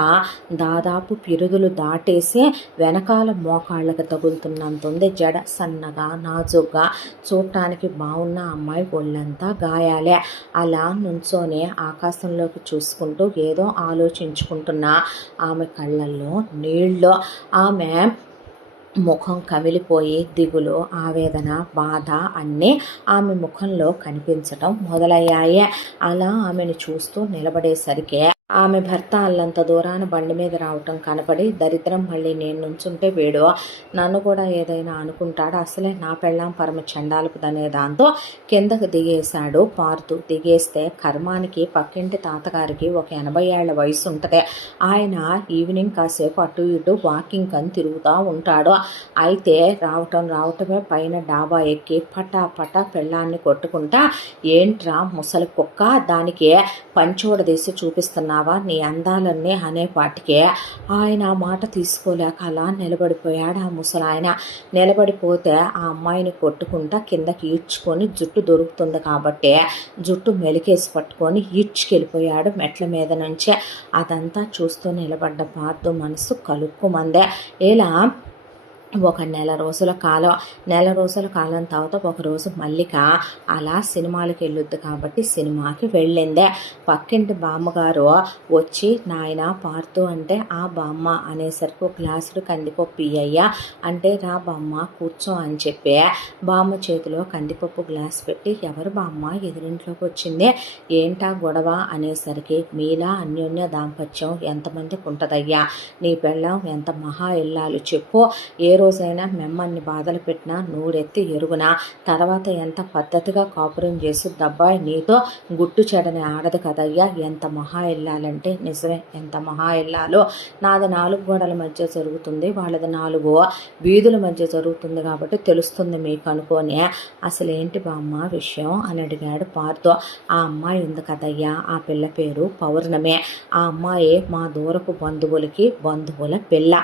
దాదాపు పిరుదులు దాటేసి వెనకాల మోకాళ్ళకు తగులుతున్నంత ఉంది జడ, సన్నగా నాజుగ్గా చూడటానికి బాగున్న అమ్మాయి ఒళ్ళంతా గాయాలే. అలా నుంచోనే ఆకాశంలోకి చూసుకుంటూ ఏదో ఆలోచించుకుంటున్న ఆమె కళ్ళల్లో నీళ్ళు, ఆమె ముఖం కమిలిపోయి దిగులు, ఆవేదన, బాధ అన్నీ ఆమె ముఖంలో కనిపించటం మొదలయ్యాయి. అలా ఆమెను చూస్తూ నిలబడేసరికి ఆమె భర్త అల్లంత దూరాన బండి మీద రావటం కనపడి, దరిద్రం మళ్ళీ నేను నుంచుంటే వీడు నన్ను కూడా ఏదైనా అనుకుంటాడు, అసలే నా పెళ్ళాం పరమ చండాలపుదనే దాంతో కిందకు దిగేశాడు పారుతూ. దిగేస్తే కర్మానికి పక్కింటి తాతగారికి ఒక 80 ఏళ్ల వయసు ఉంటుంది. ఆయన ఈవినింగ్ కాసేపు అటు ఇటు వాకింగ్ అని తిరుగుతూ ఉంటాడు. అయితే రావటమే పైన డాబా ఎక్కి పటా పటా పెళ్ళాన్ని కొట్టుకుంటా, ఏంట్రా ముసలి కుక్క దానికి పంచోడదీసి చూపిస్తున్నావా నీ అందాలన్నీ అనేపాటికే ఆయన మాట తీసుకోలేక అలా నిలబడిపోయాడు. ఆ ముసలాయన నిలబడిపోతే ఆ అమ్మాయిని కొట్టుకుంటా కిందకి ఈడ్చుకొని, జుట్టు దొరుకుతుంది కాబట్టి జుట్టు మెలికేసి పట్టుకొని ఈడ్చుకెళ్ళిపోయాడు మెట్ల మీద నుంచే. అదంతా చూస్తూ నిలబడ్డ పార్థు మనసు కలుక్కుమందే. ఇలా ఒక నెల రోజుల కాలం తర్వాత ఒకరోజు మల్లిక అలా సినిమాలకి వెళ్ళొద్దు కాబట్టి సినిమాకి వెళ్ళిందే. పక్కింటి బామ్మగారు వచ్చి నాయన పార్తు అంటే ఆ బామ్మ అనేసరికి ఒక గ్లాసుడు కందిపప్పు ఇయ్యయ్యా అంటే, రా బామ్మ కూర్చో అని చెప్పి బామ్మ చేతిలో కందిపప్పు గ్లాస్ పెట్టి, ఎవరు బామ్మ ఎదురింట్లోకి వచ్చింది, ఏంటా గొడవ అనేసరికి, మీలా అన్యోన్య దాంపత్యం ఎంతమందికి ఉంటుందయ్యా, నీ పెళ్ళం ఎంత మహా ఇల్లాలు చెప్పు, ఏ రోజైనా మెమ్మల్ని బాధలు పెట్టినా నూరెత్తి ఎరుగునా, తర్వాత ఎంత పద్ధతిగా కాపురం చేసి దబ్బాయి నీతో గుట్టు చెడని ఆడదు కదయ్యా. ఎంత మహా ఇల్లాలంటే నిజమే, ఎంత మహా ఇల్లాలో. నాది 4 గోడల మధ్య జరుగుతుంది, వాళ్ళది 4 వీధుల మధ్య జరుగుతుంది కాబట్టి తెలుస్తుంది మీకు అనుకోని. అసలేంటి బామ్మ విషయం అని అడిగాడు పార్థు. ఆ అమ్మాయి ఉంది కదయ్యా, ఆ పిల్ల పేరు పౌర్ణమే. ఆ అమ్మాయి మా దూరపు బంధువుల పిల్ల.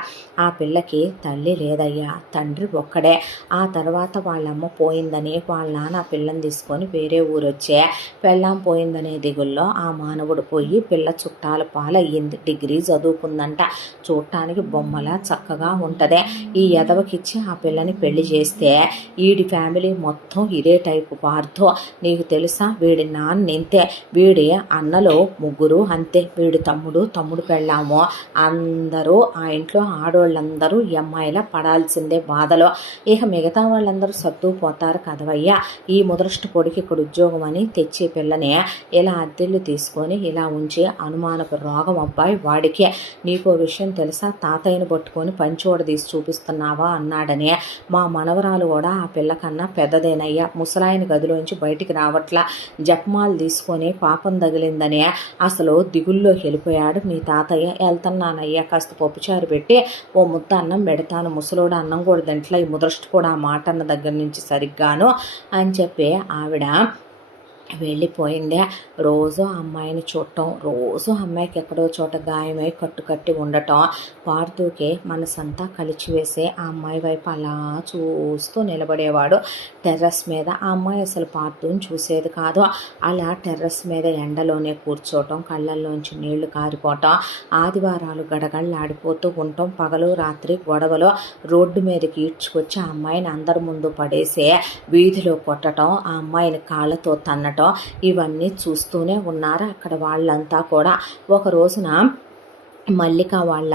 ఆ పిల్లకి తల్లి లేదయ్యా, తండ్రి ఒక్కడే. ఆ తర్వాత వాళ్ళమ్మ పోయిందని వాళ్ళ నాన్న ఆ పిల్లని తీసుకొని వేరే ఊరొచ్చే, పెళ్ళాం పోయిందనే దిగుల్లో ఆ మానవుడు పోయి పిల్ల చుట్టాల పాలయ్యింది. డిగ్రీ చదువుకుందంట, చూడటానికి బొమ్మలా చక్కగా ఉంటదే. ఈ ఎదవకిచ్చి ఆ పిల్లని పెళ్లి చేస్తే వీడి ఫ్యామిలీ మొత్తం ఇదే టైపు పార్థో. నీకు తెలుసా, వీడి నాన్న ఇంతే, వీడి అన్నలో 3 అంతే, వీడి తమ్ముడు పెళ్ళాము, అందరూ ఆ ఇంట్లో ఆడవాళ్ళందరూ ఈ అమ్మాయిలా పడాల్సిందే బాధలో. ఇక మిగతా వాళ్ళందరూ సర్దుకుపోతారు కదవయ్యా. ఈ ముదృష్టి పొడికి ఇక్కడ ఉద్యోగం అని తెచ్చే పిల్లని ఇలా అద్దెళ్ళు తీసుకొని ఇలా ఉంచి అనుమానపు రోగం అబ్బాయి వాడికే. నీకో విషయం తెలుసా, తాతయ్యను పట్టుకొని పంచోడ తీసి చూపిస్తున్నావా అన్నాడని. మా మనవరాలు కూడా ఆ పిల్లకన్నా పెద్దదేనయ్యా, ముసలాయన గదిలోంచి బయటికి రావట్లా, జపమాలు తీసుకొని పాపం తగిలిందని అసలు దిగుల్లో వెళ్ళిపోయాడు మీ తాతయ్య. వెళ్తున్నానయ్యా, కాస్త పప్పుచారు పెట్టి ఓ ముద్ద అన్నం పెడతాను, ముసలోడు అన్నం కూడా దాంట్లో ఈ ముదృష్టి కూడా ఆ మాట అన్న దగ్గర నుంచి సరిగ్గాను అని చెప్పి ఆవిడ వెళ్ళిపోయిందే. రోజు అమ్మాయిని చూడటం, రోజు అమ్మాయికి ఎక్కడో చోట గాయమై కట్టుకట్టి ఉండటం, పార్థుకి మనసంతా కలిచివేసే ఆ అమ్మాయి వైపు అలా చూస్తూ నిలబడేవాడు టెర్రస్ మీద. ఆ అమ్మాయి అసలు పార్థుని చూసేది కాదు. అలా టెర్రస్ మీద ఎండలోనే కూర్చోవటం, కళ్ళల్లోంచి నీళ్లు కారిపోవటం, ఆదివారాలు గడగళ్ళాడిపోతూ ఉండటం, పగలు రాత్రి గొడవలో రోడ్డు మీదకి ఈడ్చుకొచ్చి ఆ అమ్మాయిని అందరి ముందు పడేసే వీధిలో కొట్టడం, ఆ అమ్మాయిని కాళ్ళతో తన్నటం, ఇవన్నీ చూస్తూనే ఉన్నారు అక్కడ వాళ్ళంతా కూడా. ఒక రోజున మల్లిక వాళ్ళ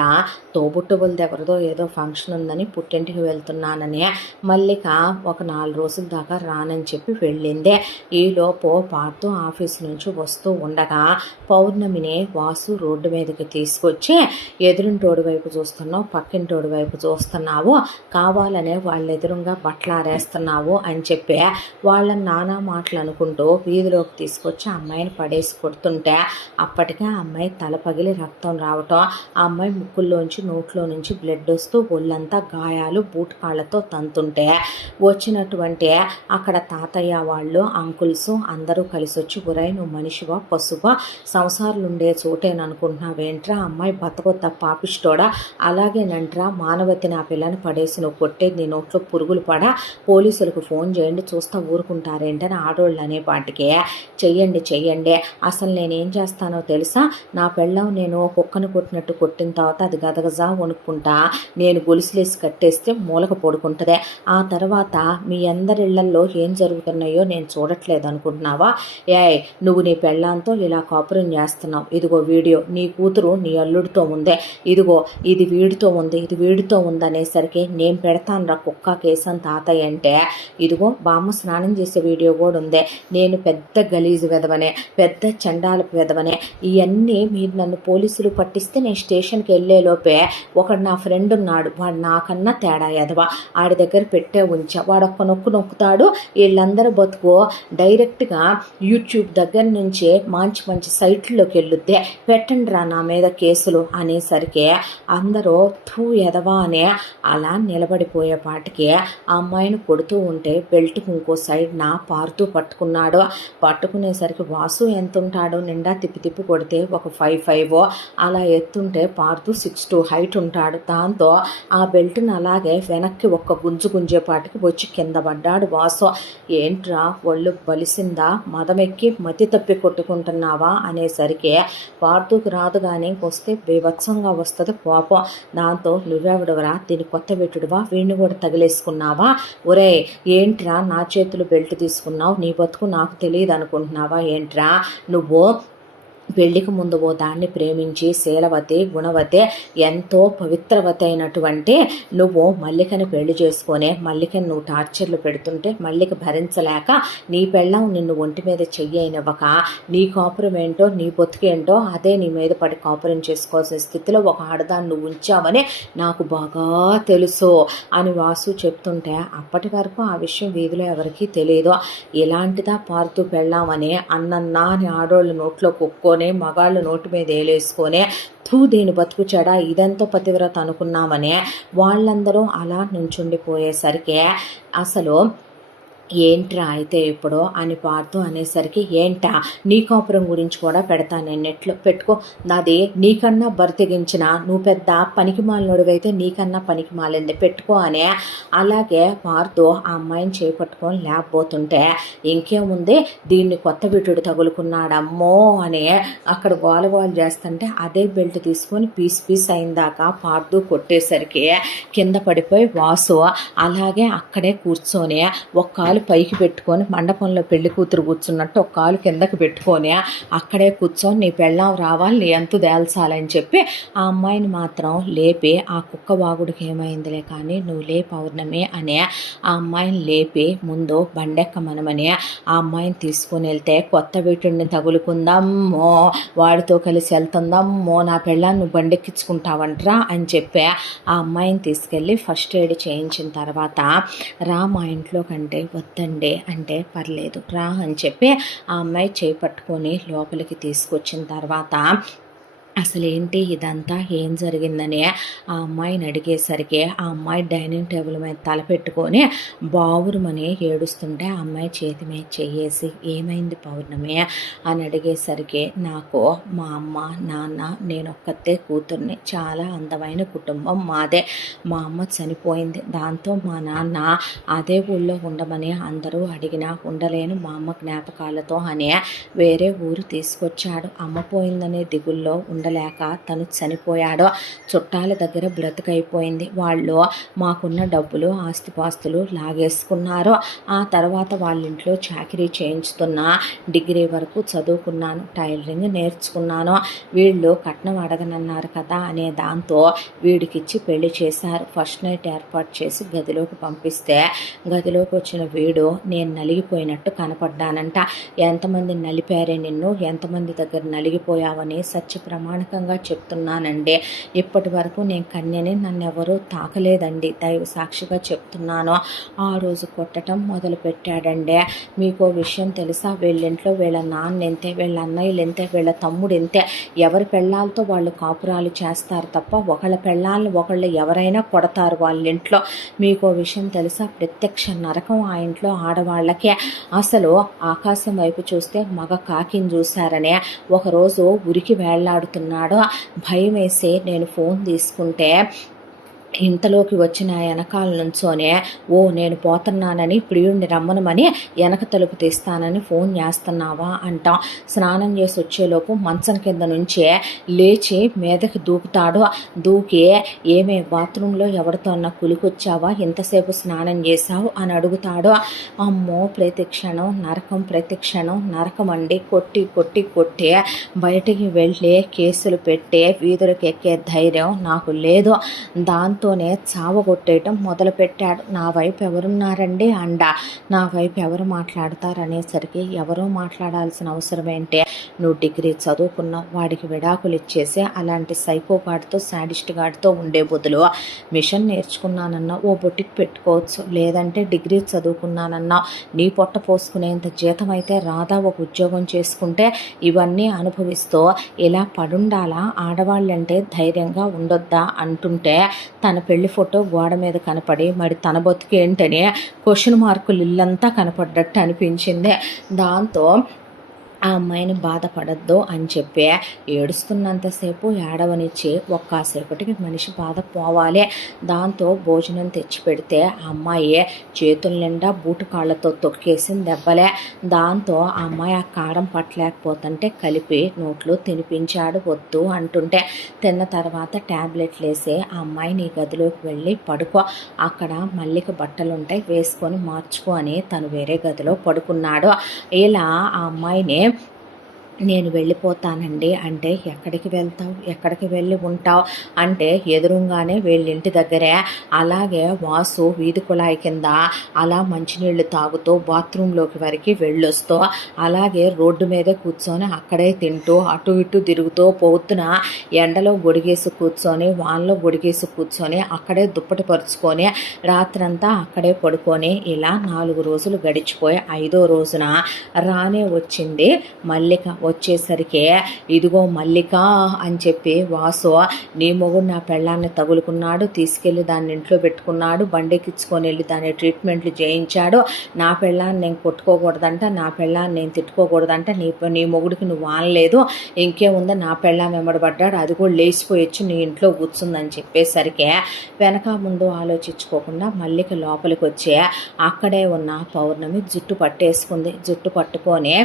తోబుట్టువులది ఎవరిదో ఏదో ఫంక్షన్ ఉందని పుట్టింటికి వెళ్తున్నానని మల్లిక ఒక 4 రోజుల దాకా రానని చెప్పి వెళ్ళిందే. ఈలోపు పార్థు ఆఫీస్ నుంచి వస్తూ ఉండగా పౌర్ణమిని వాసు రోడ్డు మీదకి తీసుకొచ్చి, ఎదురింటోడి వైపు చూస్తున్నావు, పక్కింటోడి వైపు చూస్తున్నావు, కావాలనే వాళ్ళ ఎదురుగా బట్టలు ఆరేస్తున్నావు అని చెప్పి వాళ్ళని నానా మాటలు అనుకుంటూ వీధిలోకి తీసుకొచ్చి అమ్మాయిని పడేసి కొడుతుంటే అప్పటికే ఆ అమ్మాయి తల పగిలి రక్తం రావటం, ఆ అమ్మాయి ముక్కుల్లోంచి నోట్లో నుంచి బ్లడ్ వస్తూ ఒళ్ళంతా గాయాలు బూట్ కాళ్ళతో తంతుంటే వచ్చినటువంటి అక్కడ తాతయ్య వాళ్ళు అంకుల్స్ అందరూ కలిసి వచ్చి, ఒరేయ్ నువ్వు మనిషివా పశువా, సంసారాలు ఉండే చోటేననుకుంటున్నావేంట్రా, అమ్మాయి బతకొత్త పాపిష్టోడా, అలాగేనంట్రా మానవతిని ఆ పిల్లని పడేసి నువ్వు కొట్టేది, నీ నోట్లో పురుగులు పడా, పోలీసులకు ఫోన్ చేయండి, చూస్తా ఊరుకుంటారేంటని ఆడోళ్ళు అనే పాటికి చెయ్యండి, అసలు నేనేం చేస్తానో తెలుసా, నా పెళ్ళం నేను కుక్కను కొట్టినట్టు కొట్టిన తర్వాత అది గదగజా వణుక్కుంటా నేను గొలుసులేసి కట్టేస్తే మూలక పడుకుంటుంది. ఆ తర్వాత మీ అందరిళ్లల్లో ఏం జరుగుతున్నాయో నేను చూడట్లేదు అనుకుంటున్నావా, నువ్వు నీ పెళ్ళాంతో ఇలా కాపురం చేస్తున్నావు, ఇదిగో వీడియో, నీ కూతురు నీ అల్లుడితో ఉందే, ఇదిగో ఇది వీడితో ఉంది అనేసరికి నేను పెడతాను రా కుక్క కేసని తాతయ్య అంటే, ఇదిగో బామ్మ స్నానం చేసే వీడియో కూడా ఉందే, నేను పెద్ద గలీజు వెదవనే, పెద్ద చండాలపు వెదవనే, ఇవన్నీ మీరు నన్ను పోలీసులు పట్టిస్తే నేను స్టేషన్కి వెళ్ళేలోపే ఒకడు నా ఫ్రెండ్ ఉన్నాడు, వాడు నాకన్నా తేడా ఎదవా, ఆడి దగ్గర పెట్టే ఉంచా, వాడు ఒక్క నొక్కుతాడు, వీళ్ళందరూ బతుకు డైరెక్ట్గా యూట్యూబ్ దగ్గర నుంచి మంచి సైట్లోకి వెళ్ళుద్దే, పెట్టండి రా నా మీద కేసులు అనేసరికి అందరూ థూ ఎదవా అనే అలా నిలబడిపోయేపాటికి ఆ అమ్మాయిని కొడుతూ ఉంటే బెల్ట్కి ఇంకో సైడ్ నా పారుతూ పట్టుకునేసరికి వాసు ఎంత ఉంటాడు, నిండా తిప్పి కొడితే ఒక 5'5" అలా ఎత్తుంటే పార్థు 6'2" హైట్ ఉంటాడు. దాంతో ఆ బెల్ట్ని అలాగే వెనక్కి ఒక్క గుంజేపాటికి వచ్చి కింద పడ్డాడు వాసు. ఏంట్రా ఒళ్ళు బలిసిందా, మదమెక్కి మతి తప్పి కొట్టుకుంటున్నావా అనేసరికి పార్థుకు రాదు కానీ వస్తే బీభత్సంగా వస్తుంది కోపం. దాంతో నువ్వెవడవరా, దీని కొత్త పెట్టుడువా, వీడిని కూడా తగిలేసుకున్నావా, ఒరే ఏంట్రా నా చేతులు బెల్ట్ తీసుకున్నావు, నీ బతుకు నాకు తెలియదు అనుకుంటున్నావా ఏంట్రా, నువ్వు పెళ్లికి ముందు ఓ దాన్ని ప్రేమించి శీలవతి గుణవతి ఎంతో పవిత్రవతి అయినటువంటి నువ్వు మల్లికని పెళ్లి చేసుకొని మల్లికని నువ్వు టార్చర్లు పెడుతుంటే మల్లిక భరించలేక నీ పెళ్ళం నిన్ను ఒంటి మీద చెయ్యనివ్వక నీ కాపురం ఏంటో నీ బొతుకేంటో అదే నీ మీద పడి కాపురం చేసుకోవాల్సిన స్థితిలో ఒక ఆడదాన్ని నువ్వు ఉంచావని నాకు బాగా తెలుసు అని వాసు చెప్తుంటే అప్పటి వరకు ఆ విషయం వీధిలో ఎవరికీ తెలియదు. ఎలాంటిదా పారుతూ పెళ్ళామని అన్నన్నా అని ఆడోళ్ళు నోట్లో కుక్కొని మగాళ్ళు నోటి మీద ఏలేసుకొని దీని బతుకు చెడ ఇదంతా పతివ్రత అనుకున్నామని వాళ్ళందరూ అలా నుంచుండిపోయేసరికి అసలు ఏంట్రా అయితే ఇప్పుడు అని పాడుతూ అనేసరికి ఏంటా నీ కాపురం గురించి కూడా పెడతాను నేను నెట్లో పెట్టుకో, నాది నీకన్నా బరితెగించిన నువ్వు పెద్ద పనికి మాలినోడివైతే నీకన్నా పనికి మాలింది పెట్టుకో అనే అలాగే పాడుతూ ఆ అమ్మాయిని చేపట్టుకొని లేకపోతుంటే ఇంకేముంది దీన్ని కొత్త బిడ్డుడు తగులుకున్నాడమ్మో అని అక్కడ గోలగోలు చేస్తుంటే అదే బెల్ట్ తీసుకొని పీస్ అయిందాకా పాడుతూ కొట్టేసరికి కింద పడిపోయి వాసు అలాగే అక్కడే కూర్చొని ఒక్క పైకి పెట్టుకొని మండపంలో పెళ్లి కూతురు కూర్చున్నట్టు ఒక కాలు కిందకి పెట్టుకొని అక్కడే కూర్చొని నీ పెళ్ళాం రావాలి నీ ఎంతో దేల్చాలని చెప్పి ఆ అమ్మాయిని మాత్రం లేపి ఆ కుక్క వాగుడికి ఏమైందిలే కానీ నువ్వు లే పౌర్ణమి అని ఆ అమ్మాయిని లేపి ముందు బండెక్కమనమని ఆ అమ్మాయిని తీసుకొని వెళ్తే కొత్త వీటిని తగులుకుందామ్మో వాడితో కలిసి వెళ్తుందమ్మో నా పెళ్ళాన్ని నువ్వు బండెక్కించుకుంటావంట్రా అని చెప్పి ఆ అమ్మాయిని తీసుకెళ్ళి ఫస్ట్ ఎయిడ్ చేయించిన తర్వాత రా మా ఇంట్లో కంటే వద్దండి అంటే పర్లేదు రా అని చెప్పి ఆ అమ్మాయి చేపట్టుకొని లోపలికి తీసుకొచ్చిన తర్వాత అసలేంటి ఇదంతా ఏం జరిగిందని ఆ అమ్మాయిని అడిగేసరికి ఆ అమ్మాయి డైనింగ్ టేబుల్ మీద తలపెట్టుకొని బావురుమని ఏడుస్తుంటే ఆ అమ్మాయి చేతి మీద చెయ్యేసి ఏమైంది పౌర్ణమి అని అడిగేసరికి నాకు మా అమ్మ నాన్న నేను ఒక్కతే కూతుర్ని చాలా అందమైన కుటుంబం మాదే, మా అమ్మ చనిపోయింది, దాంతో మా నాన్న అదే ఊళ్ళో ఉండమని అందరూ అడిగినా ఉండలేను మా అమ్మ జ్ఞాపకాలతో అని వేరే ఊరు తీసుకొచ్చాడు. అమ్మ పోయిందనే దిగుల్లో ఉండలేక తను చనిపోయాడు. చుట్టాల దగ్గర బ్రతుకైపోయింది. వాళ్ళు మాకున్న డబ్బులు ఆస్తిపాస్తులు లాగేసుకున్నారు. ఆ తర్వాత వాళ్ళ ఇంట్లో చాకరీ చేయించుతున్నా, డిగ్రీ వరకు చదువుకున్నాను, టైలరింగ్ నేర్చుకున్నాను. వీళ్ళు కట్నం అడగనన్నారు కదా అనే దాంతో వీడికిచ్చి పెళ్లి చేశారు. ఫస్ట్ నైట్ ఏర్పాటు చేసి గదిలోకి పంపిస్తే గదిలోకి వచ్చిన వీడు నేను నలిగిపోయినట్టు కనపడ్డానంట. ఎంతమంది నలిపారే నిన్ను, ఎంతమంది దగ్గర నలిగిపోయావని సత్య ప్రమాణకంగా చెప్తున్నానండి. ఇప్పటి వరకు నేను కన్యని నన్ను ఎవరూ తాకలేదండి, దైవ సాక్షిగా చెప్తున్నాను. ఆ రోజు కొట్టడం మొదలు పెట్టాడండి. మీకు విషయం తెలుసా, వీళ్ళింట్లో వీళ్ళ నాన్న ఎంతే, వీళ్ళ అన్నయ్యలు ఎంతే, వీళ్ళ తమ్ముడు ఎంతే, ఎవరి పెళ్ళాలతో వాళ్ళు కాపురాలు చేస్తారు తప్ప ఒకళ్ళ పెళ్ళాలను ఒకళ్ళు ఎవరైనా కొడతారు వాళ్ళ ఇంట్లో. మీకు విషయం తెలుసా, ప్రత్యక్ష నరకం ఆ ఇంట్లో ఆడవాళ్ళకే. అసలు ఆకాశం వైపు చూస్తే మగ కాకిని చూశారనే ఒకరోజు ఉరికి వేళ్లాడుతున్నాడు. భయం వేసి నేను ఫోన్ తీసుకుంటే ఇంతలోకి వచ్చిన వెనకాల నుంచోనే నేను పోతున్నానని ప్రియుడిని రమ్మనమని వెనక తలుపు తీస్తానని ఫోన్ చేస్తున్నావా అంటాం. స్నానం చేసి వచ్చేలోపు మంచం కింద నుంచే లేచి మీదకి దూకుతాడు. దూకి ఏమే బాత్రూంలో ఎవరితో అన్న కులికొచ్చావా, ఇంతసేపు స్నానం చేశావు అని అడుగుతాడు. అమ్మో ప్రతిక్షణం నరకం, ప్రతిక్షణం నరకం అండి. కొట్టి కొట్టి కొట్టి బయటికి వెళ్ళి కేసులు పెట్టే వీధులకు ఎక్కే ధైర్యం నాకు లేదు. దాంతోనే చావగొట్టేయటం మొదలుపెట్టాడు. నా వైపు ఎవరున్నారండి అండ, నా వైపు ఎవరు మాట్లాడతారనేసరికి ఎవరో మాట్లాడాల్సిన అవసరం ఏంటే, నువ్వు డిగ్రీ చదువుకున్నావు, వాడికి విడాకులు ఇచ్చేసి అలాంటి సైకో గాడితో శాడిస్ట్ గాడితో ఉండే బదులు మిషన్ నేర్చుకున్నానన్నా ఓ బొటిక్ పెట్టుకోవచ్చు, లేదంటే డిగ్రీ చదువుకున్నానన్నా నీ పొట్ట పోసుకునేంత జీతం అయితే రాదా, ఒక ఉద్యోగం చేసుకుంటే ఇవన్నీ అనుభవిస్తూ ఇలా పడుండాలా, ఆడవాళ్ళంటే ధైర్యంగా ఉండొద్దా అంటుంటే తన పెళ్లి ఫోటో గోడ మీద కనపడి మరి తన బతుకేంటని క్వశ్చన్ మార్కులు ఇల్లంతా కనపడ్డట్టు అనిపించింది. దాంతో ఆ అమ్మాయిని బాధపడద్దు అని చెప్పి ఏడుస్తున్నంతసేపు ఏడవనిచ్చి ఒక్కసేపటికి మనిషి బాధ పోవాలి. దాంతో భోజనం తెచ్చి పెడితే ఆ అమ్మాయి చేతుల నిండా బూటు కాళ్ళతో తొక్కేసింది దెబ్బలే. దాంతో ఆ అమ్మాయి ఆ కారం పట్టలేకపోతుంటే కలిపి నోట్లో తినిపించాడు వద్దు అంటుంటే. తిన్న తర్వాత ట్యాబ్లెట్లు వేసి ఆ అమ్మాయి నీ గదిలోకి వెళ్ళి పడుకో, అక్కడ మల్లిక బట్టలుంటాయి వేసుకొని మార్చుకో అని తను వేరే గదిలో పడుకున్నాడు. ఇలా ఆ అమ్మాయిని నేను వెళ్ళిపోతానండి అంటే, ఎక్కడికి వెళ్తావు, ఎక్కడికి వెళ్ళి ఉంటావు అంటే, ఎదురుగానే వీళ్ళింటి దగ్గరే అలాగే వాసు వీధి కుళాయి కింద అలా మంచినీళ్ళు తాగుతూ బాత్రూంలోకి వరకు వెళ్ళొస్తూ అలాగే రోడ్డు మీదే కూర్చొని అక్కడే తింటూ అటు ఇటు తిరుగుతూ పొద్దున ఎండలో గొడిగేసి కూర్చొని వానలో గొడిగేసి కూర్చొని అక్కడే దుప్పటి పరుచుకొని రాత్రంతా అక్కడే పడుకొని ఇలా 4 రోజులు గడిచిపోయి 5వ రోజున రానే వచ్చింది మల్లిక. వచ్చేసరికి ఇదిగో మల్లిక అని చెప్పి వాసు, నీ మొగుడు నా పెళ్ళాన్ని తగులుకున్నాడు, తీసుకెళ్ళి దాన్ని ఇంట్లో పెట్టుకున్నాడు, బండెక్కించుకొని వెళ్ళి దాన్ని ట్రీట్మెంట్లు చేయించాడు, నా పెళ్ళాన్ని నేను కొట్టుకోకూడదంట, నా పెళ్ళాన్ని నేను తిట్టుకోకూడదంట, నీ మొగుడికి నువ్వు ఆనలేదు, ఇంకేముందో నా పెళ్ళాన్ని వెంబడబడ్డాడు, అది కూడా లేచిపోయొచ్చు నీ ఇంట్లో కూర్చుందని చెప్పేసరికి వెనక ముందు ఆలోచించుకోకుండా మల్లిక లోపలికి వచ్చి అక్కడే ఉన్న పౌర్ణమి జుట్టు పట్టేసుకుంది. జుట్టు పట్టుకొని,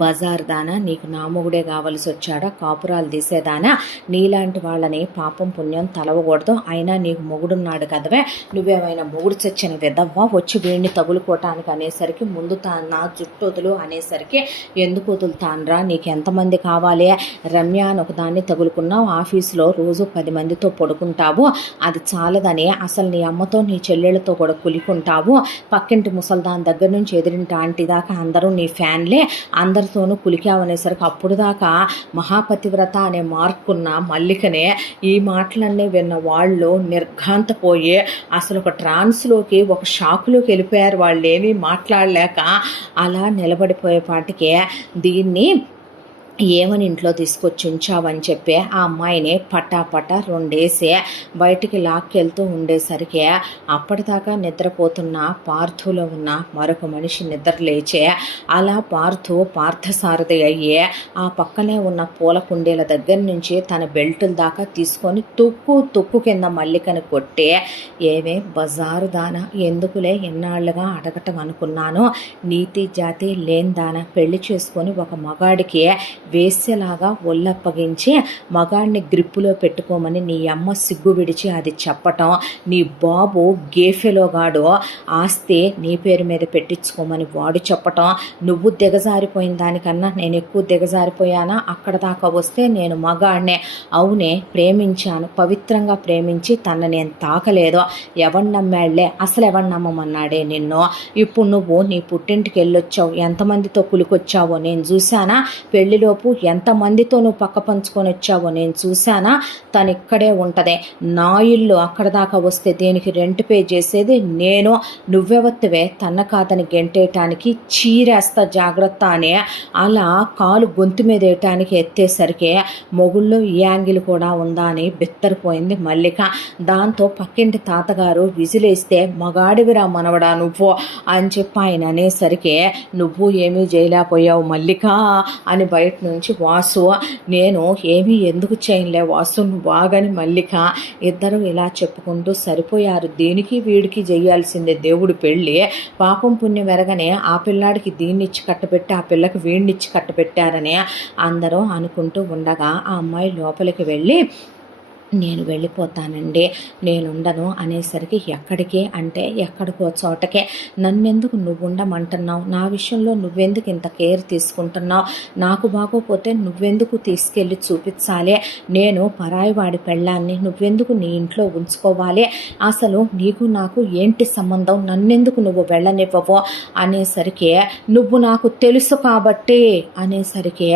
బజార్ దానా, నీకు నా మొగుడే కావలసి వచ్చాడా, కాపురాలు తీసేదానా, నీలాంటి వాళ్ళని పాపం పుణ్యం తలవకూడదు, అయినా నీకు మొగుడున్నాడు కదవే, నువ్వేమైనా మొగుడు చచ్చిన విధవ్వా వచ్చి వీడిని తగులుకోవటానికి అనేసరికి ముందు నా జుట్టు వదులు అనేసరికి, ఎందుకు వదులుతానరా, నీకు ఎంతమంది కావాలి, రమ్య అని ఒకదాన్ని తగులుకున్నావు, ఆఫీసులో రోజు 10 మందితో పడుకుంటావు, అది చాలదని అసలు నీ అమ్మతో నీ చెల్లెళ్ళతో కూడా కులికుంటావు, పక్కింటి ముసల్దాన్ దగ్గర నుంచి ఎదిరింటి ఆంటీ దాకా అందరూ నీ ఫ్యాన్లే, అందరితోనూ కులికావనేసరికి అప్పుడు దాకా మహాపతివ్రత అనే మార్కున్న మల్లికనే ఈ మాటలన్నీ విన్న వాళ్ళు నిర్ఘాంతపోయి అసలు ఒక ట్రాన్స్లోకి, ఒక షాకులోకి వెళ్ళిపోయారు. వాళ్ళు ఏమీ మాట్లాడలేక అలా నిలబడిపోయేపాటికే దీన్ని ఏమని ఇంట్లో తీసుకొచ్చి ఉంచావని చెప్పి ఆ అమ్మాయిని పటాపట 2 వేసి బయటికి లాక్కెళ్తూ ఉండేసరికి అప్పటిదాకా నిద్రపోతున్న పార్థులో ఉన్న మరొక మనిషి నిద్ర లేచే అలా పార్థసారథి అయ్యే ఆ పక్కనే ఉన్న పూల కుండీల దగ్గర నుంచి తన బెల్టుల దాకా తీసుకొని తుక్కు కింద మల్లికను కొట్టి, ఏమే బజారు దానా, ఎందుకులే ఎన్నాళ్ళుగా అడగటం అనుకున్నాను, నీతి జాతి లేని దానా, పెళ్లి చేసుకొని ఒక మగాడికి వేస్యలాగా ఒళ్ళప్పగించి మగాడిని గ్రిప్పులో పెట్టుకోమని నీ అమ్మ సిగ్గు విడిచి అది చెప్పటం, నీ బాబు గేఫెలోగాడు ఆస్తి నీ పేరు మీద పెట్టించుకోమని వాడు చెప్పటం, నువ్వు దిగజారిపోయిన దానికన్నా నేను ఎక్కువ దిగజారిపోయానా, అక్కడ దాకా వస్తే నేను మగాడినే, అవునే ప్రేమించాను, పవిత్రంగా ప్రేమించి తన నేను తాకలేదు, ఎవడు నమ్మాళ్లే, అసలు ఎవడు నమ్మమన్నాడే నిన్ను, ఇప్పుడు నువ్వు నీ పుట్టింటికి వెళ్ళొచ్చావు, ఎంతమందితో కులికొచ్చావో నేను చూశానా, పెళ్లిలో ఎంతమందితో నువ్వు పక్క పంచుకొని వచ్చావో నేను చూశానా, తను ఇక్కడే ఉంటుంది, నా ఇల్లు అక్కడ దాకా వస్తే దేనికి రెంట్ పే చేసేది నేను, నువ్వెవత్తువే తన్న కాదని గెంటేయటానికి, చీరేస్తా జాగ్రత్త అని అలా కాలు గొంతు మీద వేయటానికి ఎత్తేసరికి మొగుళ్ళు ఈ యాంగిల్ కూడా ఉందా అని బెత్తరిపోయింది మల్లిక. దాంతో పక్కింటి తాతగారు విజిలేస్తే, మగాడివిరా మనవడా నువ్వు అని చెప్పి ఆయన అనేసరికి, నువ్వు ఏమీ చేయలేకపోయావు మల్లిక అని బయట నుంచి వాసు, నేను ఏమీ ఎందుకు చేయలే వాసు నువ్వు బాగని మల్లిక. ఇద్దరు ఇలా చెప్పుకుంటూ సరిపోయారు. దేనికి వీడికి చేయాల్సిందే దేవుడు పెళ్ళి, పాపం పుణ్యం ఎరగనే ఆ పిల్లాడికి దీన్నిచ్చి కట్టబెట్టి ఆ పిల్లకి వీడినిచ్చి కట్టబెట్టారని అందరూ అనుకుంటూ ఉండగా ఆ అమ్మాయి లోపలికి వెళ్ళి, నేను వెళ్ళిపోతానండి, నేనుండను అనేసరికి, ఎక్కడికి అంటే ఎక్కడికో చోటకే, నన్నెందుకు నువ్వు ఉండమంటున్నావు, నా విషయంలో నువ్వెందుకు ఇంత కేర్ తీసుకుంటున్నావు, నాకు బాగోపోతే నువ్వెందుకు తీసుకెళ్ళి చూపించాలి, నేను పరాయి వాడి పెళ్ళాన్ని నువ్వెందుకు నీ ఇంట్లో ఉంచుకోవాలి, అసలు నీకు నాకు ఏంటి సంబంధం, నన్నెందుకు నువ్వు వెళ్ళనివ్వవు అనేసరికి, నువ్వు నాకు తెలుసు కాబట్టి అనేసరికి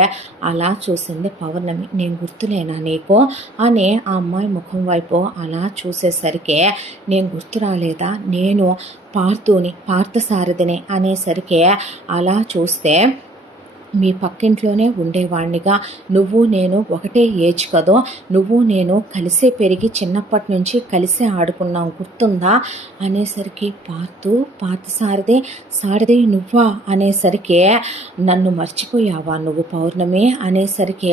అలా చూసింది పౌర్ణమి. నేను గుర్తులేనా నీకు అని ఆ అమ్మాయి ముఖం వైపు అలా చూసేసరికి, నేను గుర్తు రాలేదా, నేను పార్థసారథిని అనేసరికి అలా చూస్తే, మీ పక్కింట్లోనే ఉండేవాణ్ణిగా, నువ్వు నేను ఒకటే ఏజ్ కదో, నువ్వు నేను కలిసే పెరిగి చిన్నప్పటి నుంచి కలిసే ఆడుకున్నాం గుర్తుందా అనేసరికి, పార్థసారథి నువ్వా అనేసరికి, నన్ను మర్చిపోయావా నువ్వు పౌర్ణమి అనేసరికి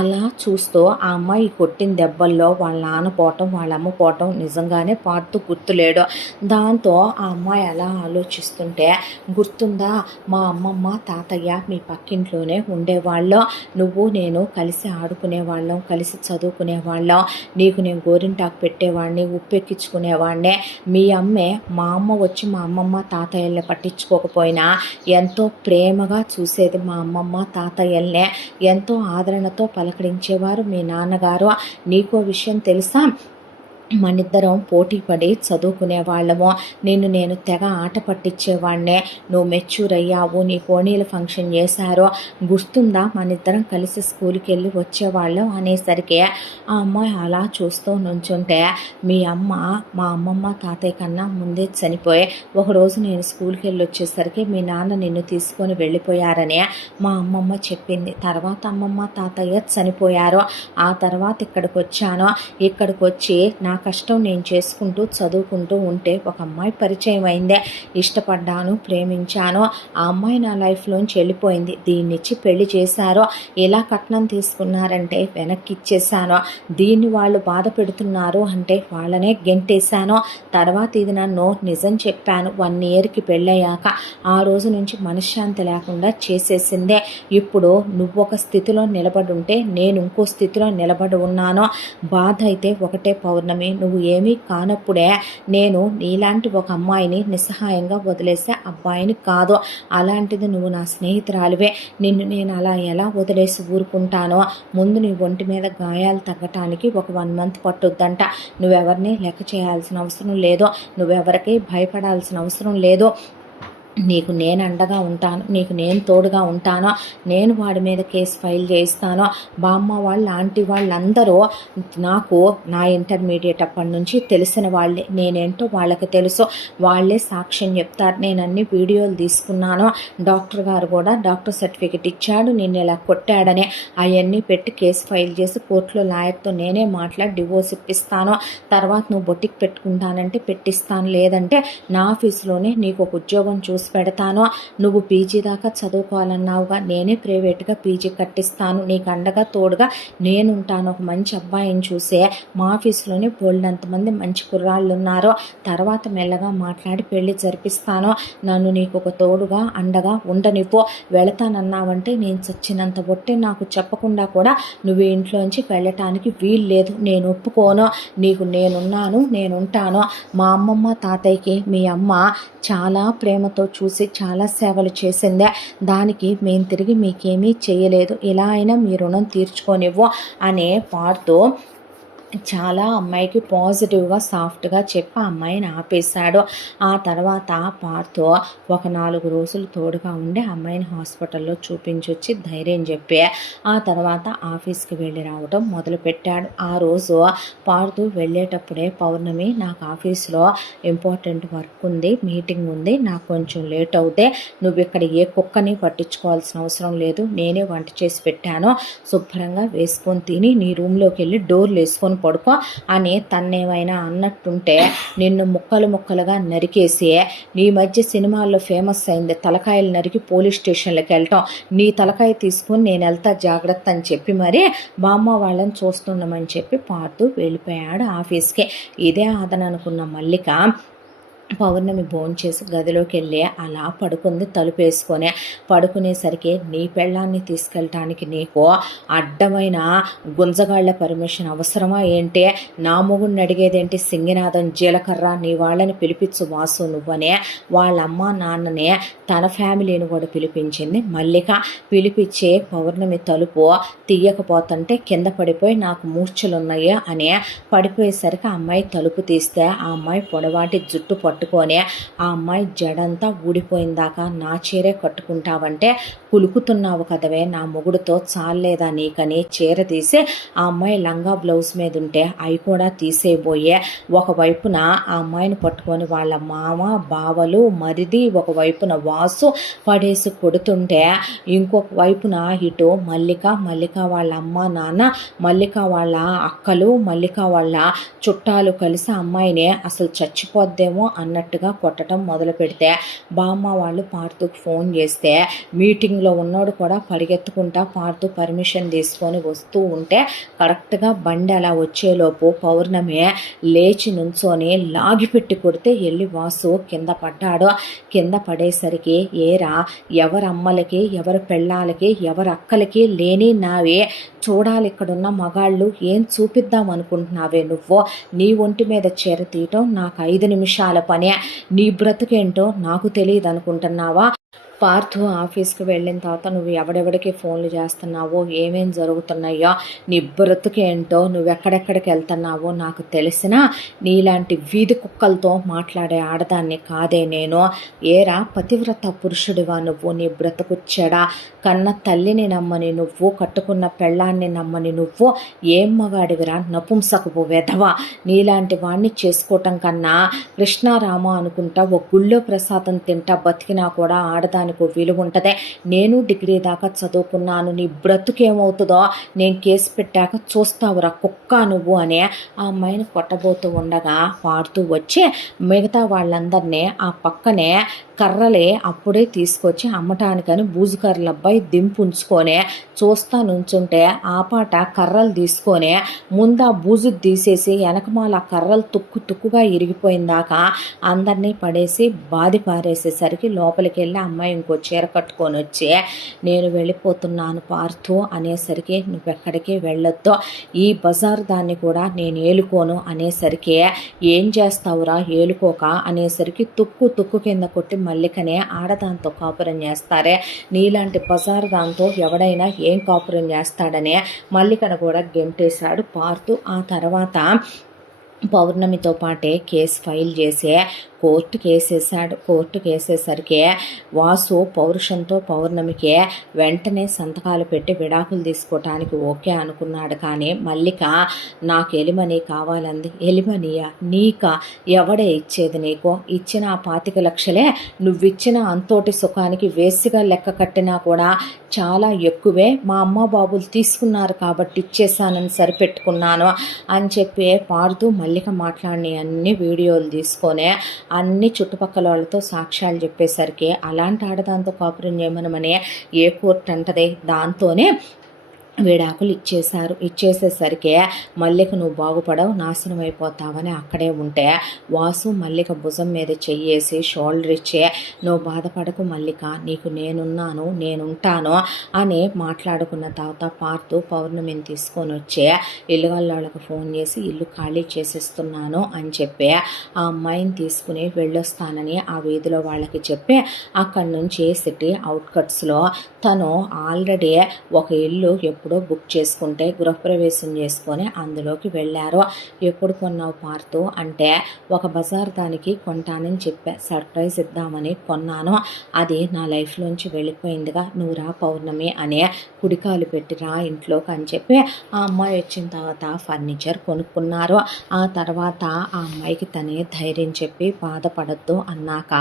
అలా చూస్తూ ఆ అమ్మాయి కొట్టిన దెబ్బల్లో వాళ్ళ నాన్న పోవటం వాళ్ళ అమ్మ పోవటం నిజంగానే పార్థు గుర్తులేడు. దాంతో ఆ అమ్మాయి అలా ఆలోచిస్తుంటే, గుర్తుందా మా అమ్మమ్మ తాతయ్య మీ పక్క పక్కింట్లోనే ఉండేవాళ్ళం. నువ్వు నేను కలిసి ఆడుకునేవాళ్ళం, కలిసి చదువుకునేవాళ్ళం. నీకు నేను గోరింటాకు పెట్టేవాడిని, ఉప్పెక్కించుకునేవాడినే. మీ అమ్మే, మా అమ్మ వచ్చి మా అమ్మమ్మ తాతయ్యల్ని పట్టించుకోకపోయినా ఎంతో ప్రేమగా చూసేది మా అమ్మమ్మ తాతయ్యల్నే. ఎంతో ఆదరణతో పలకరించేవారు మీ నాన్నగారు. నీకో విషయం తెలుసా, మనిద్దరం పోటీ పడి చదువుకునే వాళ్ళము. నేను తెగ ఆట పట్టించేవాడినే. నువ్వు మెచ్యూర్ అయ్యావు, నీ కోణీల ఫంక్షన్ చేశారు, గుర్తుందా, మనిద్దరం కలిసి స్కూల్కి వెళ్ళి వచ్చేవాళ్ళం అనేసరికి ఆ అమ్మాయి అలా చూస్తూ నుంచుంటే, మీ అమ్మ మా అమ్మమ్మ తాతయ్య కన్నా ముందే చనిపోయి ఒకరోజు నేను స్కూల్కి వెళ్ళి వచ్చేసరికి మీ నాన్న నిన్ను తీసుకొని వెళ్ళిపోయారని మా అమ్మమ్మ చెప్పింది. తర్వాత అమ్మమ్మ తాతయ్య చనిపోయారు. ఆ తర్వాత ఇక్కడికి వచ్చాను. ఇక్కడికి వచ్చి నా కష్టం నేను చేసుకుంటూ చదువుకుంటూ ఉంటే ఒక అమ్మాయి పరిచయం అయిందే. ఇష్టపడ్డాను, ప్రేమించాను. ఆ అమ్మాయి నా లైఫ్లోంచి వెళ్ళిపోయింది. దీన్నిచ్చి పెళ్లి చేశారు. ఇలా కట్నం తీసుకున్నారంటే వెనక్కి ఇచ్చేసాను. దీన్ని వాళ్ళు బాధ పెడుతున్నారు అంటే వాళ్ళనే గెంటేశాను. తర్వాత ఇది నన్ను నిజం చెప్పాను 1 ఇయర్కి పెళ్ళయ్యాక. ఆ రోజు నుంచి మనశ్శాంతి లేకుండా చేసేసిందే. ఇప్పుడు నువ్వు ఒక స్థితిలో నిలబడి ఉంటే నేను ఇంకో స్థితిలో నిలబడి ఉన్నాను. బాధ అయితే ఒకటే పౌర్ణమి, నువ్వు ఏమీ కానప్పుడే నేను నీలాంటి ఒక అమ్మాయిని నిస్సహాయంగా వదిలేసే అబ్బాయిని కాదు. అలాంటిది నువ్వు నా స్నేహితురాలివే. నిన్ను నేను అలా ఎలా వదిలేసి ఊరుకుంటానో. ముందు నీ ఒంటి మీద గాయాలు తగ్గటానికి ఒక 1 మంత్ పట్టుద్దంట. నువ్వెవరిని లెక్క చేయాల్సిన అవసరం లేదు, నువ్వెవరికి భయపడాల్సిన అవసరం లేదు. నీకు నేను అండగా ఉంటాను, నీకు నేను తోడుగా ఉంటాను. నేను వాడి మీద కేసు ఫైల్ చేయిస్తాను. బామ్మ వాళ్ళు, ఆంటీ వాళ్ళందరూ నాకు నా ఇంటర్మీడియట్ అప్పటి నుంచి తెలిసిన వాళ్ళే. నేనేంటో వాళ్ళకి తెలుసు. వాళ్ళే సాక్ష్యం చెప్తారు. నేను అన్ని వీడియోలు తీసుకున్నాను. డాక్టర్ గారు కూడా డాక్టర్ సర్టిఫికెట్ ఇచ్చాడు, నిన్ను ఇలా కొట్టాడని. అవన్నీ పెట్టి కేసు ఫైల్ చేసి కోర్టులో లాయర్తో నేనే మాట్లాడి డివోర్స్ ఇప్పిస్తాను. తర్వాత నువ్వు బొటిక్ పెట్టుకుంటానంటే పెట్టిస్తాను, లేదంటే నా ఆఫీస్లోనే నీకు ఒక ఉద్యోగం చూసి పెడతాను. నువ్వు పీజీ దాకా చదువుకోవాలన్నావుగా, నేనే ప్రైవేట్గా పీజీ కట్టిస్తాను. నీకు అండగా తోడుగా నేనుంటాను. ఒక మంచి అబ్బాయిని చూసే మా ఆఫీస్లోనే బోల్డంతమంది మంచి కుర్రాళ్ళు ఉన్నారు. తర్వాత మెల్లగా మాట్లాడి పెళ్లి జరిపిస్తాను. నన్ను నీకు ఒక తోడుగా అండగా ఉండనివ్వు. వెళతానన్నావంటే నేను చచ్చినంత ఒట్టి నాకు చెప్పకుండా కూడా నువ్వు ఇంట్లోంచి వెళ్ళటానికి వీలు లేదు. నేను ఒప్పుకోను. నీకు నేనున్నాను, నేనుంటాను. మా అమ్మమ్మ తాతయ్యకి మీ అమ్మ చాలా ప్రేమతో చూసి చాలా సేవలు చేసిందే. దానికి మేము తిరిగి మీకేమీ చేయలేదు. ఇలా అయినా మీ రుణం తీర్చుకోనివ్వు అనే పాడుతూ చాలా అమ్మాయికి పాజిటివ్గా సాఫ్ట్గా చెప్పి ఆ అమ్మాయిని ఆపేశాడు. ఆ తర్వాత పార్తో ఒక 4 రోజులు తోడుగా ఉండి అమ్మాయిని హాస్పిటల్లో చూపించొచ్చి ధైర్యం చెప్పి ఆ తర్వాత ఆఫీస్కి వెళ్ళి రావడం మొదలుపెట్టాడు. ఆ రోజు పార్తు వెళ్ళేటప్పుడే, పౌర్ణమి నాకు ఆఫీస్లో ఇంపార్టెంట్ వర్క్ ఉంది, మీటింగ్ ఉంది, నాకు కొంచెం లేట్ అవుతే నువ్వు ఇక్కడ ఏ కుక్కని పట్టించుకోవాల్సిన అవసరం లేదు, నేనే వంట చేసి పెట్టాను, శుభ్రంగా వేసుకొని తిని నీ రూమ్లోకి వెళ్ళి డోర్లు వేసుకొని పడుకో అని తన్నేమైనా అన్నట్టుంటే నిన్ను ముక్కలు ముక్కలుగా నరికేసి, నీ మధ్య సినిమాల్లో ఫేమస్ అయింది తలకాయలు నరికి పోలీస్ స్టేషన్లకు వెళ్ళటం, నీ తలకాయ తీసుకుని నేను వెళ్తా జాగ్రత్త అని చెప్పి మరి బామ్మ వాళ్ళని చూస్తుండమని చెప్పి పార్తు వెళ్ళిపోయాడు ఆఫీస్కి. ఇదే ఆదన అనుకున్న మల్లిక పౌర్ణమి భోంచేసి గదిలోకి వెళ్ళి అలా పడుకుంది తలుపేసుకొని. పడుకునేసరికి నీ పెళ్ళాన్ని తీసుకెళ్ళటానికి నీకు అడ్డమైన గుంజగాళ్ల పర్మిషన్ అవసరమా ఏంటి? నా మొగుడిని అడిగేదేంటి? సింగినాథం జీలకర్ర నీ వాళ్ళని పిలిపించు వాసు నువ్వనే వాళ్ళ అమ్మ నాన్ననే తన ఫ్యామిలీని కూడా పిలిపించింది మల్లిక. పిలిపించే పౌర్ణమి తలుపు తీయకపోతుంటే కింద పడిపోయి నాకు మూర్ఛలున్నాయి అని పడిపోయేసరికి ఆ అమ్మాయి తలుపు తీస్తే ఆ అమ్మాయి పొడవాటి జుట్టు పట్టుకొని ఆ అమ్మాయి జడంతా ఊడిపోయిందాకా నా చీరే కట్టుకుంటావంటే కులుకుతున్నావు కదవే, నా మొగుడుతో చాలేదా నీకని చీర తీసి ఆ అమ్మాయి లంగా బ్లౌజ్ మీద ఉంటే అవి కూడా తీసేయబోయే. ఒకవైపున ఆ అమ్మాయిని పట్టుకొని వాళ్ళ మామ బావలు మరిది, ఒకవైపున వాసు పడేసి కొడుతుంటే ఇంకొక వైపున ఇటు మల్లిక వాళ్ళ అమ్మ నాన్న, మల్లిక వాళ్ళ అక్కలు, మల్లిక వాళ్ళ చుట్టాలు కలిసి అమ్మాయిని అసలు చచ్చిపోద్దేమో అన్నట్టుగా కొట్టడం మొదలు పెడితే బామ్మ వాళ్ళు పార్థుకి ఫోన్ చేస్తే మీటింగ్లో ఉన్నోడు కూడా పరిగెత్తుకుంటా పార్థు పర్మిషన్ తీసుకొని వస్తూ ఉంటే కరెక్ట్గా బండి అలా వచ్చేలోపు పౌర్ణమి లేచి నుంచొని లాగిపెట్టి కొడితే వెళ్ళి వాసు కింద పడ్డాడు. కింద పడేసరికి ఏరా ఎవరి అమ్మలకి ఎవరి పెళ్ళాలకి ఎవరి అక్కలకి లేని నావే చూడాలి ఇక్కడున్న మగాళ్ళు ఏం చూపిద్దాం అనుకుంటున్నావే నువ్వు? నీ ఒంటి మీద చీర తీయటం నాకు 5 నిమిషాల పనే. నీ బ్రతుకేంటో నాకు తెలియదు అనుకుంటున్నావా? పార్థు ఆఫీస్కి వెళ్ళిన తర్వాత నువ్వు ఎవడెవడికి ఫోన్లు చేస్తున్నావో ఏమేం జరుగుతున్నాయో నీ బ్రతుకేంటో నువ్వెక్కడెక్కడికి వెళ్తున్నావో నాకు తెలిసినా నీలాంటి వీధి కుక్కలతో మాట్లాడే ఆడదాన్ని కాదే నేను. ఏరా పతివ్రత పురుషుడివా నువ్వు? నీ బ్రతుకు చెడా. కన్న తల్లిని నమ్మని నువ్వు, కట్టుకున్న పెళ్ళాన్ని నమ్మని నువ్వు ఏం మగాడివిరా నపుంసకపు వెధవా. నీలాంటి వాణ్ణి చేసుకోవటం కన్నా కృష్ణారామ అనుకుంటా ఒక గుళ్ళో ప్రసాదం తింటా బతికినా కూడా ఆడదాని విలువ ఉంటుంది. నేను డిగ్రీ దాకా చదువుకున్నాను. నీ బ్రతుకేమవుతుందో నేను కేసు పెట్టాక చూస్తావురా కుక్క నువ్వు అని ఆ అమ్మాయిని కొట్టబోతూ ఉండగా పాడుతూ వచ్చి మిగతా వాళ్ళందరినీ ఆ పక్కనే కర్రలే అప్పుడే తీసుకొచ్చి అమ్మటానికని బూజు కర్రల అబ్బాయి దింపుంచుకొని చూస్తా నుంచుంటే ఆ పాట కర్రలు తీసుకొని ముందు ఆ బూజు తీసేసి వెనకమాల ఆ కర్రలు తుక్కుగా ఇరిగిపోయిందాక అందరినీ పడేసి బాది పారేసేసరికి లోపలికి వెళ్ళి అమ్మాయి ఇంకో చీర కట్టుకొని వచ్చి నేను వెళ్ళిపోతున్నాను పార్థు అనేసరికి నువ్వెక్కడికి వెళ్ళొద్దు, ఈ బజార్ దాన్ని కూడా నేను ఏలుకోను అనేసరికి ఏం చేస్తావురా ఏలుకోక అనేసరికి తుక్కు కింద కొట్టి మల్లికనే ఆడదాంతో కాపురం చేస్తారే, నీలాంటి బజార్ దాంతో ఎవడైనా ఏం కాపురం చేస్తాడనే మల్లికను కూడా గెంటేశాడు పార్థు. ఆ తర్వాత పౌర్ణమితో పాటే కేసు ఫైల్ చేసే కోర్టుకు వేసేసరికి వాసు పౌరుషంతో పౌర్ణమికి వెంటనే సంతకాలు పెట్టి విడాకులు తీసుకోవటానికి ఓకే అనుకున్నాడు. కానీ మల్లిక నాకు ఎలిమని కావాలంది. ఎలిమనియా నీకా? ఎవడే ఇచ్చేది నీకు? ఇచ్చిన ఆ 25 లక్షలే నువ్విచ్చిన అంతోటి సుఖానికి వేసిగా లెక్క కట్టినా కూడా చాలా ఎక్కువే. మా అమ్మ బాబులు తీసుకున్నారు కాబట్టి ఇచ్చేసానని సరిపెట్టుకున్నాను అని చెప్పి పాడుతూ మల్లిక మాట్లాడిన అన్ని వీడియోలు తీసుకొని అన్ని చుట్టుపక్కల వాళ్ళతో సాక్ష్యాలు చెప్పేసరికి అలాంటి ఆడదాంతో కాపురం చేయమనమని ఏ కోర్టు అంటది. దాంతోనే విడాకులు ఇచ్చేసేసరికి మల్లిక నువ్వు బాగుపడవు నాశనం అయిపోతావని అక్కడే ఉంటే వాసు మల్లిక భుజం మీద చెయ్యేసి షోల్డర్ ఇచ్చే నువ్వు బాధపడకు మల్లిక, నీకు నేనుంటాను అని మాట్లాడుకున్న తర్వాత పార్థు పౌర్ణమిని తీసుకొని వచ్చి ఇల్లుగల్లాళ్ళకు ఫోన్ చేసి ఇల్లు ఖాళీ చేసేస్తున్నాను అని చెప్పి ఆ అమ్మాయిని తీసుకుని వెళ్ళొస్తానని ఆ వీధిలో వాళ్ళకి చెప్పి అక్కడి నుంచి సిటీ అవుట్కట్స్లో తను ఆల్రెడీ ఒక ఇల్లు ఎప్పుడో బుక్ చేసుకుంటే గృహప్రవేశం చేసుకొని అందులోకి వెళ్ళారు. ఎప్పుడు కొన్నావు పార్థు అంటే ఒక బజార్ దానికి కొంటానని చెప్పా, సర్ప్రైజ్ ఇద్దామని కొన్నాను, అది నా లైఫ్లోంచి వెళ్ళిపోయిందిగా, నువ్వు రా పౌర్ణమి అనే కుడికాలు పెట్టిరా ఇంట్లోకి అని చెప్పి ఆ అమ్మాయి వచ్చిన తర్వాత ఫర్నిచర్ కొనుక్కున్నారు. ఆ తర్వాత ఆ అమ్మాయికి తనే ధైర్యం చెప్పి బాధపడద్దు అన్నాక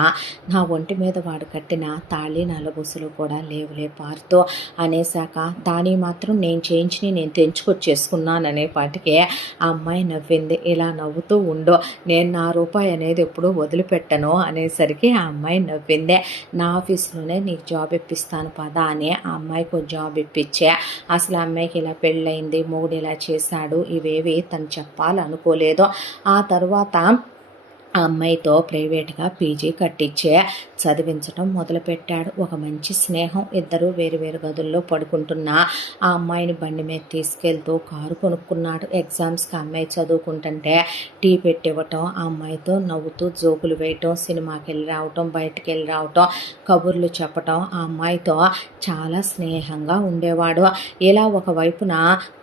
నా ఒంటి మీద వాడు కట్టిన తాళి నలబుసలు కూడా లేవులే పార్థు అనేసాక దాని మాత్రం నేను చేయించి నేను తెంచుకొచ్చేసుకున్నాననే పాటికే ఆ అమ్మాయి నవ్వింది. ఇలా నవ్వుతూ ఉండు, నేను నా రూపాయి అనేది ఎప్పుడూ వదిలిపెట్టను అనేసరికి ఆ అమ్మాయి నవ్విందే. నా ఆఫీస్లోనే నీకు జాబ్ ఇప్పిస్తాను పదా అని ఆ అమ్మాయికి జాబ్ ఇప్పించే. అసలు ఆ అమ్మాయికి ఇలా పెళ్ళయింది, మొగుడు ఇలా చేశాడు, ఇవేవి తను చెప్పాలనుకోలేదు. ఆ తర్వాత ఆ అమ్మాయితో ప్రైవేట్గా పీజీ కట్టించే చదివించడం మొదలుపెట్టాడు. ఒక మంచి స్నేహం, ఇద్దరు వేరు గదుల్లో పడుకుంటున్న ఆ అమ్మాయిని బండి మీద తీసుకెళ్తూ కారు కొనుక్కున్నాడు. ఎగ్జామ్స్కి అమ్మాయి చదువుకుంటుంటే టీ పెట్టివ్వటం, ఆ అమ్మాయితో నవ్వుతూ జోకులు వేయటం, సినిమాకి వెళ్ళి రావటం, బయటికి వెళ్ళి రావటం, కబుర్లు చెప్పటం, ఆ అమ్మాయితో చాలా స్నేహంగా ఉండేవాడు. ఇలా ఒకవైపున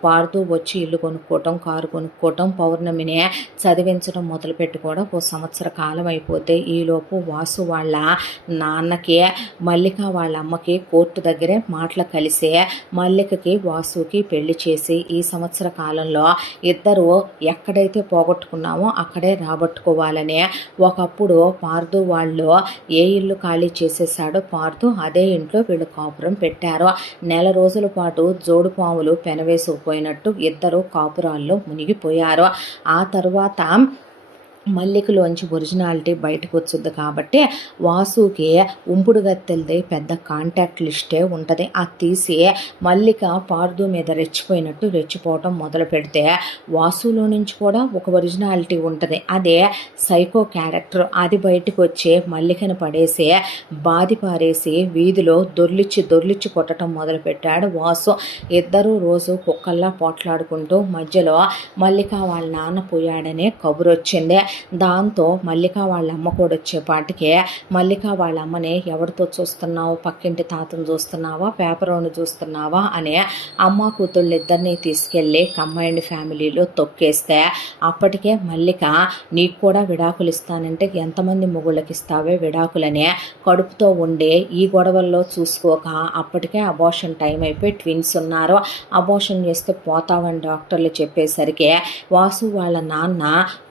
పాడుతూ వచ్చి ఇల్లు కొనుక్కోవటం, కారు కొనుక్కోవటం, పౌర్ణమినే చదివించడం మొదలుపెట్టుకోవడం ఓ సంవత్సర కాలం అయిపోతే ఈలోపు వాసు వాళ్ళ నాన్నకి మల్లిక వాళ్ళ అమ్మకి కోర్టు దగ్గరే మాటలు కలిసే మల్లికకి వాసుకి పెళ్లి చేసి ఈ సంవత్సర కాలంలో ఇద్దరు ఎక్కడైతే పోగొట్టుకున్నామో అక్కడే రాబట్టుకోవాలనే. ఒకప్పుడు పార్దు వాళ్ళు ఏ ఇల్లు ఖాళీ చేసేసాడో పార్దు అదే ఇంట్లో వీళ్ళు కాపురం పెట్టారు. నెల రోజుల పాటు జోడు పాములు పెనవేసుకుపోయినట్టు ఇద్దరు కాపురాల్లో మునిగిపోయారు. ఆ తరువాత మల్లికలోంచి ఒరిజినాలిటీ బయటకు వచ్చుద్ది కాబట్టి వాసుకి ఉంపుడు గత్తెలది పెద్ద కాంటాక్ట్ లిస్టే ఉంటుంది. అది తీసి మల్లిక పార్దు మీద రెచ్చిపోయినట్టు రెచ్చిపోవటం మొదలు పెడితే వాసులో నుంచి కూడా ఒక ఒరిజినాలిటీ ఉంటుంది. అదే సైకో క్యారెక్టర్. అది బయటకు వచ్చి మల్లికను పడేసి బాది పారేసి వీధిలో దొర్లిచ్చి కొట్టడం మొదలుపెట్టాడు వాసు. ఇద్దరూ రోజు కుక్కల్లా పోట్లాడుకుంటూ మధ్యలో మల్లిక వాళ్ళ నాన్న పోయాడనే కబురు వచ్చింది. దాంతో మల్లిక వాళ్ళ అమ్మ కూడా వచ్చేపాటికే మల్లిక వాళ్ళ అమ్మని ఎవరితో చూస్తున్నావు, పక్కింటి తాతను చూస్తున్నావా, పేపర్ని చూస్తున్నావా అని అమ్మ కూతుళ్ళు ఇద్దరిని తీసుకెళ్ళి కంబైన్డ్ ఫ్యామిలీలో తొక్కేస్తే అప్పటికే మల్లిక నీకు కూడా విడాకులు ఇస్తానంటే ఎంతమంది మొగుళ్ళకి ఇస్తావే విడాకులనే కడుపుతో ఉండే ఈ గొడవల్లో చూసుకోక అప్పటికే అబార్షన్ టైం అయిపోయి ట్విన్స్ ఉన్నారు. అబార్షన్ చేస్తే పోతావని డాక్టర్లు చెప్పేసరికి వాసు వాళ్ళ నాన్న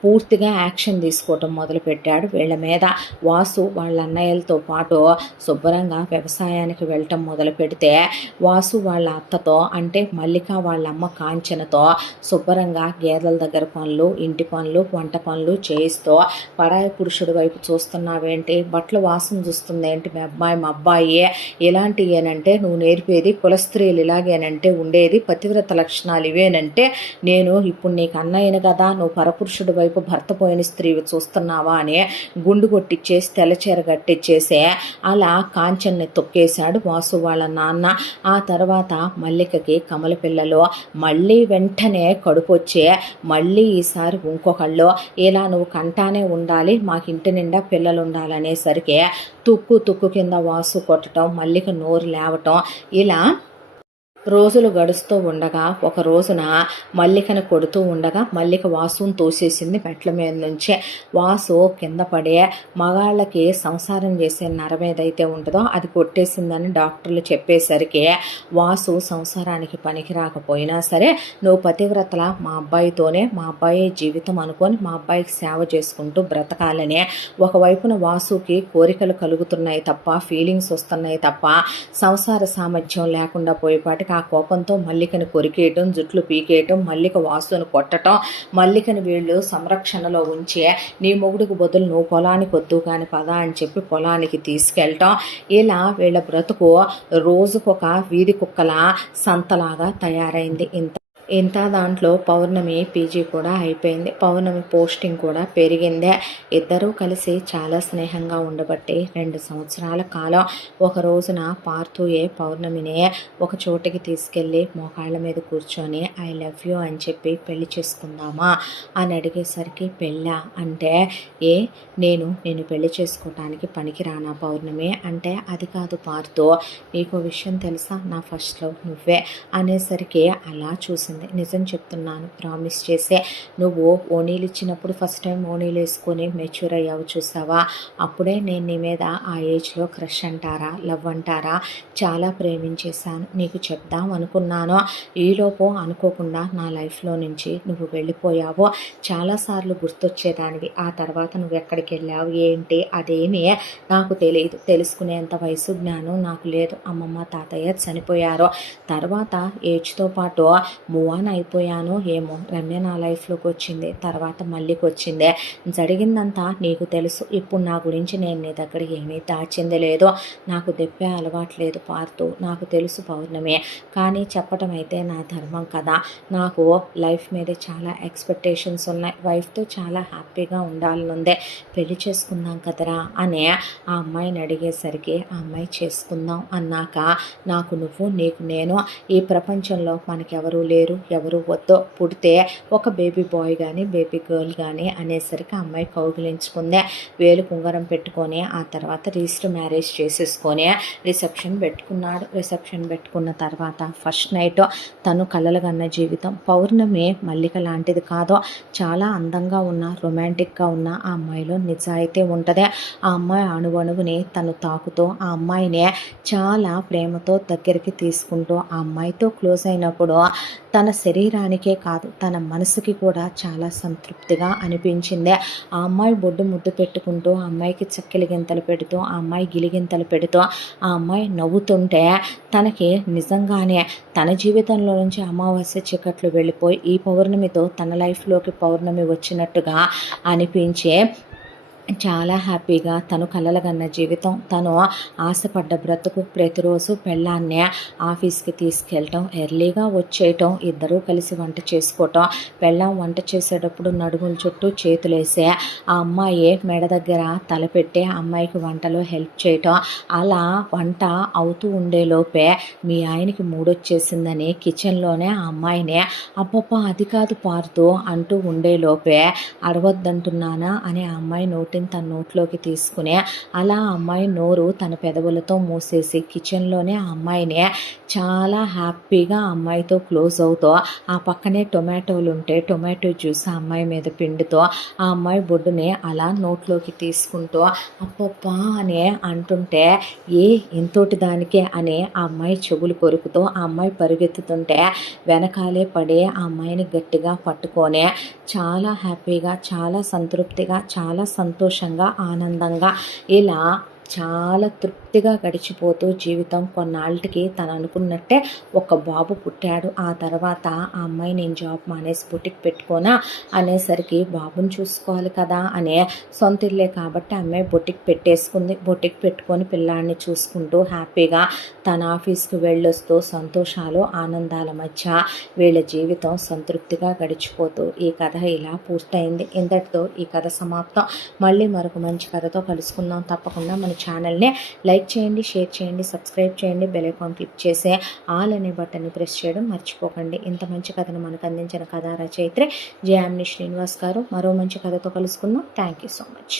పూర్తిగా యాక్షన్ తీసుకోవటం మొదలుపెట్టాడు వీళ్ళ మీద. వాసు వాళ్ళ అన్నయ్యలతో పాటు శుభ్రంగా వ్యవసాయానికి వెళ్ళటం మొదలు పెడితే వాసు వాళ్ళ అత్తతో అంటే మల్లిక వాళ్ళ అమ్మ కాంచనతో శుభ్రంగా గేదెల దగ్గర పనులు, ఇంటి పనులు, వంట పనులు చేయిస్తూ పరాయి పురుషుడి వైపు చూస్తున్నావేంటి, బట్టలు వాసన చూస్తుందేంటి మా అబ్బాయి ఇలాంటివి ఏనంటే నువ్వు నేర్పేది కులస్త్రీలు ఇలాగేనంటే ఉండేది పతివ్రత లక్షణాలు ఇవేనంటే నేను ఇప్పుడు నీకు అన్నయ్యను కదా నువ్వు పరపురుషుడి వైపు భర్త పోయిన స్త్రీవి చూస్తున్నావా అని గుండు కొట్టిచ్చేసి తెల్లచీర కట్టిచ్చేసే అలా కాంచన్ని తొక్కేశాడు వాసు వాళ్ళ నాన్న. ఆ తర్వాత మల్లికకి కమల పిల్లలో మళ్ళీ వెంటనే కడుపు వచ్చే మళ్ళీ ఈసారి ఇంకొకళ్ళు ఇలా నువ్వు కంటానే ఉండాలి మాకు ఇంటి నిండా పిల్లలు ఉండాలనేసరికి తుక్కు కింద వాసు కొట్టడం, మల్లిక నోరు లేవటం ఇలా రోజులు గడుస్తూ ఉండగా ఒక రోజున మల్లికను కొడుతూ ఉండగా మల్లిక వాసును తోసేసింది మెట్ల మీద నుంచే. వాసు కింద పడే మగాళ్ళకి సంసారం చేసే నరం ఏదైతే ఉంటుందో అది కొట్టేసిందని డాక్టర్లు చెప్పేసరికి వాసు సంసారానికి పనికి రాకపోయినా సరే నువ్వు పతివ్రతల మా అబ్బాయితోనే మా అబ్బాయి జీవితం అనుకొని మా అబ్బాయికి సేవ చేసుకుంటూ బ్రతకాలనే ఒకవైపున వాసుకి కోరికలు కలుగుతున్నాయి తప్ప ఫీలింగ్స్ వస్తున్నాయి తప్ప సంసార సామర్థ్యం లేకుండా పోయేపాటికి ఆ కోపంతో మల్లికను కొరికేయటం, జుట్లు పీకేయటం, మల్లిక వాసును కొట్టడం, మల్లికను వీళ్ళు సంరక్షణలో ఉంచి నీ మొగుడికి బదులు నువ్వు పొలానికి వద్దు కాని పదా అని చెప్పి పొలానికి తీసుకెళ్ళటం, ఇలా వీళ్ళ బ్రతుకు రోజుకొక వీధి కుక్కల సంతలాగా తయారైంది. ఇంత దాంట్లో పౌర్ణమి పీజీ కూడా అయిపోయింది. పౌర్ణమి పోస్టింగ్ కూడా పెరిగిందే. ఇద్దరూ కలిసి చాలా స్నేహంగా ఉండబట్టి 2 సంవత్సరాల కాలం ఒక రోజున పార్థుయే పౌర్ణమిని ఒక చోటికి తీసుకెళ్ళి మోకాళ్ళ మీద కూర్చొని ఐ లవ్ యూ అని చెప్పి పెళ్లి చేసుకుందామా అని అడిగేసరికి పెళ్ళా అంటే నేను పెళ్లి చేసుకోవటానికి పనికిరానా పౌర్ణమి అంటే అది కాదు పార్థు నీకు విషయం తెలుసా నా ఫస్ట్ లవ్ నువ్వే అనేసరికి అలా చూసింది. నిజం చెప్తున్నాను ప్రామిస్ చేసే నువ్వు ఓణీలు ఇచ్చినప్పుడు ఫస్ట్ టైం ఓణీలు వేసుకొని మెచ్యూర్ అయ్యావు చూసావా అప్పుడే నేను నీ మీద ఆ ఏజ్లో క్రష్ అంటారా లవ్ అంటారా చాలా ప్రేమించేశాను నీకు చెప్దాం అనుకున్నాను. ఈలోపు అనుకోకుండా నా లైఫ్లో నుంచి నువ్వు వెళ్ళిపోయావు. చాలాసార్లు గుర్తొచ్చేదానివి. ఆ తర్వాత నువ్వు ఎక్కడికి వెళ్ళావు ఏంటి అదేమీ నాకు తెలియదు. తెలుసుకునేంత వయసు జ్ఞానం నాకు లేదు. అమ్మమ్మ తాతయ్య చనిపోయారు. తర్వాత ఏజ్తో పాటు మూవ్ ఆన్ అయిపోయాను ఏమో. రమ్య నా లైఫ్లోకి వచ్చింది, తర్వాత మళ్ళీకి వచ్చిందే. జరిగిందంతా నీకు తెలుసు. ఇప్పుడు నా గురించి నేను నీ దగ్గర ఏమీ దాచింది లేదు. నాకు దెప్పే అలవాట్లేదు పార్థు నాకు తెలుసు పౌర్ణమి. కానీ చెప్పటం అయితే నా ధర్మం కదా. నాకు లైఫ్ మీద చాలా ఎక్స్పెక్టేషన్స్ ఉన్నాయి. వైఫ్తో చాలా హ్యాపీగా ఉండాలనుందే. పెళ్లి చేసుకుందాం కదరా అని ఆ అమ్మాయిని అడిగేసరికి ఆ అమ్మాయి చేసుకుందాం అన్నాక నాకు నువ్వు నీకు నేను ఈ ప్రపంచంలో మనకెవరూ లేరు ఎవరు వద్దో. పుడితే ఒక బేబీ బాయ్ కానీ బేబీ గర్ల్ కానీ అనేసరికి అమ్మాయి కౌగిలించుకుందే. వేలు కుంగరం పెట్టుకొని ఆ తర్వాత రిజిస్టర్ మ్యారేజ్ చేసేసుకొని రిసెప్షన్ పెట్టుకున్నాడు. రిసెప్షన్ పెట్టుకున్న తర్వాత ఫస్ట్ నైట్ తను కలలుగన్న జీవితం పౌర్ణమి మల్లిక లాంటిది కాదు. చాలా అందంగా ఉన్న రొమాంటిక్గా ఉన్న ఆ అమ్మాయిలో నిజాయితీ ఉంటుంది. ఆ అమ్మాయి అణువణువుని తను తాకుతూ ఆ అమ్మాయిని చాలా ప్రేమతో దగ్గరికి తీసుకుంటూ ఆ అమ్మాయితో క్లోజ్ అయినప్పుడు తన తన శరీరానికే కాదు తన మనసుకి కూడా చాలా సంతృప్తిగా అనిపించింది. ఆ అమ్మాయి బొడ్డు ముద్దు పెట్టుకుంటూ ఆ అమ్మాయికి చక్కెలి గింతలు పెడుతూ ఆ అమ్మాయి గిలిగింతలు పెడుతూ ఆ అమ్మాయి నవ్వుతుంటే తనకి నిజంగానే తన జీవితంలో నుంచి అమావాస్య చీకట్లు వెళ్ళిపోయి ఈ పౌర్ణమితో తన లైఫ్లోకి పౌర్ణమి వచ్చినట్టుగా అనిపించే చాలా హ్యాపీగా తను కలలుగన్న జీవితం, తను ఆశపడ్డ బ్రతుకు, ప్రతిరోజు పెళ్ళాన్నే ఆఫీస్కి తీసుకెళ్ళటం, ఎర్లీగా వచ్చేయటం, ఇద్దరూ కలిసి వంట చేసుకోవటం, పెళ్ళాం వంట చేసేటప్పుడు నడుముల చుట్టూ చేతులేసే ఆ అమ్మాయి మెడ దగ్గర తలపెట్టి ఆ అమ్మాయికి వంటలో హెల్ప్ చేయటం, అలా వంట అవుతూ ఉండేలోపే మీ ఆయనకి మూడొచ్చేసిందని కిచెన్లోనే ఆ అమ్మాయిని అబ్బబ్బా అది కాదు పార్దు అంటూ ఉండేలోపే అడగొద్దంటున్నానా అని ఆ అమ్మాయి తన నోట్లోకి తీసుకుని అలా ఆ అమ్మాయి నోరు తన పెదవులతో మూసేసి కిచెన్లోనే ఆ అమ్మాయిని చాలా హ్యాపీగా ఆ అమ్మాయితో క్లోజ్ అవుతూ ఆ పక్కనే టొమాటోలు ఉంటే టొమాటో జ్యూస్ ఆ అమ్మాయి మీద పిండుతో ఆ అమ్మాయి బొడ్డుని అలా నోట్లోకి తీసుకుంటూ అప్పప్పా అని అంటుంటే ఇంతోటి దానికే అని ఆ అమ్మాయి చెవులు కొరుకుతూ ఆ అమ్మాయి పరుగెత్తుతుంటే వెనకాలే పడి ఆ అమ్మాయిని గట్టిగా పట్టుకొని చాలా హ్యాపీగా చాలా సంతృప్తిగా చాలా సంతోషంగా ఆనందంగా ఇలా చాలా తృప్తిగా గడిచిపోతూ జీవితం కొన్నాళ్ళకి తను అనుకున్నట్టే ఒక బాబు పుట్టాడు. ఆ తర్వాత ఆ అమ్మాయి నేను జాబ్ మానేసి బుటిక్ పెట్టుకోనా అనేసరికి బాబుని చూసుకోవాలి కదా అనే సొంత ఇల్లే కాబట్టి అమ్మాయి బుటిక్ పెట్టేసుకుంది. బుటిక్ పెట్టుకొని పిల్లాడిని చూసుకుంటూ హ్యాపీగా తన ఆఫీస్కి వెళ్ళొస్తూ సంతోషాలు ఆనందాల మధ్య వీళ్ళ జీవితం సంతృప్తిగా గడిచిపోతూ ఈ కథ ఇలా పూర్తయింది. ఇంతటితో ఈ కథ సమాప్తం. మళ్ళీ మరొక మంచి కథతో కలుసుకుందాం. తప్పకుండా మన ఛానల్ని లైక్ చేయండి, షేర్ చేయండి, సబ్స్క్రైబ్ చేయండి, బెల్ ఐకాన్ క్లిక్ చేసి ఆల్ అనే బటన్ని ప్రెస్ చేయడం మర్చిపోకండి. ఇంత మంచి కథను మనకు అందించిన కథా రచయిత్రి జయామిని శ్రీనివాస్ గారు. మరో మంచి కథతో కలుసుకుందాం. Thank you so much.